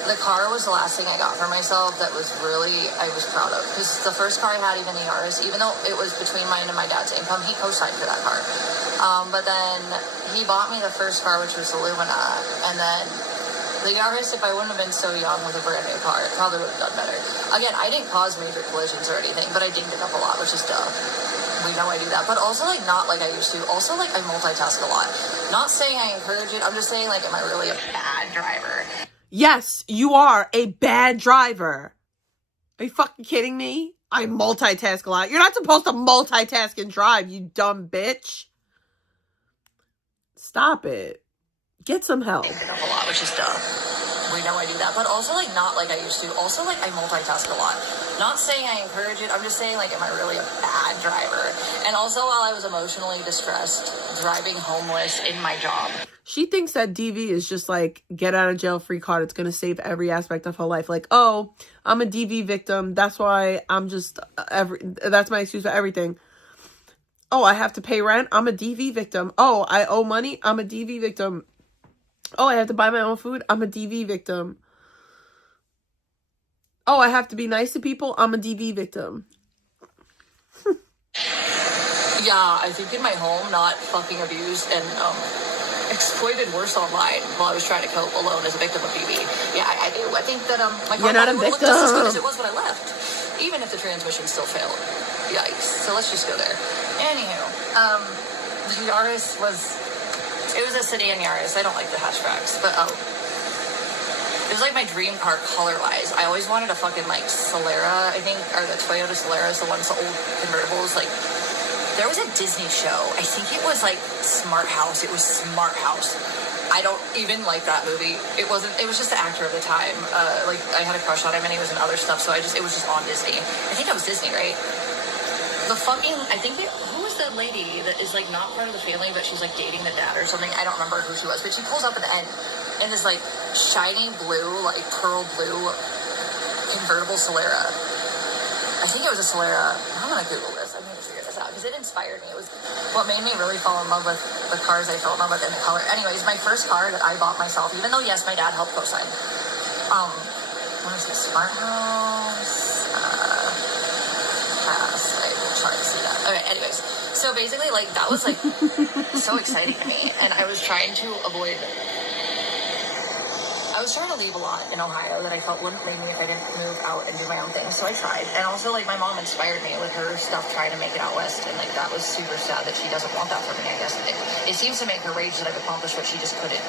the car was the last thing I got for myself that was really, I was proud of. Because the first car I had, even the Yaris, even though it was between mine and my dad's income, he co-signed for that car. But then he bought me the first car, which was the Lumina, and then the Yaris, if I wouldn't have been so young with a brand new car, it probably would have done better. Again, I didn't cause major collisions or anything, but I dinged it up a lot, which is dumb. We know I do that, but also like not like I used to. Also like I multitask a lot. Not saying I encourage it. I'm just saying like, am I really a bad driver? Yes, you are a bad driver. Are you fucking kidding me? I multitask a lot. You're not supposed to multitask and drive, you dumb bitch. Stop it. Get some help. Dinged it up a lot, which is dumb. We know I do that, but also like not like I used to. Also like I multitask a lot. Not saying I encourage it. I'm just saying like, am I really a bad driver? And also while I was emotionally distressed, driving homeless in my job. She thinks that DV is just like get out of jail free card. It's going to save every aspect of her life. Like, oh, I'm a DV victim. That's why I'm just that's my excuse for everything. Oh, I have to pay rent. I'm a DV victim. Oh, I owe money. I'm a DV victim. Oh, I have to buy my own food. I'm a DV victim. Oh, I have to be nice to people. I'm a DV victim. Yeah, I think in my home, not fucking abused and exploited worse online while I was trying to cope alone as a victim of DV. Yeah, I do. I think that my car You're not a would look just as good victim. as it was when I left, even if the transmission still failed. Yikes. So let's just go there. Anywho, the Yaris it was a sedan Yaris. I don't like the hatchbacks, but it was like my dream car color-wise. I always wanted a fucking like Solera, I think, or the Toyota Soleras, the ones, the old convertibles. Like, there was a Disney show. I think it was like Smart House. It was Smart House. I don't even like that movie. It was just the actor of the time. Like, I had a crush on him and he was in other stuff, so it was just on Disney. I think that was Disney, right? Who was the lady that is like not part of the family, but she's like dating the dad or something? I don't remember who she was, but she pulls up at the end in this like shiny blue, like pearl blue convertible Solera. I think it was a Solera. I'm gonna Google this. I need to figure this out because it inspired me. It was what made me really fall in love with the cars I fell in love with and the color. Anyways, my first car that I bought myself, even though yes, my dad helped co-sign. Let me see, Smart House. I will try to see that. Okay, anyways. So basically, like, that was, like, so exciting to me. And I was trying to leave a lot in Ohio that I felt wouldn't leave me if I didn't move out and do my own thing. So I tried. And also, like, my mom inspired me with her stuff trying to make it out west. And, like, that was super sad that she doesn't want that for me, I guess. It seems to make her rage that I've accomplished what she just couldn't.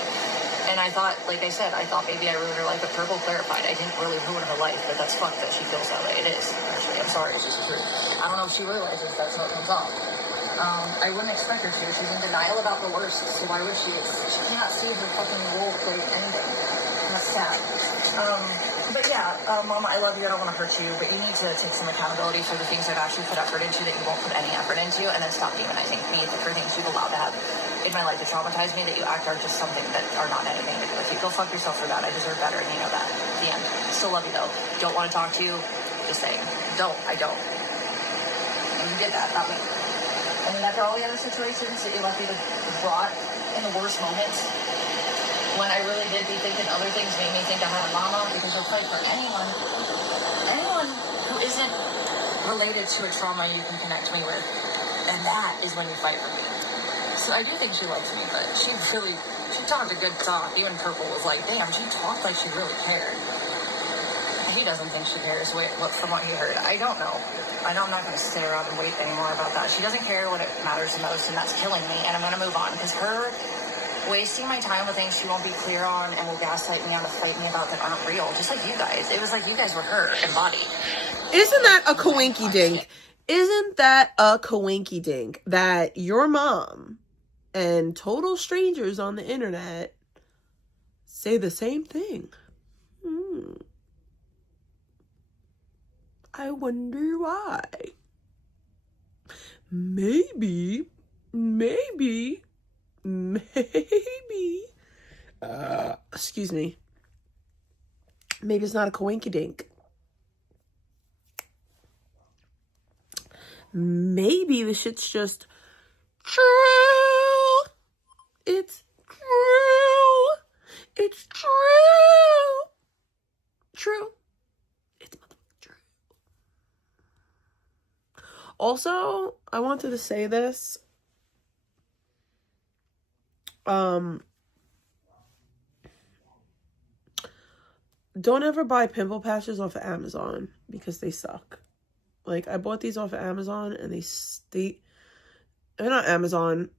And I thought, like I said, maybe I ruined her life, but Purple clarified I didn't really ruin her life, but that's fucked that she feels that way. It is, actually. I'm sorry, it's just the truth. I don't know if she realizes that's how it comes off. I wouldn't expect her to. She's in denial about the worst, so why would she? She cannot see her fucking role playing anything. That's sad. But yeah, Mama, I love you. I don't want to hurt you, but you need to take some accountability for the things I've actually put effort into that you won't put any effort into, and then stop demonizing me for things you've allowed to have in my life to traumatize me that you act are just something that are not anything to do with you. Go fuck yourself for that. I deserve better, and you know that. The end. Still love you, though. Don't want to talk to you. Just saying. I don't. And you did that, not me. And then after all the other situations that you left me brought in the worst moments, when I really did be thinking other things made me think I had a mama, because you'll fight for anyone who isn't related to a trauma you can connect me with. And that is when you fight for me. So I do think she loves me, but she talked a good talk. Even Purple was like, damn, she talked like she really cared. He doesn't think she cares from what he heard. I don't know. I'm not going to sit around and wait anymore about that. She doesn't care what it matters the most, and that's killing me, and I'm going to move on, because her wasting my time with things she won't be clear on and will gaslight me on to fight me about that aren't real, just like you guys. It was like you guys were her embodied. Isn't that a coinky dink? Isn't that a coinky dink that your mom and total strangers on the internet say the same thing? I wonder why. maybe, excuse me. Maybe it's not a coinkydink. Maybe the shit's just true. It's true. It's true. True. It's true. Also, I wanted to say this. Don't ever buy pimple patches off of Amazon because they suck. Like, I bought these off of Amazon and not Amazon,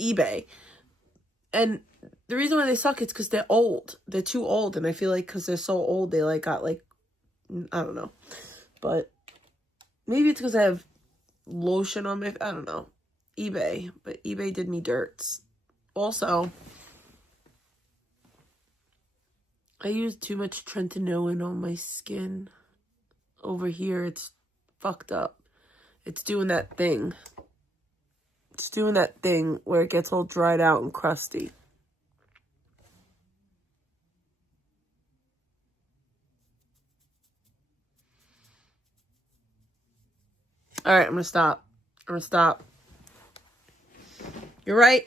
eBay. And the reason why they suck is because they're old. They're too old. And I feel like because they're so old, they like got like, I don't know. But maybe it's because I have lotion on my, I don't know. eBay. But eBay did me dirts. Also, I used too much tretinoin on my skin. Over here, it's fucked up. It's doing that thing. It's doing that thing where it gets all dried out and crusty. Alright, I'm gonna stop. You're right.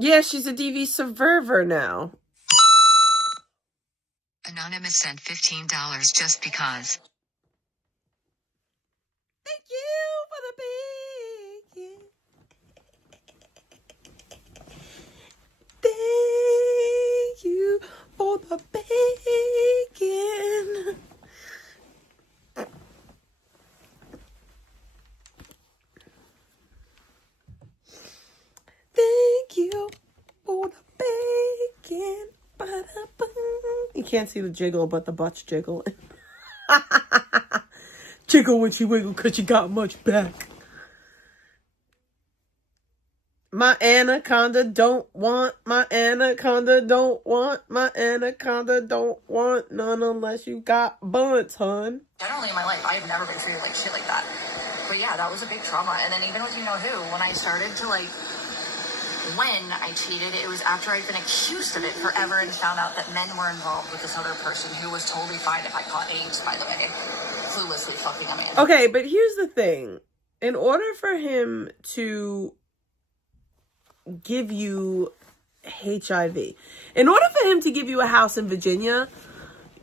Yeah, she's a DV survivor now. Anonymous sent $15 just because. Thank you for the bacon. Thank you for the bacon. Thank you for the bacon. Ba-da-ba. You can't see the jiggle, but the butt's jiggling. Jiggle when she wiggle because she got much back. My anaconda don't want none unless you got buns, hun. Generally in my life, I've never been treated like shit like that. But yeah, that was a big trauma. And then even with you know who, when I started to when I cheated, it was after I'd been accused of it forever and found out that men were involved with this other person who was totally fine if I caught AIDS, by the way. Cluelessly fucking a man. Okay, but here's the thing. In order for him to give you HIV, in order for him to give you a house in Virginia,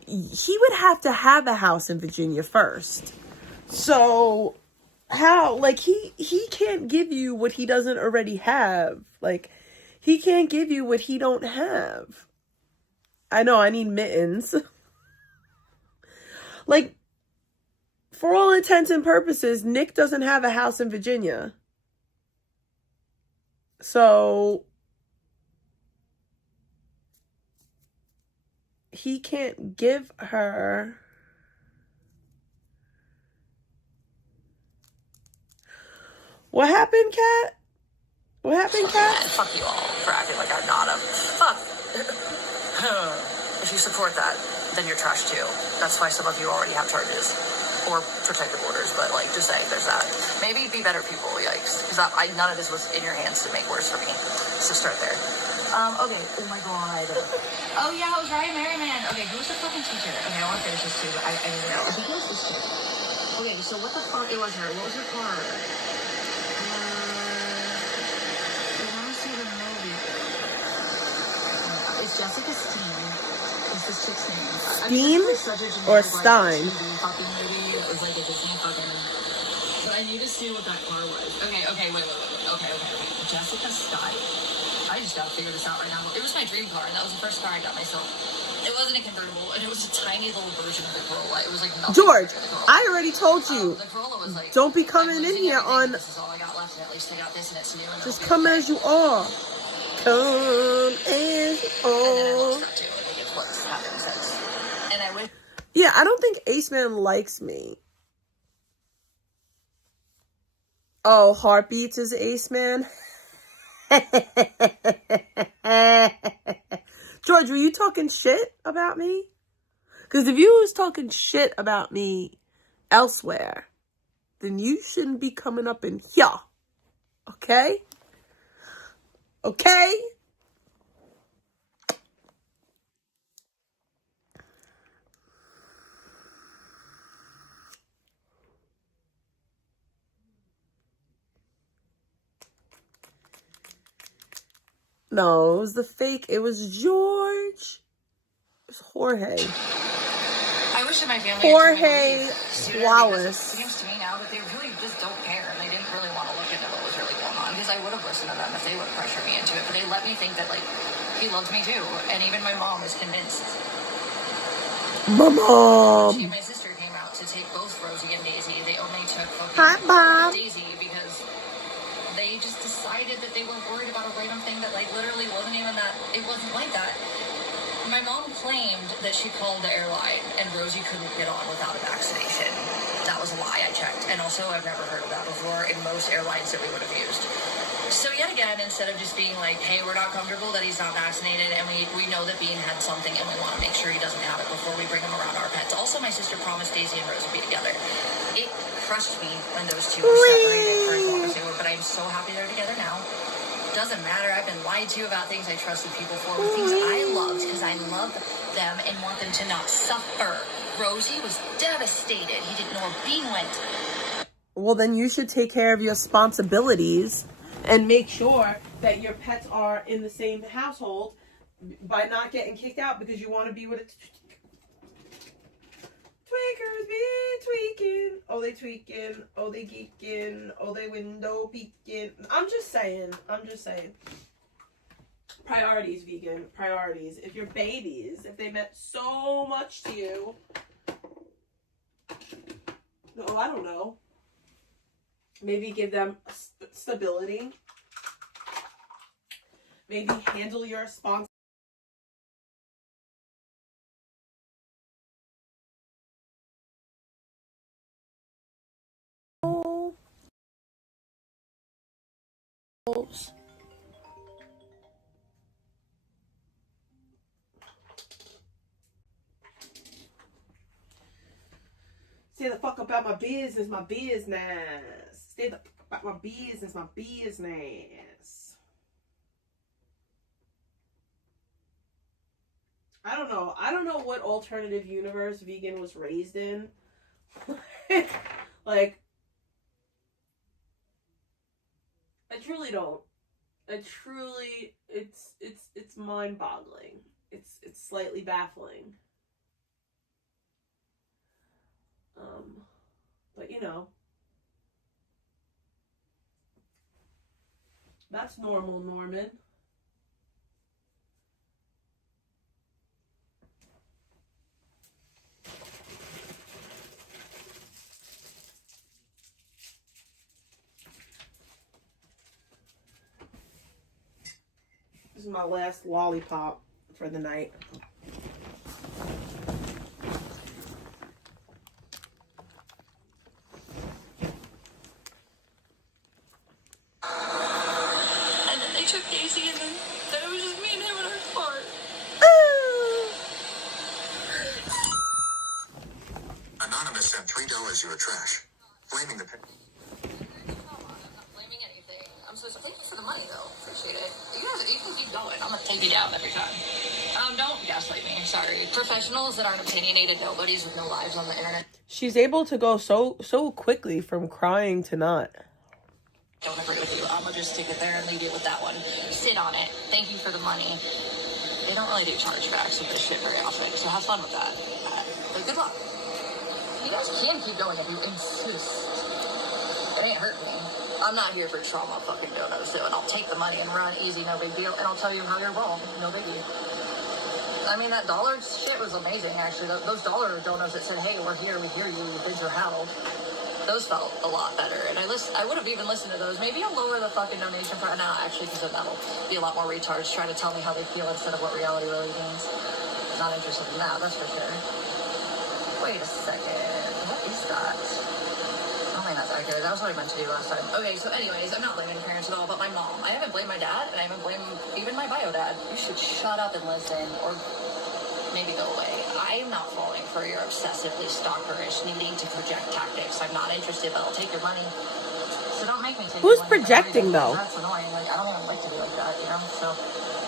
he would have to have a house in Virginia first. So how, like, he can't give you what he doesn't already have. Like, he can't give you what he don't have. I know, I need mittens. Like, for all intents and purposes, Nick doesn't have a house in Virginia. So he can't give her. What happened, Kat? Fuck you all for acting like I'm not a fuck. If you support that, then you're trash too. That's why some of you already have charges or protective orders. But like, just saying, there's that. Maybe be better people. Yikes, because none of this was in your hands to make worse for me. So start there. Okay. Oh my god. Oh yeah, it was Ryan Merriman. Okay, who's the fucking teacher? Okay, I want to finish this too, but I need to know. Who was this chick? Okay, so what the fuck? It was her. What was her car? Jessica Steen is this chick's name. Steen or Stein? Fucking movie that was like a Disney fucking. But I need to see what that car was. Okay, wait. Okay. Jessica Stein. I just gotta figure this out right now. It was my dream car, and that was the first car I got myself. It wasn't a convertible, and it was a tiny little version of the Corolla. It was like nothing. George, I already told you. The Corolla was like. Don't be coming in here on. This is all I got left, and at least I got this, and it's new. And just come as you are. Come as you are. Yeah, I don't think Ace Man likes me. Oh, Heartbeats is Ace Man. George, were you talking shit about me? Because if you was talking shit about me elsewhere, then you shouldn't be coming up in here. Okay? Okay? No, it was the fake. It was George. It was Jorge. I wish that my family Jorge It Wallace. seems to me now that they really just don't care, and they didn't really want to look into what was really going on, because I would have listened to them if they would have pressured me into it, but they let me think that, like, he loved me too, and even my mom was convinced. Mom. She and my sister came out to take both Rosie and Daisy. They only took Hi, Mom. Daisy because they just decided that they weren't worried about a random thing that, like, literally wasn't even that. It wasn't like that. My mom claimed that she called the airline and Rosie couldn't get on without a vaccination. That was a lie, I checked. And also, I've never heard of that before in most airlines that we would have used. So yet again, instead of just being like, hey, we're not comfortable that he's not vaccinated, and we know that Bean had something and we want to make sure he doesn't have it before we bring him around our pets. Also, my sister promised Daisy and Rosie be together. It crushed me when those two were separated for as long as they were, but I'm so happy they're together now. Doesn't matter. I've been lied to about things I trusted people for, with things I loved because I love them and want them to not suffer. Rosie was devastated. He didn't know where Bean went. Well, then you should take care of your responsibilities and make sure that your pets are in the same household by not getting kicked out because you want to be with it. Tweakers be tweaking. Oh, they tweaking. Oh, they geeking. Oh, they window peeking. I'm just saying. Priorities, vegan. Priorities. If your babies, if they meant so much to you. No, I don't know. Maybe give them stability. Maybe handle your responsibility. Stay the fuck about my business, my business. Stay the fuck about my business, my business. I don't know. I don't know what alternative universe vegan was raised in. Like, I truly don't. It's mind-boggling. It's slightly baffling. But you know, that's normal, Norman. This is my last lollipop for the night. And then they took Daisy, and then it was just me and him in our car. Anonymous sent $3 you were trash. Blaming the... I'm not blaming anything. I'm so sorry. Thank you for the money, though. Appreciate it. You can keep going. I'm gonna take you down every time. Don't gaslight me. I'm sorry. Professionals that aren't opinionated nobodies with no lives on the internet. She's able to go so quickly from crying to not. Don't agree with you. I'm gonna just stick it there and leave you with that one. Sit on it. Thank you for the money. They don't really do chargebacks with this shit very often, so have fun with that. But good luck. You guys can keep going if you insist. It ain't hurt me. I'm not here for trauma fucking donuts, though, and I'll take the money and run easy, no big deal, and I'll tell you how you're wrong, no biggie. I mean, that dollar shit was amazing, actually. Those dollar donuts that said, hey, we're here, we hear you, bids are held. Those felt a lot better, and I would have even listened to those. Maybe I'll lower the fucking donation price. No, actually, because then that'll be a lot more retards trying to tell me how they feel instead of what reality really means. Not interested in that, that's for sure. Wait a second. What is that? Oh don't think that's accurate. That was what I meant to do last time. Okay, so anyways, I'm not blaming parents at all, but my mom. I haven't blamed my dad, and I haven't blamed even my bio dad. You should shut up and listen, or maybe go away. I am not falling for your obsessively stalkerish needing to project tactics. I'm not interested, but I'll take your money. So don't make me take Who's your money. projecting, though? That's annoying. Like, I don't even like to be like that, you know? So,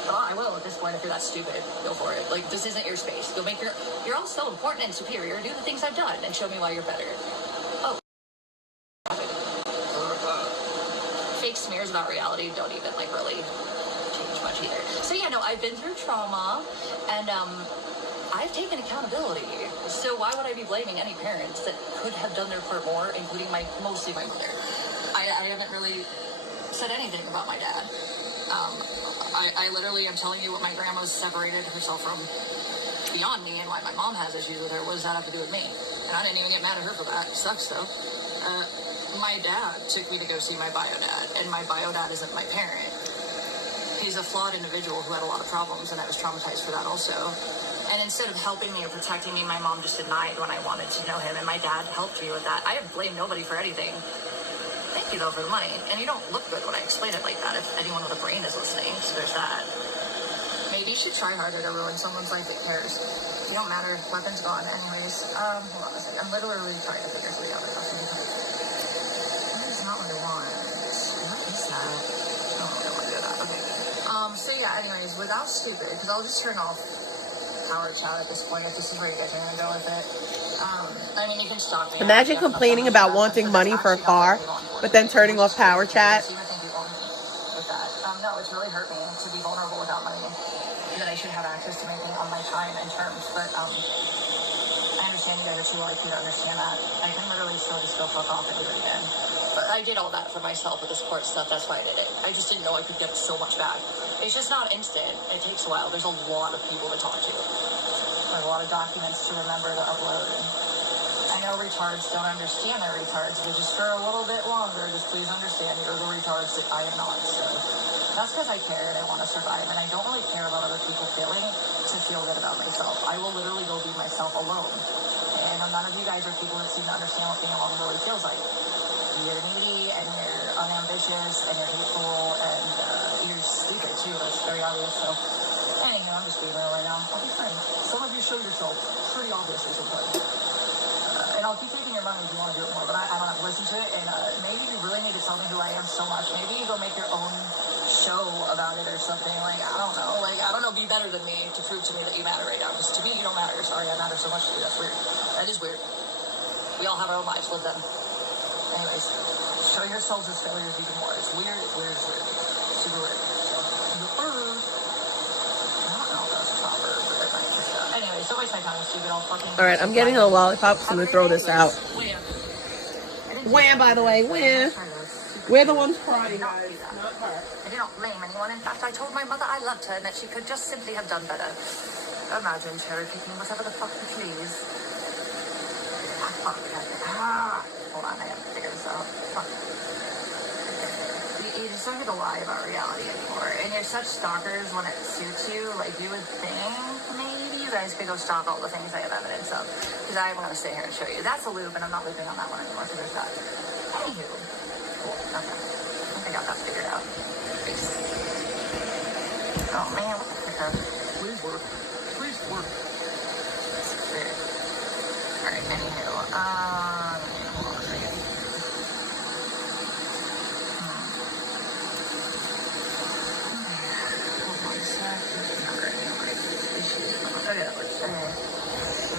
well, I will at this point. If you're that stupid, go for it. Like, this isn't your space. Go make you're all so important and superior. Do the things I've done and show me why you're better. Oh. Fake smears about reality don't even, like, really change much either. So, yeah, no, I've been through trauma, and, I've taken accountability. So why would I be blaming any parents that could have done their part more, including mostly my mother? I haven't really said anything about my dad. I literally am telling you what my grandma's separated herself from beyond me, and why my mom has issues with her. What does that have to do with me? And I didn't even get mad at her for that. Sucks though. My dad took me to go see my bio dad, and my bio dad isn't my parent. He's a flawed individual who had a lot of problems, and I was traumatized for that also. And instead of helping me or protecting me, my mom just denied when I wanted to know him, and my dad helped me with that. I have blamed nobody for anything. Thank you, though, for the money. And you don't look good when I explain it like that, if anyone with a brain is listening, so there's that. Maybe you should try harder to ruin someone's life that cares. You don't matter. Weapon's gone. Anyways, hold on a second. I'm literally trying to figure something out. That is not what I want. What is that? Oh, I don't want to do that. Okay. So yeah, anyways, without stupid, because I'll just turn off power chat at this point if this is where you guys are gonna go with it. I mean, you can stop me. Imagine complaining about wanting money for a car, but then turning off power chat. No, it's really hurt me to be vulnerable without money. That I should have access to anything on my time and terms, but I understand you guys are too like you to understand that. I can literally still just go fuck off and do it again. But I did all that for myself with the sports stuff. That's why I did it. I just didn't know I could get so much back. It's just not instant. It takes a while. There's a lot of people to talk to. There's a lot of documents to remember to upload. I know retards don't understand they're retards, but just for a little bit longer, just please understand you're the retards that I am not. So that's because I care and I want to survive, and I don't really care about other people failing to feel good about myself. I will literally go be myself alone. And none of you guys are people that seem to understand what being alone really feels like. You're needy, and you're unambitious, and you're hateful, and you're stupid too. That's very obvious. So, anyway, I'm just being real right now. I'll be fine. Some of you show yourself pretty obviously sometimes. And I'll keep taking your money if you want to do it more, but I don't have to listen to it. And maybe you really need to tell me who I am so much. Maybe you go make your own show about it or something. Like, I don't know. Like, I don't know. Be better than me to prove to me that you matter right now. Because to me, you don't matter. Sorry, I matter so much to you. That's weird. That is weird. We all have our own lives. Live them. Anyways, show yourselves as failures even more. It's weird, it's weird, it's weird. Super weird. I don't know if that's proper, but I might just anyways, don't waste my time, stupid. I'll fucking... Alright, I'm getting a lollipop, so I'm gonna throw this out. Wham, by the way, wham. We're the ones crying, guys, not her. I did not blame anyone. In fact, I told my mother I loved her and that she could just simply have done better. Imagine cherry-picking whatever the fuck you please. Fuck. Hold on, I have to figure this out. Fuck. You just don't get to lie about reality anymore. And you're such stalkers when it suits you. Like, you would think maybe you guys could go stalk all the things I have evidence of. Because I'm going to sit here and show you. That's a loop, and I'm not looping on that one anymore, so there's that. Anywho. Cool. Okay. I think I got that figured out. Peace. Oh, man. What the heck? Please work. Please work. Alright, anywho. Hold on a second. Hold on a second. Okay, that works. Okay. So...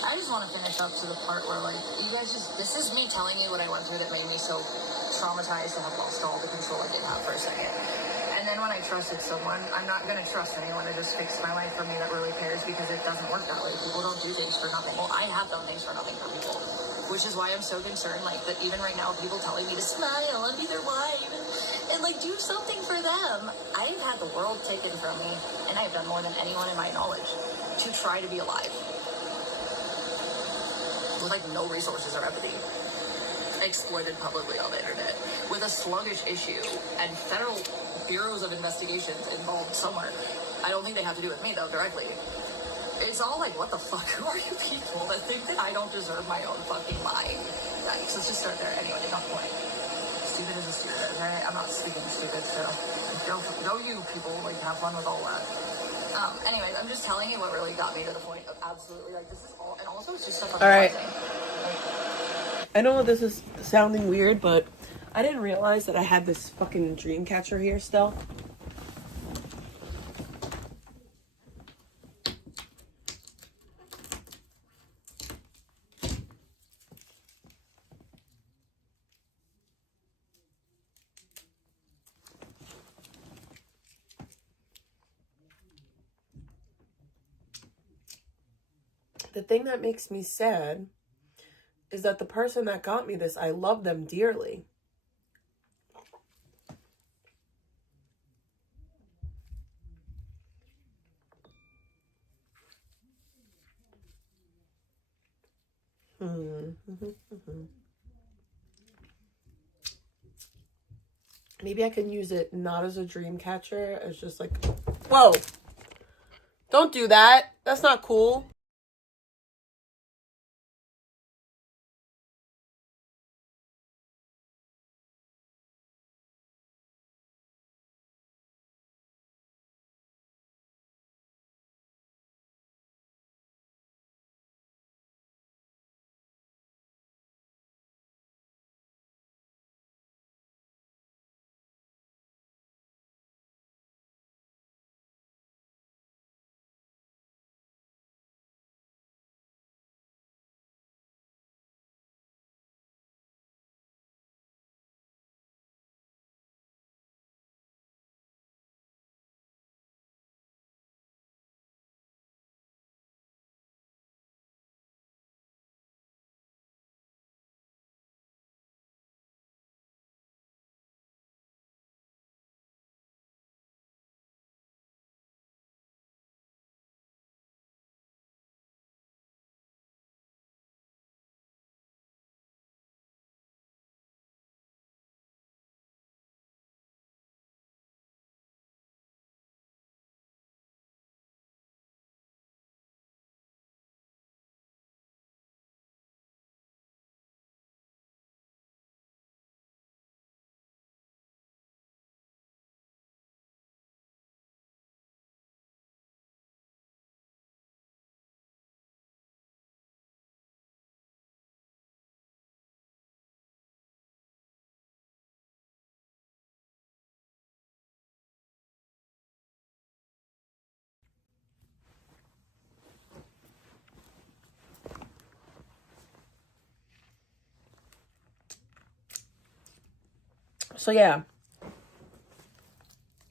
I just want to finish up to the part where, like, you guys just... This is me telling you what I went through that made me so traumatized to have lost all the control I did have for a second. And then when I trusted someone, I'm not going to trust anyone to just fix my life for me that really cares, because it doesn't work that way. People don't do things for nothing. Well, I have done things for nothing for people, which is why I'm so concerned, like, that even right now, people telling me to smile and be their wife and like, do something for them. I've had the world taken from me, and I have done more than anyone in my knowledge to try to be alive with, like, no resources or empathy. exploited publicly on the internet with a sluggish issue and federal bureaus of investigations involved somewhere. I don't think they have to do with me though directly. It's all like, what the fuck? Who are you people that think that I don't deserve my own fucking mind? Yikes, let's just start there. Anyway, no point. Stupid is a stupid, okay? I'm not speaking stupid, so go you people, like, have fun with all that. Anyways, I'm just telling you what really got me to the point of absolutely, like, this is all, and also it's just stuff I'm Alright. realizing. I know this is sounding weird, but I didn't realize that I had this fucking dream catcher here still. The thing that makes me sad is that the person that got me this, I love them dearly. Maybe I can use it not as a dream catcher, as just like, whoa, don't do that. That's not cool. So yeah,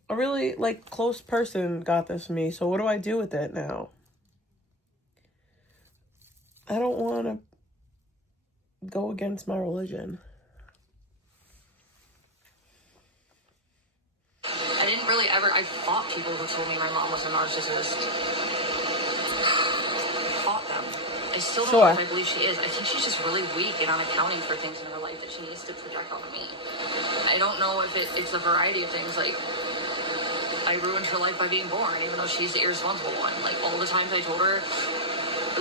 a really like close person got this to me. So what do I do with it now? I don't want to go against my religion. I didn't really ever, I fought people who told me my mom was a narcissist. Fought them. I still don't know if I believe she is. I think she's just really weak and unaccounting for things in her life that she needs to project onto me. I don't know if it's a variety of things, like, I ruined her life by being born, even though she's the irresponsible one. Like, all the times I told her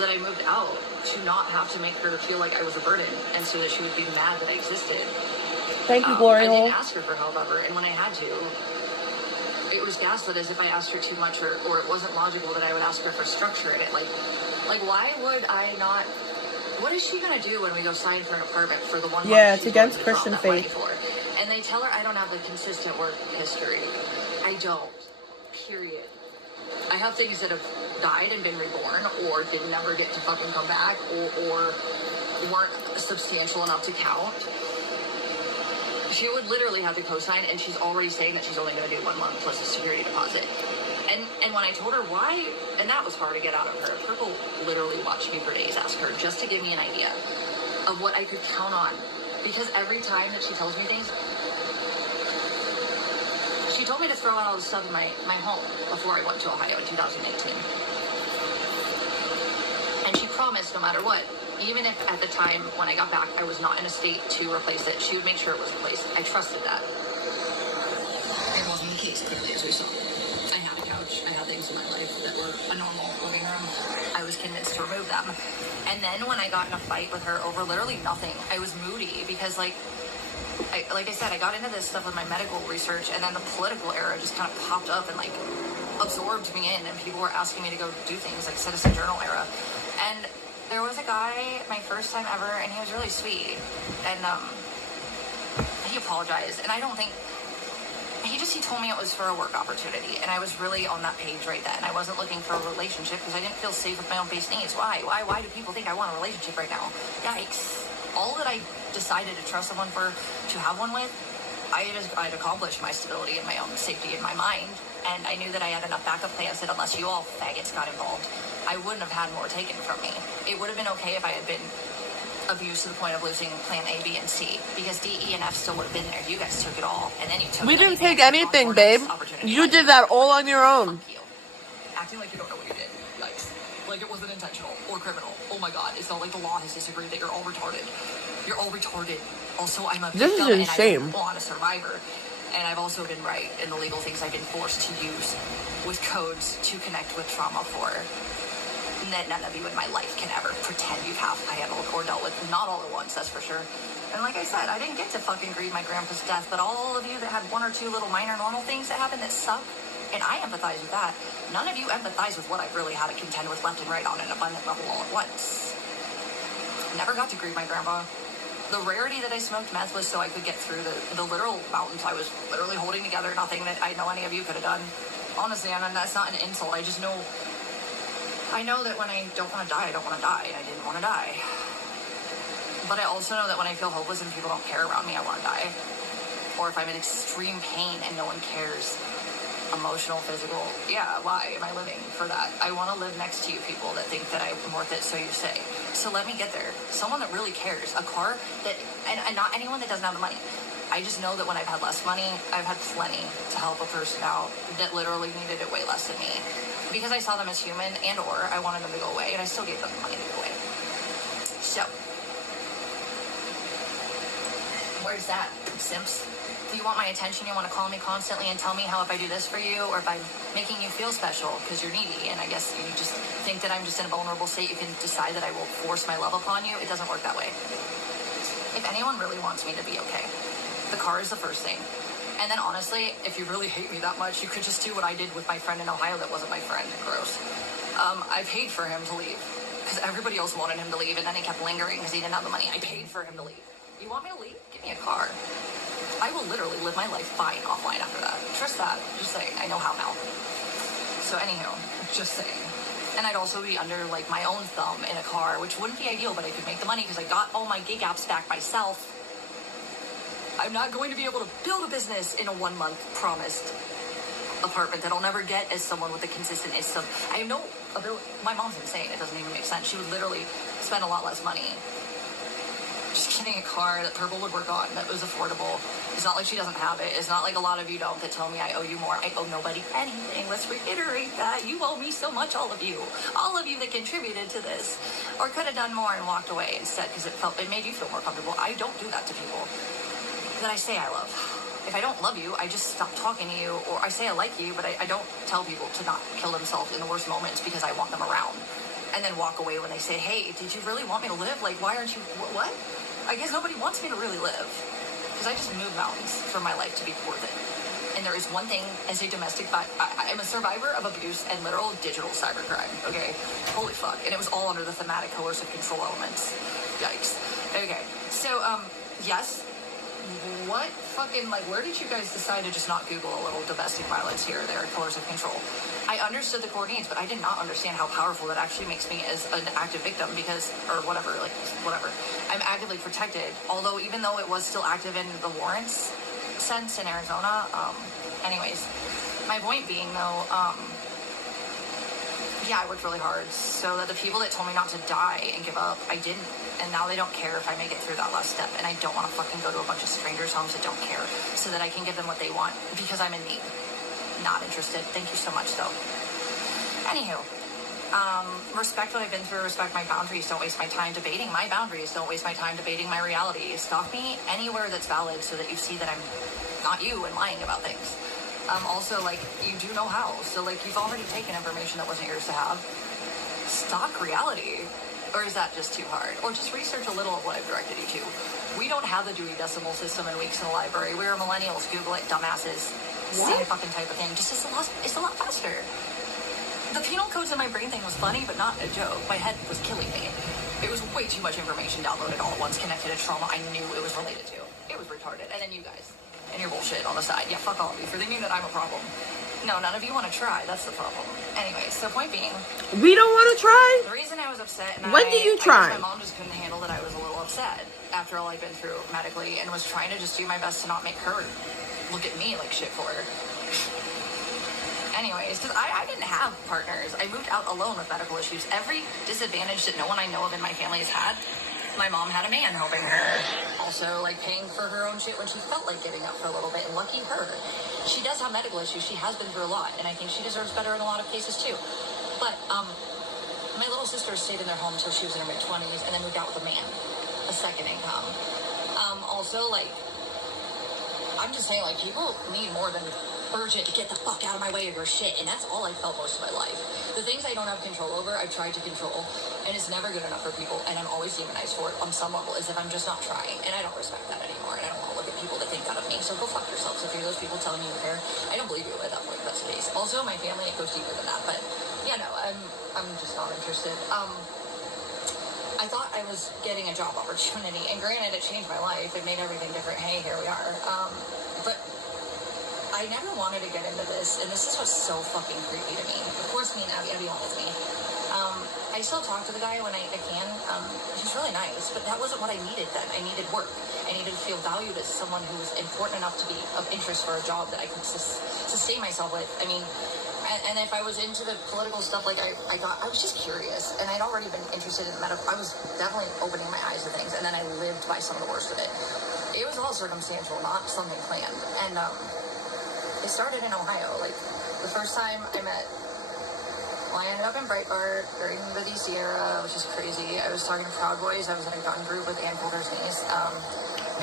that I moved out to not have to make her feel like I was a burden, and so that she would be mad that I existed. Thank you, Glory I Hole. didn't ask her for help ever, and when I had to, it was gaslit as if I asked her too much, or it wasn't logical that I would ask her for structure in it. Like why would I not? What is she gonna do when we go sign for an apartment for the one month? Yeah, it's against Christian faith. And they tell her I don't have the consistent work history. I don't. Period. I have things that have died and been reborn, or did never get to fucking come back, or weren't substantial enough to count. She would literally have to co-sign, and she's already saying that she's only going to do 1 month plus a security deposit. And when I told her why, and that was hard to get out of her. Purple literally watched me for days, ask her, just to give me an idea of what I could count on. Because every time that she tells me things, she told me to throw out all the stuff in my home before I went to Ohio in 2018. And she promised no matter what, even if at the time when I got back I was not in a state to replace it, she would make sure it was replaced. I trusted that. It wasn't the case, clearly, as we saw. I had a couch, I had things in my life that were a normal living room. I was convinced to remove them. And then when I got in a fight with her over literally nothing, I was moody because like I said, I got into this stuff with my medical research, and then the political era just kind of popped up and like absorbed me in, and people were asking me to go do things like Citizen Journal era. And there was a guy, my first time ever, and he was really sweet, and he apologized, and I don't think he told me it was for a work opportunity, and I was really on that page right then. I wasn't looking for a relationship because I didn't feel safe with my own base needs. Why do people think I want a relationship right now? Yikes. All that I decided to trust someone for, to have one with, I'd accomplished my stability and my own safety in my mind, and I knew that I had enough backup plans that unless you all faggots got involved, I wouldn't have had more taken from me. It would have been okay if I had been abused to the point of losing plan A, B, and C, because D, E, and F still would have been there. You guys took it all, and then you took We didn't take anything, babe. You did that all on your own. Acting like you don't know what you did. Yikes. Like it wasn't intentional or criminal. Oh my god, it's not like the law has disagreed that you're all retarded. You're all retarded. Also, I'm a victim, This is insane. and I'm a survivor. And I've also been right in the legal things I've been forced to use with codes to connect with trauma for that none of you in my life can ever pretend you've handled or dealt with. Not all at once, that's for sure. And like I said, I didn't get to fucking grieve my grandpa's death, but all of you that had one or two little minor normal things that happened that suck, and I empathize with that, none of you empathize with what I've really had to contend with left and right on an abundant level all at once. Never got to grieve my grandpa. The rarity that I smoked meth was so I could get through the literal mountains I was literally holding together, nothing that I know any of you could have done. Honestly, and that's not an insult. I know that when I don't want to die, I don't want to die, and I didn't want to die. But I also know that when I feel hopeless and people don't care around me, I want to die. Or if I'm in extreme pain and no one cares, emotional, physical, yeah, why am I living for that? I want to live next to you people that think that I'm worth it, so you say. So let me get there. Someone that really cares. A car that, and not anyone that doesn't have the money. I just know that when I've had less money, I've had plenty to help a person out that literally needed it way less than me. Because I saw them as human, and or I wanted them to go away, and I still gave them the money to go away. So, where's that, simps? Do you want my attention? You want to call me constantly and tell me how if I do this for you, or if I'm making you feel special because you're needy, and I guess you just think that I'm just in a vulnerable state, you can decide that I will force my love upon you. It doesn't work that way. If anyone really wants me to be okay, the car is the first thing. And then honestly, if you really hate me that much, you could just do what I did with my friend in Ohio that wasn't my friend. Gross. I paid for him to leave because everybody else wanted him to leave, and then he kept lingering because he didn't have the money. I paid for him to leave. You want me to leave? Give me a car. I will literally live my life fine offline after that. Trust that. Just saying. I know how now. So anywho, just saying. And I'd also be under like my own thumb in a car, which wouldn't be ideal, but I could make the money because I got all my gig apps back myself. I'm not going to be able to build a business in a 1 month promised apartment that I'll never get as someone with a consistent income. I have no ability. My mom's insane. It doesn't even make sense. She would literally spend a lot less money just getting a car that Purple would work on that was affordable. It's not like she doesn't have it. It's not like a lot of you don't that tell me I owe you more. I owe nobody anything. Let's reiterate that. You owe me so much, all of you. All of you that contributed to this. Or could have done more and walked away instead because it made you feel more comfortable. I don't do that to people that I say I love. If I don't love you, I just stop talking to you, or I say I like you, but I don't tell people to not kill themselves in the worst moments because I want them around. And then walk away when they say, hey, did you really want me to live? Like, why aren't you, what? I guess nobody wants me to really live. Because I just moved mountains for my life to be worth it. And there is one thing as a domestic, I'm a survivor of abuse and literal digital cybercrime, okay? Holy fuck. And it was all under the thematic coercive control elements. Yikes. Okay, so, yes. What fucking, like, where did you guys decide to just not Google a little domestic violence here or there, coercive control? I understood the core needs, but I did not understand how powerful that actually makes me as an active victim because, or whatever, like, whatever. I'm actively protected, although even though it was still active in the warrants sense in Arizona, anyways, my point being, though, yeah, I worked really hard so that the people that told me not to die and give up, I didn't. And now they don't care if I make it through that last step. And I don't want to fucking go to a bunch of strangers' homes that don't care so that I can give them what they want because I'm in need. Not interested. Thank you so much, though. Anywho, Respect what I've been through, respect my boundaries, don't waste my time debating my boundaries, don't waste my time debating my reality. Stalk me anywhere that's valid so that you see that I'm not you and lying about things. Also, like, you do know how, so, like, you've already taken information that wasn't yours to have. Stalk reality. Or is that just too hard? Or just research a little of what I've directed you to. We don't have the Dewey Decimal System in weeks in the library. We're millennials. Google it, dumbasses. Same fucking type of thing. Just it's a lot faster. The penal codes in my brain thing was funny, but not a joke. My head was killing me. It was way too much information downloaded all at once, connected to trauma I knew it was related to. It was retarded. And then you guys. And your bullshit on the side. Yeah, fuck all of you for thinking that I'm a problem. No, none of you want to try. That's the problem. Anyways, so point being, We don't want to try? the reason I was upset, and When did you try? my mom just couldn't handle that I was a little upset after all I'd been through medically, and was trying to just do my best to not make her look at me like shit for her. Anyways, because I didn't have partners. I moved out alone with medical issues. Every disadvantage that no one I know of in my family has had, my mom had a man helping her. Also, like, paying for her own shit when she felt like giving up for a little bit, and lucky her. She does have medical issues. She has been through a lot, and I think she deserves better in a lot of cases too. But my little sister stayed in their home until she was in her mid-20s, and then moved out with a man, a second income. Also, like, I'm just saying, like, people need more than urgent to get the fuck out of my way of your shit, and that's all I felt most of my life. The things I don't have control over, I've tried to control, and it's never good enough for people, and I'm always demonized for it on some level, as if I'm just not trying, and I don't respect that anymore, and I don't want to look at people that think that of me, so go fuck yourselves. If you're those people telling me you care, I don't believe you at that point, that's the case. Also, my family, it goes deeper than that, but, yeah, no, I'm just not interested. I thought I was getting a job opportunity, and granted, it changed my life, it made everything different, hey, here we are, but I never wanted to get into this, and this is what's so fucking creepy to me. Of course, me and Abby went with me. I still talk to the guy when I can. He's really nice, but that wasn't what I needed then. I needed work. I needed to feel valued as someone who was important enough to be of interest for a job that I could sustain myself with. I mean, and if I was into the political stuff, like I was just curious, and I'd already been interested in medical. I was definitely opening my eyes to things, and then I lived by some of the worst of it. It was all circumstantial, not something planned, and it started in Ohio. Like, the first time I met, well, I ended up in Breitbart during the DC era, which is crazy. I was talking to Proud Boys. I was in a gun group with Ann Coulter's niece.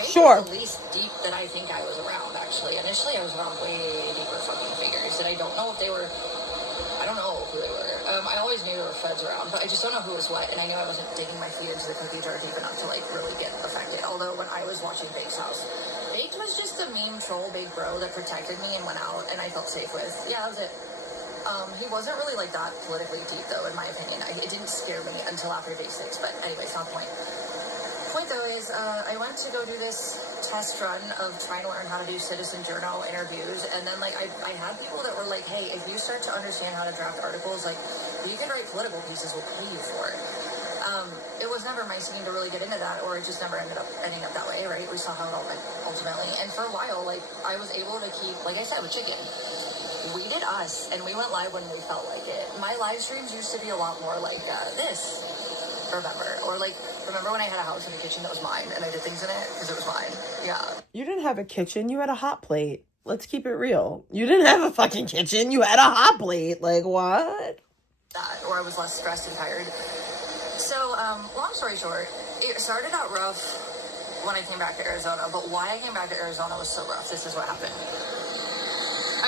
Sure. The least deep that I think I was around, actually. Initially, I was around way deeper fucking figures that I don't know if they were, I don't know who they were. I always knew there were feds around, but I just don't know who was what, and I knew I wasn't digging my feet into the cookie jar deep enough to, like, really get affected. Although, when I was watching Bake's house, Baked was just a meme troll big bro that protected me and went out, and I felt safe with. Yeah, that was it. He wasn't really, like, that politically deep, though, in my opinion. It didn't scare me until after day 6, but anyway, it's not the point. Point, though, is I went to go do this test run of trying to learn how to do citizen journal interviews, and then, like, I had people that were like, hey, if you start to understand how to draft articles, like, you can write political pieces, we'll pay you for it. It was never my scene to really get into that, or it just never ended up ending up that way, right? We saw how it all went ultimately, and for a while, like, I was able to keep, like I said, with chicken. We did us, and we went live when we felt like it. My live streams used to be a lot more like this, remember? Or, like, remember when I had a house in a kitchen that was mine, and I did things in it because it was mine? Yeah. You didn't have a kitchen, you had a hot plate. Let's keep it real. You didn't have a fucking kitchen, you had a hot plate. Like, what? That, or I was less stressed and tired. So, long story short, it started out rough when I came back to Arizona, but why I came back to Arizona was so rough. This is what happened.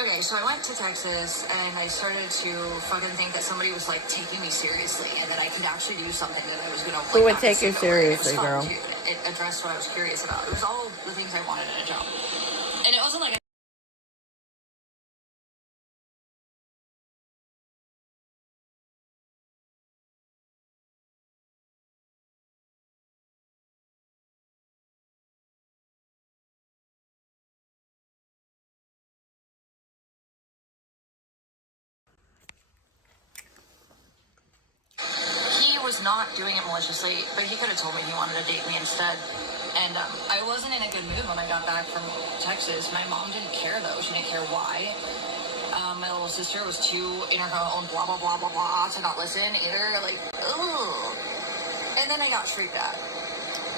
Okay, so I went to Texas, and I started to fucking think that somebody was, like, taking me seriously, and that I could actually do something that I was going to... Who would take you seriously, girl? It addressed what I was curious about. It was all the things I wanted in a job. And it wasn't like... was not doing it maliciously, but he could have told me he wanted to date me instead. And I wasn't in a good mood when I got back from Texas. My mom didn't care, though. She didn't care why. My little sister was too in her own blah, blah, blah, blah, blah to not listen either. Like, ugh. And then I got shrieked at.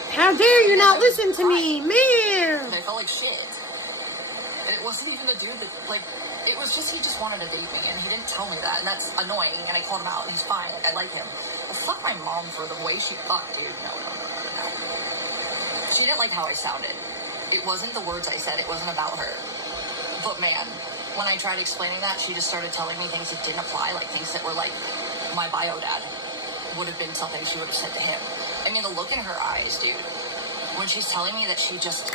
How dare you not listen to me, man! And I felt like shit. And it wasn't even the dude that, like, It was just, he just wanted to date me, and he didn't tell me that, and that's annoying, and I called him out, and he's fine, like, I like him. But fuck my mom for the way she fucked, dude. No. She didn't like how I sounded. It wasn't the words I said, it wasn't about her. But man, when I tried explaining that, she just started telling me things that didn't apply, like things that were like, my bio dad would have been something she would have said to him. I mean, the look in her eyes, dude, when she's telling me that she just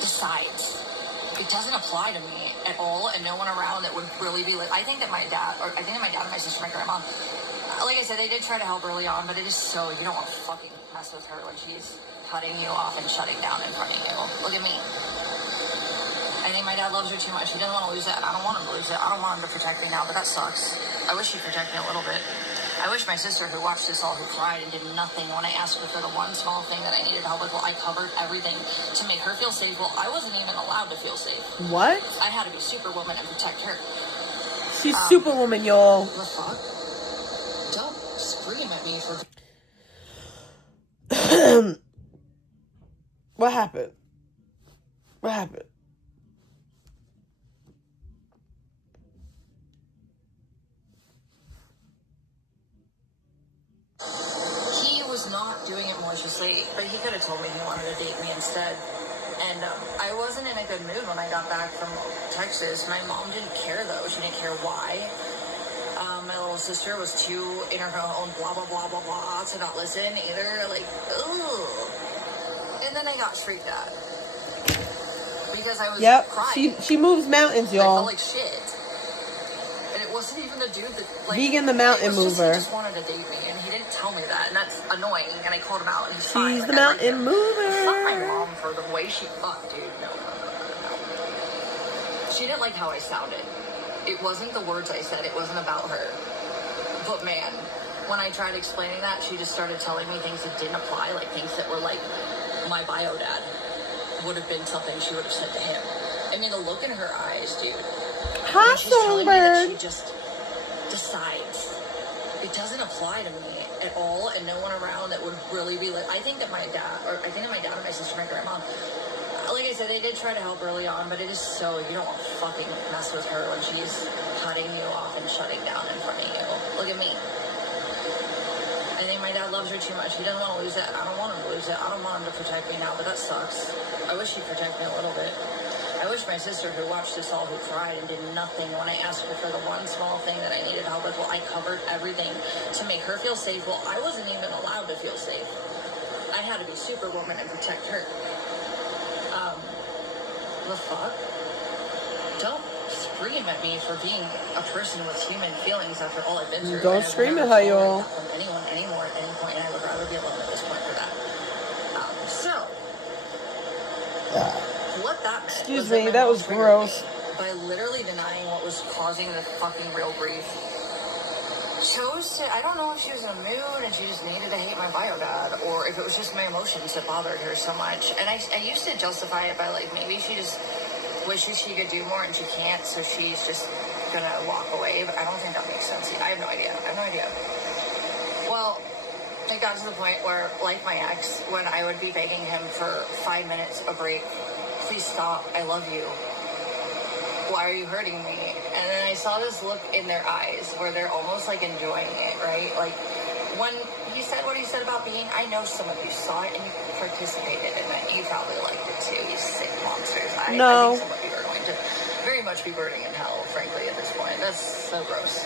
decides. It doesn't apply to me at all, and no one around that would really be like, I think that my dad and my sister, my grandma, like I said, they did try to help early on, but it is so, you don't want to fucking mess with her when she's cutting you off and shutting down in front of you. Look at me. I think my dad loves her too much. He doesn't want to lose it. I don't want him to lose it. I don't want him to protect me now, but that sucks. I wish he'd protect me a little bit. I wish my sister, who watched this all, who cried and did nothing when I asked her for the one small thing that I needed help with, well, I covered everything to make her feel safe. Well, I wasn't even allowed to feel safe. What? I had to be Superwoman and protect her. She's Superwoman, y'all. The fuck? Don't scream at me for... What happened? What happened? He was not doing it maliciously, but he could have told me he wanted to date me instead. And I wasn't in a good mood when I got back from Texas. My mom didn't care, though. She didn't care why. My little sister was too in her own blah, blah, blah, blah, blah to not listen either. Like, ugh. And then I got shrieked at. Because I was crying. She moves mountains, y'all. I felt like shit. And it wasn't even a dude that, like... Vegan the mountain mover. He just wanted to date me, and he didn't tell me that, and that's annoying, and I called him out, and he's fine. She's like, the mountain mover. Fuck my mom for the way she fucked, dude. No. She didn't like how I sounded. It wasn't the words I said, it wasn't about her. But man, when I tried explaining that, she just started telling me things that didn't apply, like things that were like, my bio dad would have been something she would have said to him. I mean, the look in her eyes, dude. Hi, Songbird. She just decides. It doesn't apply to me at all, and no one around that would really be like, I think that my dad and my sister, my grandma, like I said, they did try to help early on, but it is so, you don't want to fucking mess with her when she's cutting you off and shutting down in front of you. Look at me. I think my dad loves her too much. He doesn't want to lose it. I don't want him to lose it. I don't want him to protect me now, but that sucks. I wish he'd protect me a little bit. I wish my sister, who watched this all, who cried and did nothing when I asked her for the one small thing that I needed help with, well, I covered everything to make her feel safe. Well, I wasn't even allowed to feel safe. I had to be Superwoman and protect her. The fuck? Don't scream at me for being a person with human feelings after all I've been through. Don't scream at her, y'all. From anyone anymore at any point, and I would rather be alone at this point for that. What that meant, excuse me, that was gross. By literally denying what was causing the fucking real grief. Chose to, I don't know if she was in a mood and she just needed to hate my bio dad, or if it was just my emotions that bothered her so much. And I used to justify it by, like, maybe she just wishes she could do more and she can't, so she's just gonna walk away. But I don't think that makes sense. I have no idea. Well, it got to the point where, like my ex, when I would be begging him for 5 minutes a break, please stop, I love you. Why are you hurting me? And then I saw this look in their eyes where they're almost like enjoying it, right? Like when he said what he said about being, I know some of you saw it and you participated in it. You probably liked it too, you sick monsters. I think some of you are going to very much be burning in hell, frankly, at this point. That's so gross.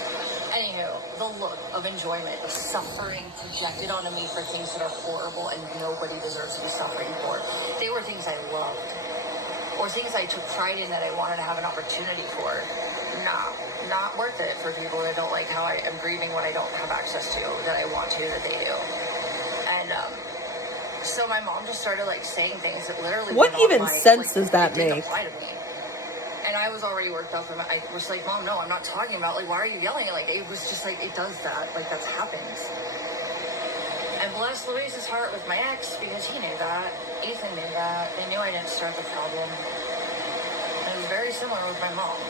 Anywho, the look of enjoyment, of suffering projected onto me for things that are horrible and nobody deserves to be suffering for. They were things I loved. Or things I took pride in that I wanted to have an opportunity for. Not worth it for people that don't like how I am grieving what I don't have access to, that I want to, that they do. And so my mom just started like saying things that literally... What even sense does that make? Apply to me. And I was already worked up, and I was like, Mom, no, I'm not talking about, like, why are you yelling? Like, it was just like, it does that. Like, that's happens. And bless Louise's heart with my ex, because he knew that. Ethan knew that. They knew I didn't start the problem. And it was very similar with my mom.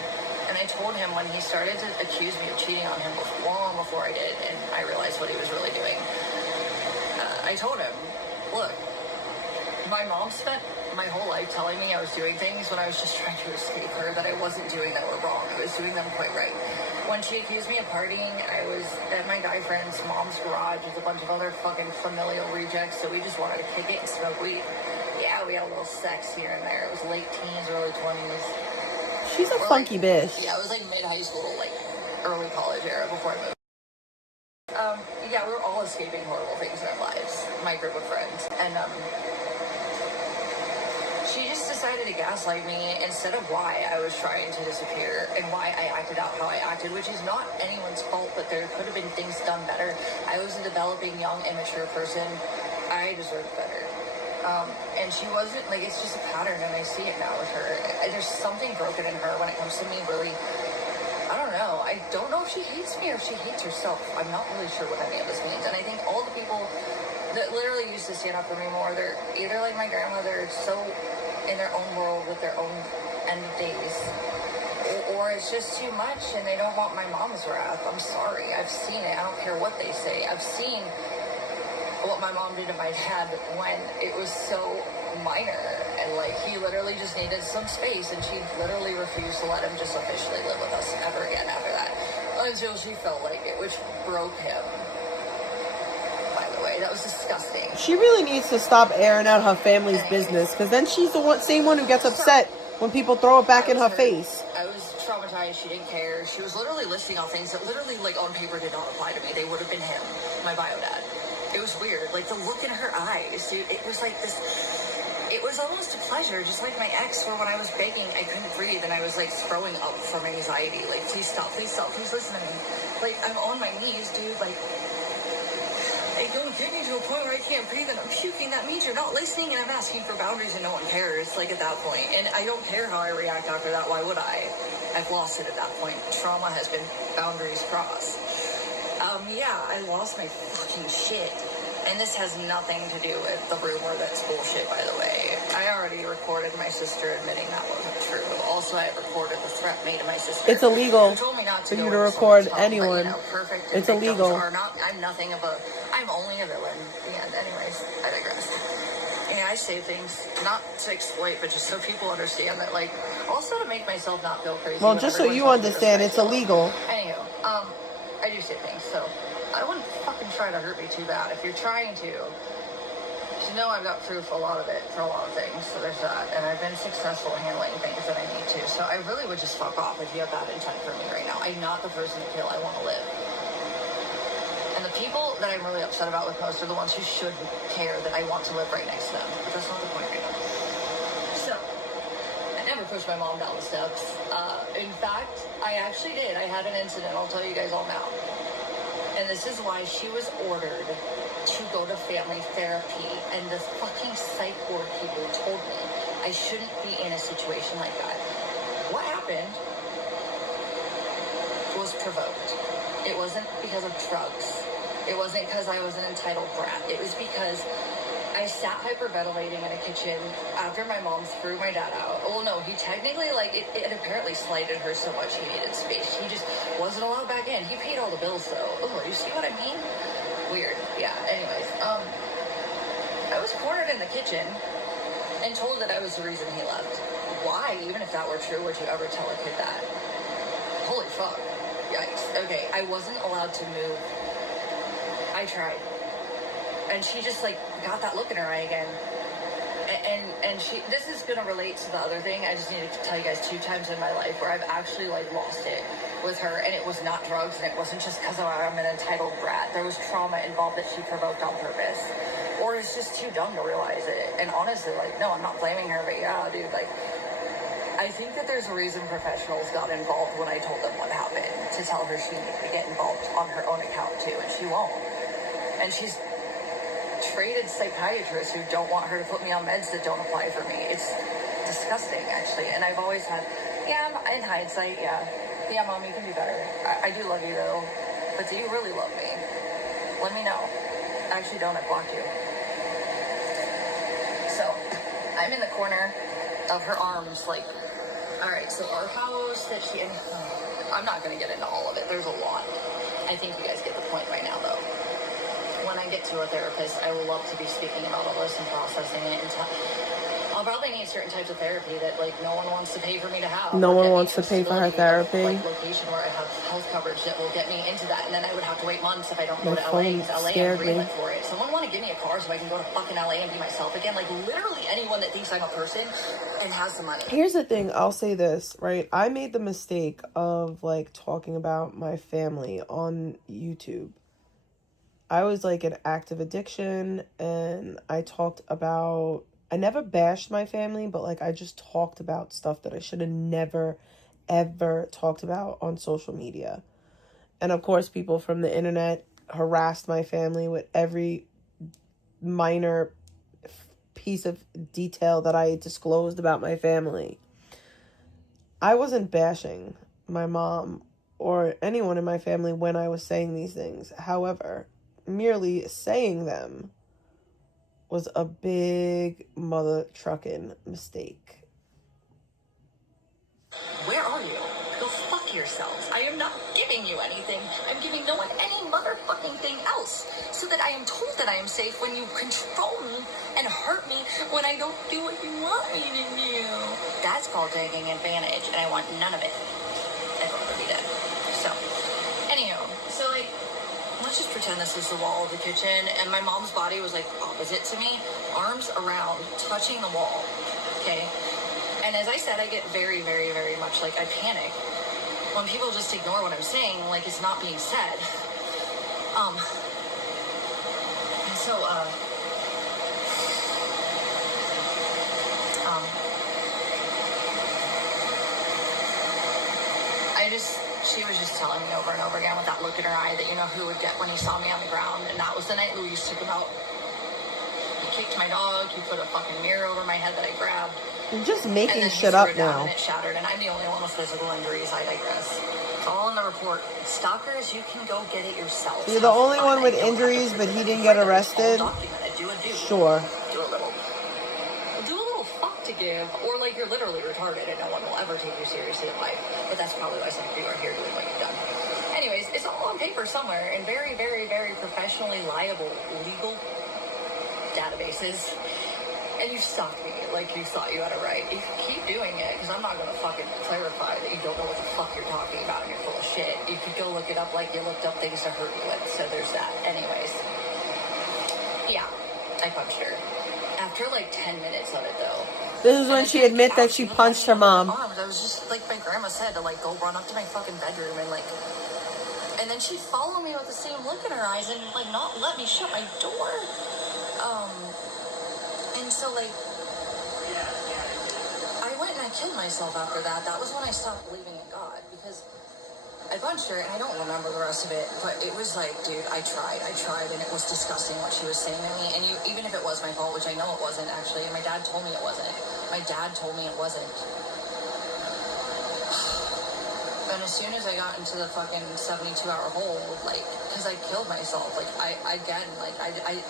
And I told him when he started to accuse me of cheating on him long before I did, and I realized what he was really doing. I told him, look, My mom spent my whole life telling me I was doing things when I was just trying to escape her that I wasn't doing that were wrong. I was doing them quite right. When she accused me of partying, I was at my guy friend's mom's garage with a bunch of other fucking familial rejects, so we just wanted to kick it and smoke weed. Yeah, we had a little sex here and there. It was late teens, early 20s. She's a funky bitch. Yeah, it was like mid-high school, like early college era before I moved. Yeah, we were all escaping horrible things in our lives, my group of friends. And she just decided to gaslight me instead of why I was trying to disappear and why I acted out how I acted, which is not anyone's fault, but there could have been things done better. I was a developing, young, immature person. I deserved better. And she wasn't, like, it's just a pattern, and I see it now with her. There's something broken in her when it comes to me, really. I don't know. I don't know if she hates me or if she hates herself. I'm not really sure what any of this means. And I think all the people that literally used to stand up for me more, they're either like my grandmother, so in their own world with their own end of days, or it's just too much and they don't want my mom's wrath. I'm sorry. I've seen it. I don't care what they say. I've seen what my mom did to my dad when it was so minor, and like he literally just needed some space, and she literally refused to let him just officially live with us ever again after that, until she felt like it, which broke him. By the way, that was disgusting. She really needs to stop airing out her family's business, because then she's the same one who gets upset when people throw it back in her face. I was traumatized. She didn't care. She was literally listing out things that literally, like, on paper did not apply to me. They would have been him, my bio dad. It was weird. Like, the look in her eyes, dude, it was like this. It was almost a pleasure, just like my ex, where when I was begging, I couldn't breathe, and I was, like, throwing up from anxiety. Like, please stop, please listen to me. Like, I'm on my knees, dude, like, don't get me to a point where I can't breathe and I'm puking. That means you're not listening, and I'm asking for boundaries and no one cares, like, at that point. And I don't care how I react after that. Why would I? I've lost it at that point. Trauma has been boundaries crossed. Yeah, I lost my fucking shit. And this has nothing to do with the rumor that's bullshit, by the way. I already recorded my sister admitting that wasn't true. Also, I recorded the threat made to my sister. It's illegal for you to record anyone. It's illegal. I'm nothing of a... I'm only a villain. The end. Anyways, I digress. Yeah, I say things not to exploit, but just so people understand that, like, also to make myself not feel crazy. Well, just so you understand, it's illegal. Anywho, I do say things, so I wouldn't fucking try to hurt me too bad. If you're trying to, you know I've got proof a lot of it for a lot of things, so there's that. And I've been successful handling things that I need to, so I really would just fuck off if you have that intent for me right now. I'm not the person to feel I want to live. And the people that I'm really upset about with most are the ones who should care that I want to live right next to them, but that's not the point right now. So, I never pushed my mom down the steps. In fact, I actually did. I had an incident I'll tell you guys all now. And this is why she was ordered to go to family therapy. And the fucking psych ward people told me I shouldn't be in a situation like that. What happened was provoked. It wasn't because of drugs. It wasn't because I was an entitled brat. It was because I sat hyperventilating in a kitchen after my mom threw my dad out. Well, no, he technically, like, it apparently slighted her so much he needed space. He just wasn't allowed back in. He paid all the bills, though. Oh, you see what I mean? Weird. Yeah, anyways. I was cornered in the kitchen and told that I was the reason he left. Why? Even if that were true, would you ever tell a kid that? Holy fuck. Yikes. Okay, I wasn't allowed to move. I tried. And she just, like, got that look in her eye again. And she, this is going to relate to the other thing. I just need to tell you guys 2 times in my life where I've actually, like, lost it with her. And it was not drugs, and it wasn't just because I'm an entitled brat. There was trauma involved that she provoked on purpose. Or it's just too dumb to realize it. And honestly, like, no, I'm not blaming her, but yeah, dude, like, I think that there's a reason professionals got involved when I told them what happened, to tell her she needed to get involved on her own account, too, and she won't. And she's traded psychiatrists who don't want her to put me on meds that don't apply for me. It's disgusting, actually. And I've always had, in hindsight, yeah, Mom, you can do better. I do love you, though. But do you really love me? Let me know. I actually don't. I blocked you. So, I'm in the corner of her arms, like, all right, so our house that she, I'm not going to get into all of it. There's a lot. I think you guys get the point right now, though. when I get to a therapist, I will love to be speaking about all this and processing it. And I'll probably need certain types of therapy that like no one wants to pay for me to have. No one wants to pay for her therapy. Like location where I have health coverage that will get me into that, and then I would have to wait months if I don't go My to LA. phone Because LA scared I'm me. greenlit for it. Someone want to give me a car so I can go to fucking LA and be myself again. Like literally anyone that thinks I'm a person and has the money. Here's the thing, I'll say this, right? I made the mistake of like talking about my family on YouTube. I was like an active addiction, and I never bashed my family, but like I just talked about stuff that I should have never ever talked about on social media. And of course people from the internet harassed my family with every minor piece of detail that I disclosed about my family. I wasn't bashing my mom or anyone in my family when I was saying these things. However, merely saying them was a big mother trucking mistake. Where are you? Go fuck yourselves. I am not giving you anything. I'm giving no one any motherfucking thing else. So that I am told that I am safe when you control me and hurt me when I don't do what you want me to do. That's called taking advantage, and I want none of it. I'd rather be dead. So, anywho, so like, let's just pretend this is the wall of the kitchen, and my mom's body was like opposite to me, arms around, touching the wall, okay? And as I said, I get very, very, very much like I panic when people just ignore what I'm saying, like it's not being said. And so, she was just telling me over and over again with that look in her eye that, you know, who would get when he saw me on the ground. And that was the night Louise took him out. He kicked my dog. He put a fucking mirror over my head that I grabbed. You're just making and shit up now. And it shattered, and I'm the only one with physical injuries. I digress. It's all in the report. Stalkers, you can go get it yourself. You're the only one with injuries, but he didn't get arrested? Sure. Do a little fuck to give, or like you're literally retarded and no one will ever take you seriously in life. But that's probably why some of you are here doing what you've done. Anyways, it's all on paper somewhere in very, very, very professionally liable legal databases. And you stalked me like you thought you had a right. You keep doing it, because I'm not going to fucking clarify that you don't know what the fuck you're talking about and you're full of shit. You could go look it up like you looked up things to hurt you with, so there's that. Anyways. Yeah, I punched her. After like 10 minutes of it, though. This is when she admit that she punched her mom. I was just, like my grandma said, to like go run up to my fucking bedroom and like... And then she'd follow me with the same look in her eyes and like not let me shut my door. And so, like, I went and I killed myself after that. That was when I stopped believing in God, because I punched her, and I don't remember the rest of it, but it was like, dude, I tried, and it was disgusting what she was saying to me, and even if it was my fault, which I know it wasn't, actually, and my dad told me it wasn't. And as soon as I got into the fucking 72-hour hole, like, because I killed myself, like, I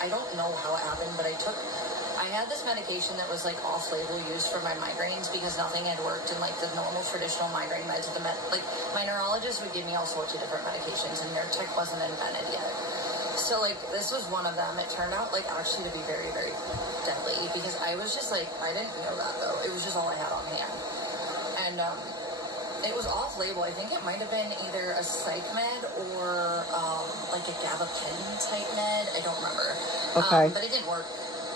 don't know how it happened, but I had this medication that was like off-label used for my migraines because nothing had worked in like the normal traditional migraine meds. Like my neurologist would give me all sorts of different medications, and Nurtec wasn't invented yet. So like this was one of them. It turned out like actually to be very, very deadly, because I was just like, I didn't know that though. It was just all I had on hand, and it was off-label. I think it might have been either a psych med or like a gabapentin type med. I don't remember. Okay. But it didn't work.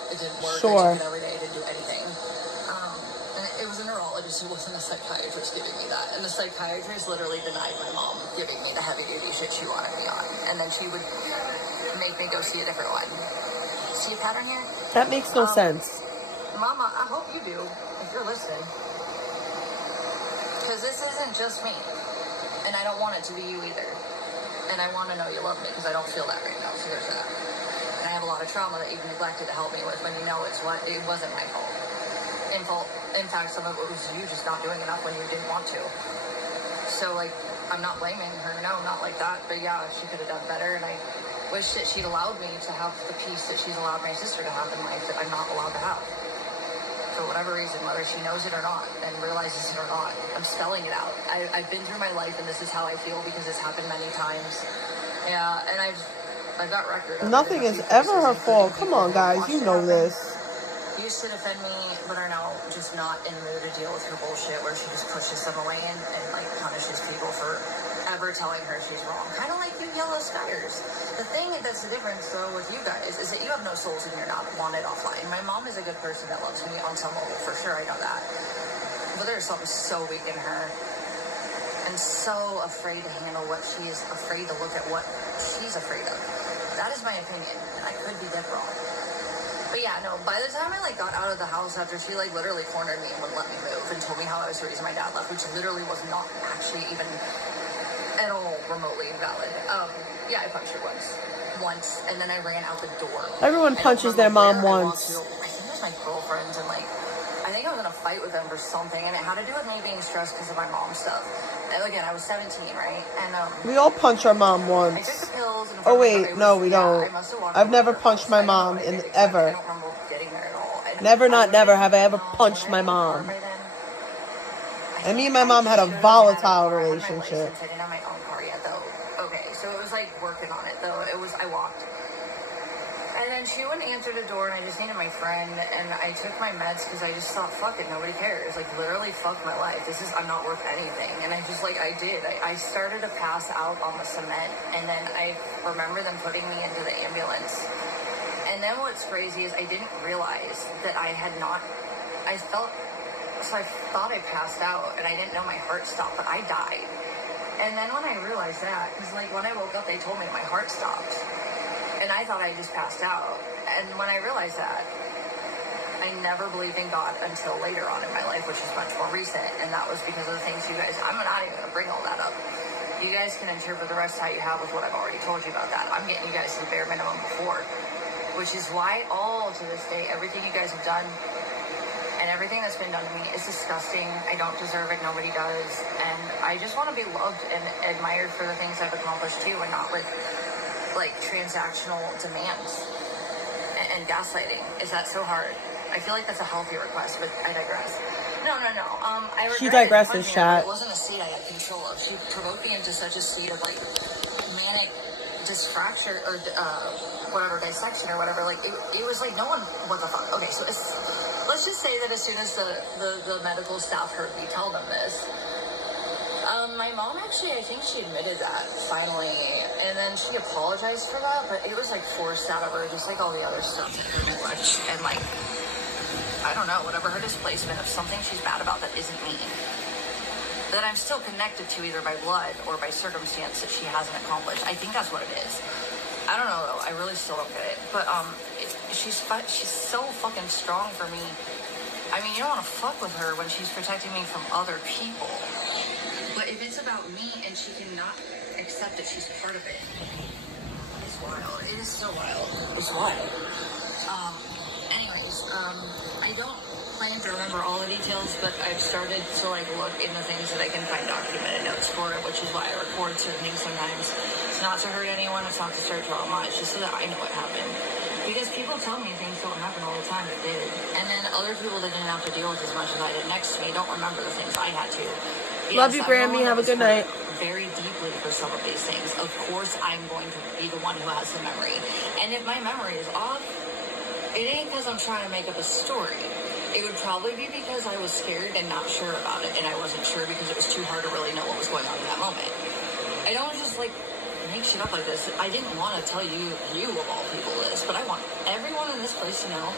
It didn't work. Sure. I took it every day. It didn't do anything. And it was a neurologist. It wasn't a psychiatrist giving me that. And the psychiatrist literally denied my mom giving me the heavy-duty shit she wanted me on. And then she would make me go see a different one. See a pattern here? That makes no sense. Mama, I hope you do, if you're listening. Because this isn't just me. And I don't want it to be you either. And I want to know you love me, because I don't feel that right now. So there's that. And I have a lot of trauma that you've neglected to help me with when you know it wasn't my fault. In fact, some of it was you just not doing enough when you didn't want to. So, like, I'm not blaming her. No, not like that. But yeah, she could have done better. And I wish that she'd allowed me to have the peace that she's allowed my sister to have in life that I'm not allowed to have. For whatever reason, whether she knows it or not and realizes it or not, I'm spelling it out. I've been through my life, and this is how I feel because it's happened many times. Yeah, and I got record of it. Nothing is ever her fault. Come on, guys. You know this. Used to defend me, but are now just not in the mood to deal with her bullshit where she just pushes them away and like punishes people for ever telling her she's wrong. Kind of like you yellow skiers. The thing that's the difference though with you guys is that you have no souls and you're not wanted offline. My mom is a good person that loves me on some level, for sure, I know that. But there's something so weak in her and so afraid to handle what she is afraid to look at what she's afraid of. That is my opinion. I could be dead wrong. But yeah, no, by the time I like got out of the house after she like literally cornered me and wouldn't let me move and told me how I was the reason my dad left, which literally was not actually even at all remotely valid. Yeah, I punched her once, and then I ran out the door. Everyone punches their mom once. I think it was my girlfriends, and like, I think I was in a fight with them for something, and it had to do with me being stressed because of my mom stuff. And again, I was 17, right? And we all punch our mom once. I took the pills. And oh wait, no, we don't. I've never punched my mom in ever. I don't remember getting there at all. Never, not never have I ever punched my mom. And me and my mom had a volatile relationship. I didn't have my own car yet, though. Okay, so it was like working on it, though. I walked. And then she wouldn't answer the door, and I just needed my friend, and I took my meds because I just thought, fuck it, nobody cares. Like, literally, fuck my life. I'm not worth anything. And I just, like, I did. I started to pass out on the cement, and then I remember them putting me into the ambulance. And then what's crazy is I didn't realize that I had not, so I thought I passed out, and I didn't know my heart stopped, but I died. And then when I realized that, because, like, when I woke up, they told me my heart stopped. And I thought I just passed out. And when I realized that, I never believed in God until later on in my life, which is much more recent. And that was because of the things you guys, I'm not even going to bring all that up. You guys can interpret the rest how you have with what I've already told you about that. I'm getting you guys to the bare minimum before, which is why all to this day, everything you guys have done and everything that's been done to me is disgusting. I don't deserve it. Nobody does. And I just want to be loved and admired for the things I've accomplished too, and not with like transactional demands and gaslighting. Is that so hard? I feel like that's a healthy request, but I digress. No. I she digresses, chat. It wasn't a state I had control of. She provoked me into such a state of like manic dysfracture or whatever, dissection or whatever. Like it was like no one. What the fuck? Okay, so let's just say that as soon as the medical staff heard me tell them this. My mom actually, I think she admitted that finally, and then she apologized for that, but it was like forced out of her, just like all the other stuff that her neglect and like, I don't know, whatever her displacement of something she's mad about that isn't me, that I'm still connected to either by blood or by circumstance that she hasn't accomplished. I think that's what it is. I don't know though, I really still don't get it, but she's so fucking strong for me. I mean, you don't want to fuck with her when she's protecting me from other people. But if it's about me and she cannot accept that she's part of it, it's wild. It is so wild. It's wild. Anyways, I don't plan to remember all the details, but I've started to like look in the things that I can find documented notes for it, which is why I record certain things sometimes. It's not to hurt anyone. It's not to start trauma. It's just so that I know what happened. Because people tell me things don't happen all the time. It did. And then other people that didn't have to deal with as much as I did next to me don't remember the things I had to. Love you, Grammy. Have a good night. Very deeply for some of these things. Of course, I'm going to be the one who has the memory. And if my memory is off, it ain't because I'm trying to make up a story. It would probably be because I was scared and not sure about it. And I wasn't sure because it was too hard to really know what was going on in that moment. I don't just like make shit up like this. I didn't want to tell you of all people this, but I want everyone in this place to know.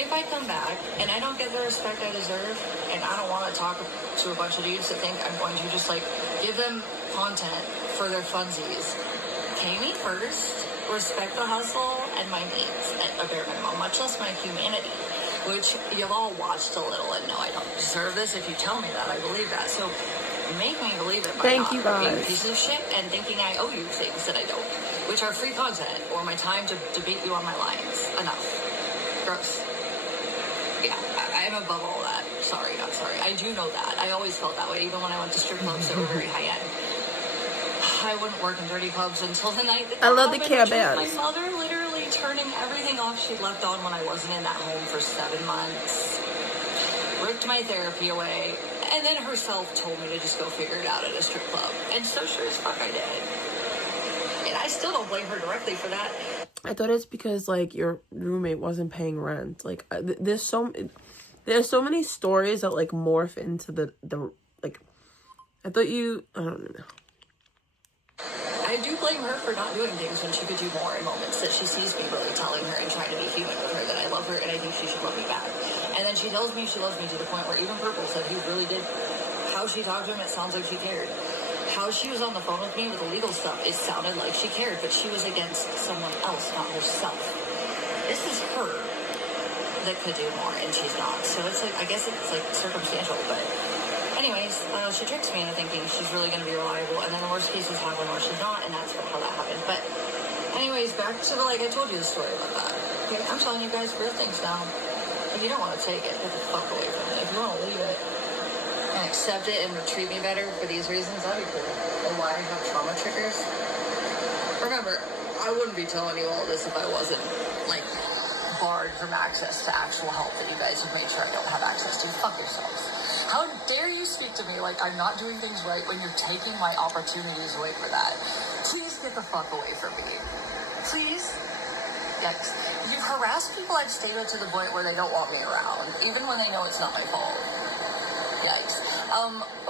If I come back and I don't get the respect I deserve, and I don't want to talk to a bunch of dudes that think I'm going to just like give them content for their funsies, pay me first, respect the hustle and my needs at a bare minimum, much less my humanity, which you've all watched a little and know I don't deserve this. If you tell me that, I believe that. So make me believe it by not being pieces of shit and thinking I owe you things that I don't, which are free content or my time to debate you on my lines. Enough. Gross. Yeah, I'm above all that. Sorry, not sorry. I do know that. I always felt that way, even when I went to strip clubs that were very high end. I wouldn't work in dirty clubs until the night that I love the Care Bears. My mother literally turning everything off she'd left on when I wasn't in that home for 7 months. Ripped my therapy away, and then herself told me to just go figure it out at a strip club. And so sure as fuck I did. And I still don't blame her directly for that. I thought it's because, like, your roommate wasn't paying rent. Like, there's so many stories that, like, morph into the like, I thought you, I don't know. I do blame her for not doing things when she could do more in moments that she sees me really telling her and trying to be human with her, that I love her and I think she should love me back. And then she tells me she loves me to the point where even Purple said he really did. How she talked to him, it sounds like she cared. How she was on the phone with me with the legal stuff, it sounded like she cared, but she was against someone else, not herself. This is her that could do more, and she's not. So it's like, I guess it's like circumstantial, but anyways, she tricks me into thinking she's really going to be reliable, and then the worst cases happen where she's not, and that's how that happened. But anyways, back to like I told you the story about that. Okay, I'm telling you guys real things now. If you don't want to take it, get the fuck away from it. If you want to leave it and accept it and treat me better for these reasons, that'd be cool. And why I have trauma triggers. Remember, I wouldn't be telling you all this if I wasn't, like, barred from access to actual help that you guys have made sure I don't have access to. Fuck yourselves. How dare you speak to me like I'm not doing things right when you're taking my opportunities away for that? Please get the fuck away from me. Please? Yikes. You've harassed people I've stayed with to the point where they don't want me around, even when they know it's not my fault. Yikes.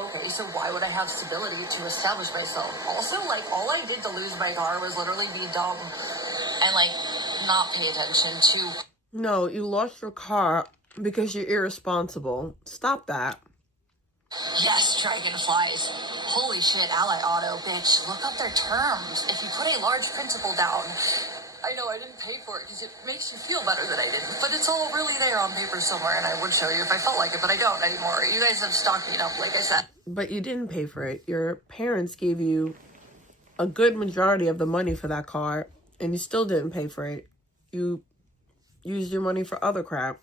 Okay, so why would I have stability to establish myself? Also, like, all I did to lose my car was literally be dumb and, like, not pay attention to... No, you lost your car because you're irresponsible. Stop that. Yes, dragonflies. Holy shit, Ally Auto, bitch. Look up their terms. If you put a large principal down... I know I didn't pay for it because it makes you feel better that I didn't, but it's all really there on paper somewhere, and I would show you if I felt like it, but I don't anymore. You guys have stocked me up, like I said. But you didn't pay for it. Your parents gave you a good majority of the money for that car, and you still didn't pay for it. You used your money for other crap.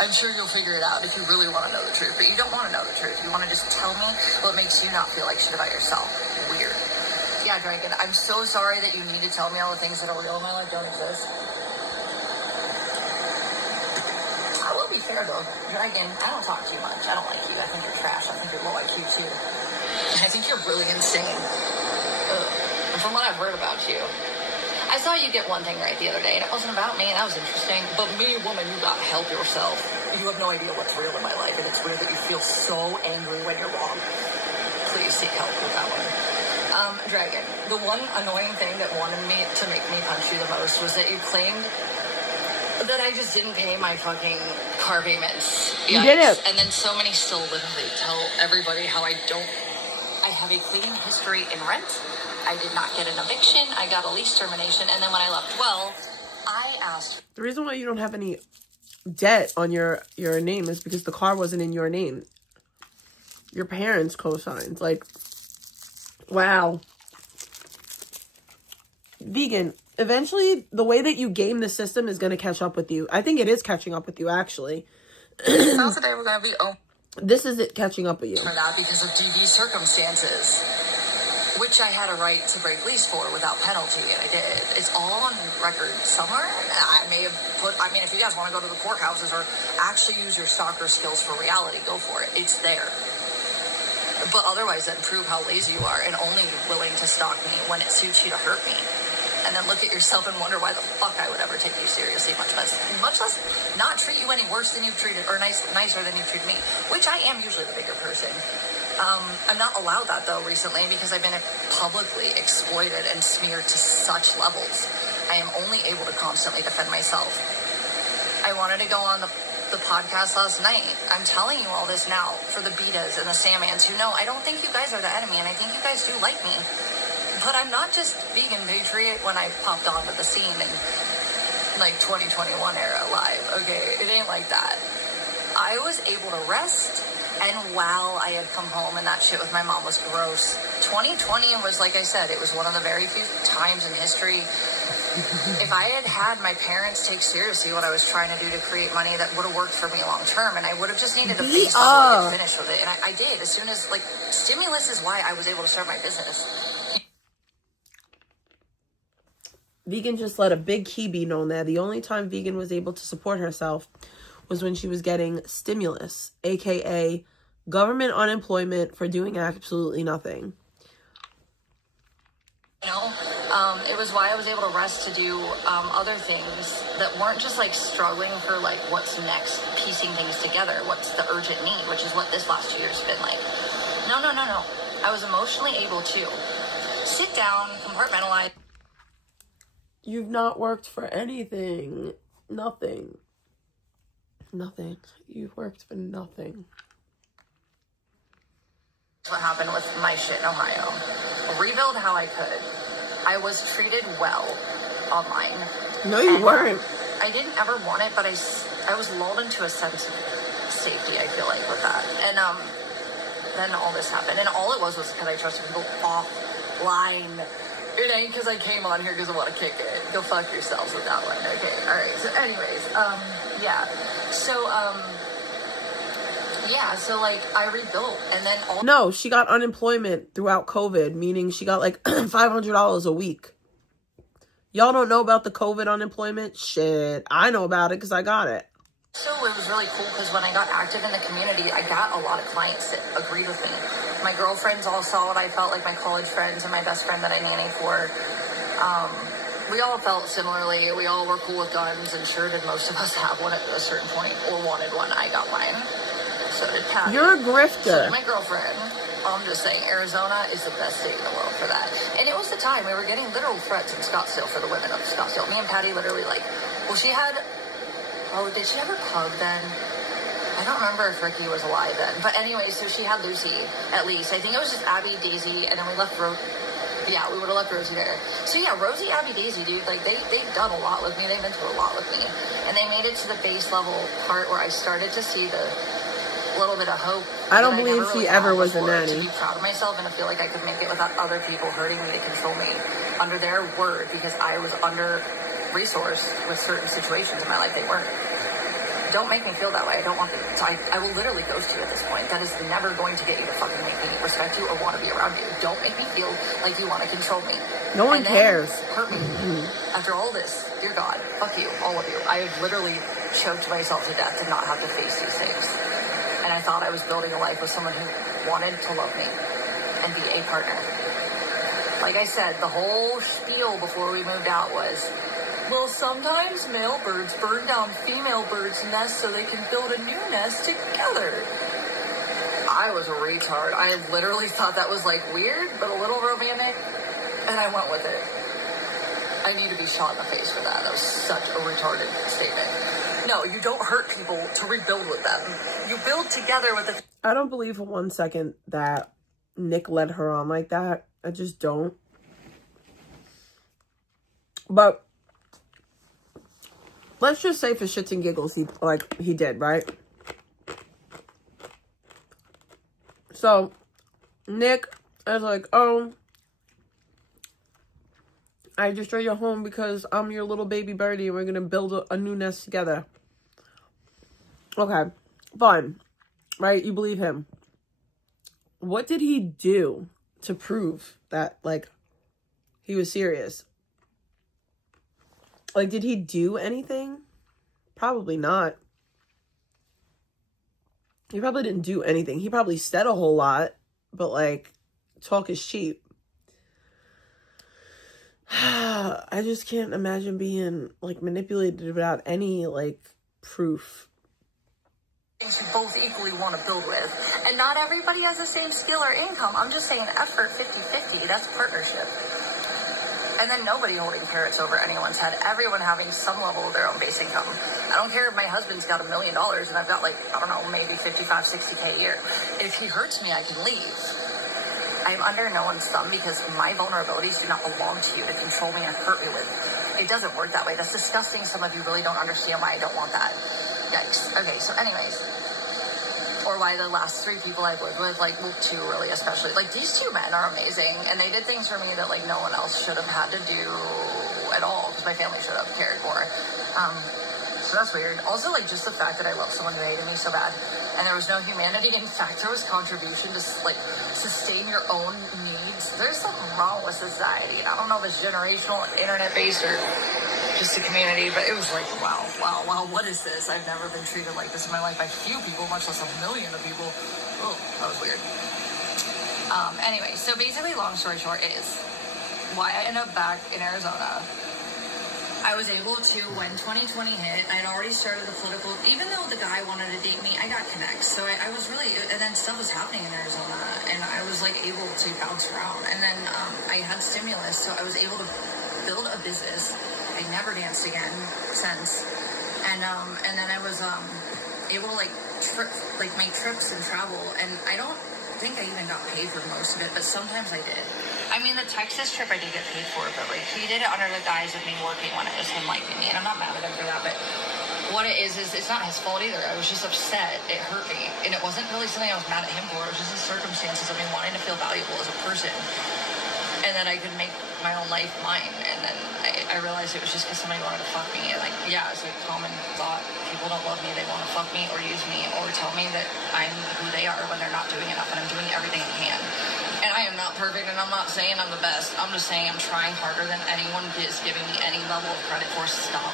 I'm sure you'll figure it out if you really want to know the truth, but you don't want to know the truth. You want to just tell me what makes you not feel like shit about yourself. Weird. Yeah, Dragon, I'm so sorry that you need to tell me all the things that are real in my life don't exist. I will be fair, though. Dragon, I don't talk too much. I don't like you. I think you're trash. I think you're low IQ, too. I think you're really insane. Ugh. And from what I've heard about you, I saw you get one thing right the other day, and it wasn't about me, and that was interesting. But me, woman, you gotta help yourself. You have no idea what's real in my life, and it's weird that you feel so angry when you're wrong. Please seek help with that one. Dragon, the one annoying thing that wanted me to make me punch you the most was that you claimed that I just didn't pay my fucking car payments. You did it. And then so many still literally tell everybody how I have a clean history in rent. I did not get an eviction. I got a lease termination. And then when I left, well, I asked. The reason why you don't have any debt on your name is because the car wasn't in your name. Your parents co-signed. Like, wow. Vegan, eventually the way that you game the system is going to catch up with you. I think it is catching up with you, actually. Now today we're going to be This is it catching up with you. for that because of DV circumstances, which I had a right to break lease for without penalty, and I did. It's all on record somewhere. I may have if you guys want to go to the courthouses or actually use your stalker skills for reality, go for it. It's there. But otherwise, then prove how lazy you are and only willing to stalk me when it suits you to hurt me. And then look at yourself and wonder why the fuck I would ever take you seriously, much less not treat you any worse than you've treated, or nicer than you've treated me, which I am usually the bigger person. I'm not allowed that, though, recently, because I've been publicly exploited and smeared to such levels. I am only able to constantly defend myself. I wanted to go on the podcast last night. I'm telling you all this now for the Betas and the Sammans who know I don't think you guys are the enemy, and I think you guys do like me. But I'm not just vegan patriot when I popped onto the scene in, like, 2021 era live, okay? It ain't like that. I was able to rest. And while I had come home and that shit with my mom was gross, 2020 was, like I said, it was one of the very few times in history, if I had had my parents take seriously what I was trying to do to create money, that would have worked for me long term, and I would have just needed to face it and finish with it. And I did. As soon as, like, stimulus is why I was able to start my business. Vegan just let a big key be known there. The only time Vegan was able to support herself was when she was getting stimulus, aka Government unemployment for doing absolutely nothing. You know, it was why I was able to rest to do other things that weren't just like struggling for like what's next, piecing things together, what's the urgent need, which is what this last 2 years has been like. No. I was emotionally able to sit down, compartmentalize. You've not worked for anything. Nothing. You've worked for nothing. What happened with my shit in Ohio. Rebuild how I could. I was treated well online. No, you weren't. I didn't ever want it, but I was lulled into a sense of safety, I feel like, with that. And then all this happened. And all it was because I trusted people offline. It ain't because I came on here because I want to kick it. Go fuck yourselves with that one. Okay, all right. So anyways, yeah. So like I rebuilt, and then all. No, she got unemployment throughout COVID, meaning she got like $500 a week. Y'all don't know about the COVID unemployment? Shit, I know about it because I got it. So it was really cool because when I got active in the community, I got a lot of clients that agreed with me. My girlfriends all saw what I felt, like my college friends and my best friend that I nanny for. We all felt similarly. We all were cool with guns, and sure did most of us have one at a certain point or wanted one. I got mine. So did Patty. You're a grifter. So did my girlfriend. I'm just saying, Arizona is the best state in the world for that. And it was the time we were getting literal threats in Scottsdale for the women of Scottsdale. Me and Patty literally like, well, she had, did she have her pug then? I don't remember if Ricky was alive then. But anyway, so she had Lucy, at least. I think it was just Abby, Daisy, and then we left yeah, we would have left Rosie there. So yeah, Rosie, Abby, Daisy, dude, like they've done a lot with me. They've been through a lot with me. And they made it to the base level part where I started to see the little bit of hope. I don't believe she ever was a nanny. To be proud of myself and to feel like I could make it without other people hurting me to control me under their word, because I was under-resourced with certain situations in my life they weren't. Don't make me feel that way. I don't want to. So I will literally ghost you at this point. That is never going to get you to fucking make me respect you or want to be around you. Don't make me feel like you want to control me. No one cares. Hurt me. After all this, dear God, fuck you, all of you. I have literally choked myself to death to not have to face these things. And I thought I was building a life with someone who wanted to love me and be a partner. Like I said, the whole spiel before we moved out was, well, sometimes male birds burn down female birds' nests so they can build a new nest together. I was a retard. I literally thought that was like weird, but a little romantic, and I went with it. I need to be shot in the face for that. That was such a retarded statement. No, you don't hurt people to rebuild with them. You build together with the... I don't believe for 1 second that Nick led her on like that. I just don't. But let's just say for shits and giggles, he did, right? So Nick is like, oh, I destroy your home because I'm your little baby birdie and we're going to build a new nest together. Okay, fine. Right? You believe him. What did he do to prove that, like, he was serious? Like, did he do anything? Probably not. He probably didn't do anything. He probably said a whole lot, but, like, talk is cheap. I just can't imagine being, like, manipulated without any, like, proof. Things we both equally want to build with. And not everybody has the same skill or income. I'm just saying effort 50-50. That's partnership. And then nobody holding carrots over anyone's head. Everyone having some level of their own base income. I don't care if my husband's got $1 million and I've got, like, I don't know, maybe 55, 60K a year. If he hurts me, I can leave. I'm under no one's thumb because my vulnerabilities do not belong to you to control me and hurt me with. It doesn't work that way. That's disgusting. Some of you really don't understand why I don't want that. Yikes. Okay, so anyways. Or why the last 3 people I've lived with, like, well, 2 really especially. Like, these 2 men are amazing, and they did things for me that, like, no one else should have had to do at all, because my family should have cared more. So that's weird. Also, like, just the fact that I love someone who hated me so bad, and there was no humanity. In fact, there was contribution to, like, sustain your own needs. There's something wrong with society. I don't know if it's generational, internet-based, or just the community, but it was like, wow, what is this? I've never been treated like this in my life by few people, much less a million of people. Oh, that was weird. Anyway, so basically, long story short is why I ended up back in Arizona. I was able to, when 2020 hit, I had already started the political, even though the guy wanted to date me, I got connects. So I was really, and then stuff was happening in Arizona, and I was like able to bounce around. And then I had stimulus, so I was able to build a business. I never danced again since. And then I was able to like make trips and travel. And I don't think I even got paid for most of it, but sometimes I did. I mean, the Texas trip I did get paid for, but like he did it under the guise of me working when it was him liking me, and I'm not mad at him for that. But what it is it's not his fault either. I was just upset. It hurt me, and it wasn't really something I was mad at him for. It was just the circumstances of me wanting to feel valuable as a person, and that I could make my own life mine. And then I realized it was just because somebody wanted to fuck me. And like, yeah, it's like common thought. People don't love me. They want to fuck me or use me or tell me that I'm who they are when they're not doing enough, and I'm doing everything I can. And I am not perfect, and I'm not saying I'm the best. I'm just saying I'm trying harder than anyone is giving me any level of credit for. Stop.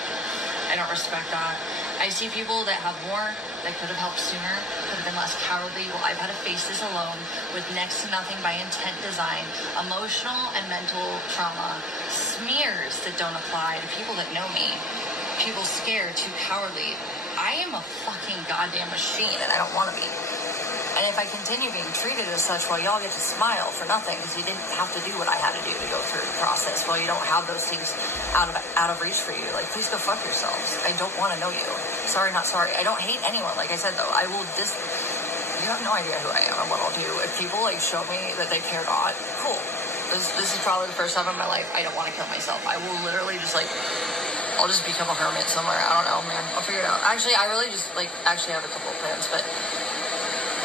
I don't respect that. I see people that have more, that could have helped sooner, could have been less cowardly. Well, I've had to face this alone with next to nothing by intent design, emotional and mental trauma, smears that don't apply to people that know me, people scared, too cowardly. I am a fucking goddamn machine, and I don't want to be. And if I continue being treated as such, well, y'all get to smile for nothing because you didn't have to do what I had to do to go through the process. Well, you don't have those things out of reach for you. Like, please go fuck yourselves. I don't want to know you. Sorry, not sorry. I don't hate anyone. Like I said, though, I will you have no idea who I am or what I'll do. If people, like, show me that they care not, cool. This is probably the first time in my life I don't want to kill myself. I will literally just, like, I'll just become a hermit somewhere. I don't know, man. I'll figure it out. Actually, I really just, like, actually have a couple of plans, but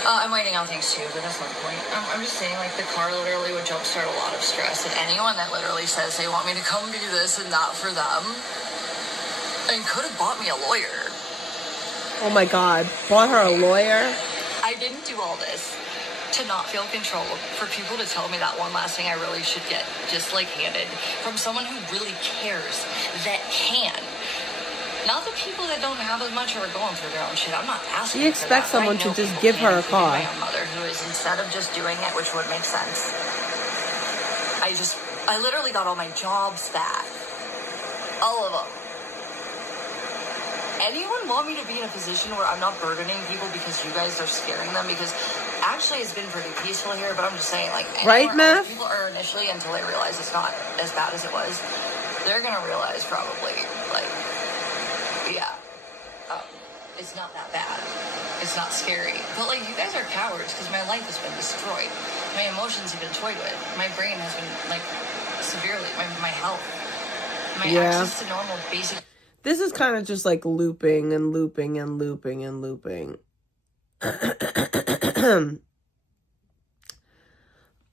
I'm writing out things too, but that's not the point. I'm just saying, like, the car literally would jumpstart a lot of stress. And anyone that literally says they want me to come do this and that for them, and could have bought me a lawyer. Oh my God, bought her a lawyer? I didn't do all this to not feel controlled, for people to tell me that one last thing I really should get just, like, handed from someone who really cares, that can. Not the people that don't have as much or are going through their own shit. I'm not asking. She expects someone to just give her a car. My own mother, who is, instead of just doing it, which would make sense, I literally got all my jobs back. All of them. Anyone want me to be in a position where I'm not burdening people because you guys are scaring them? Because actually it's been pretty peaceful here, but I'm just saying, like, right, Matt? People are initially, until they realize it's not as bad as it was, they're gonna realize probably, like, yeah, it's not that bad. It's not scary. But, like, you guys are cowards because my life has been destroyed. My emotions have been toyed with. My brain has been, like, severely, my health. My access to normal basic... This is kind of just, like, looping and looping and looping and looping.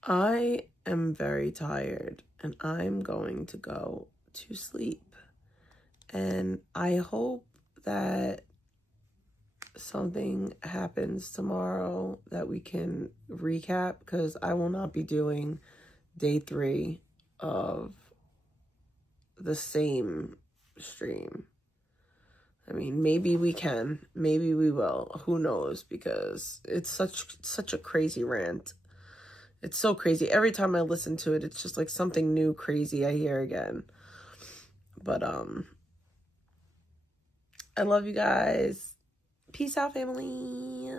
I am very tired, and I'm going to go to sleep. And I hope that something happens tomorrow that we can recap, because I will not be doing day 3 of the same stream. I mean, maybe we can, maybe we will, who knows, because it's such a crazy rant. It's so crazy. Every time I listen to it, it's just like something new crazy I hear again. But I love you guys. Peace out, family.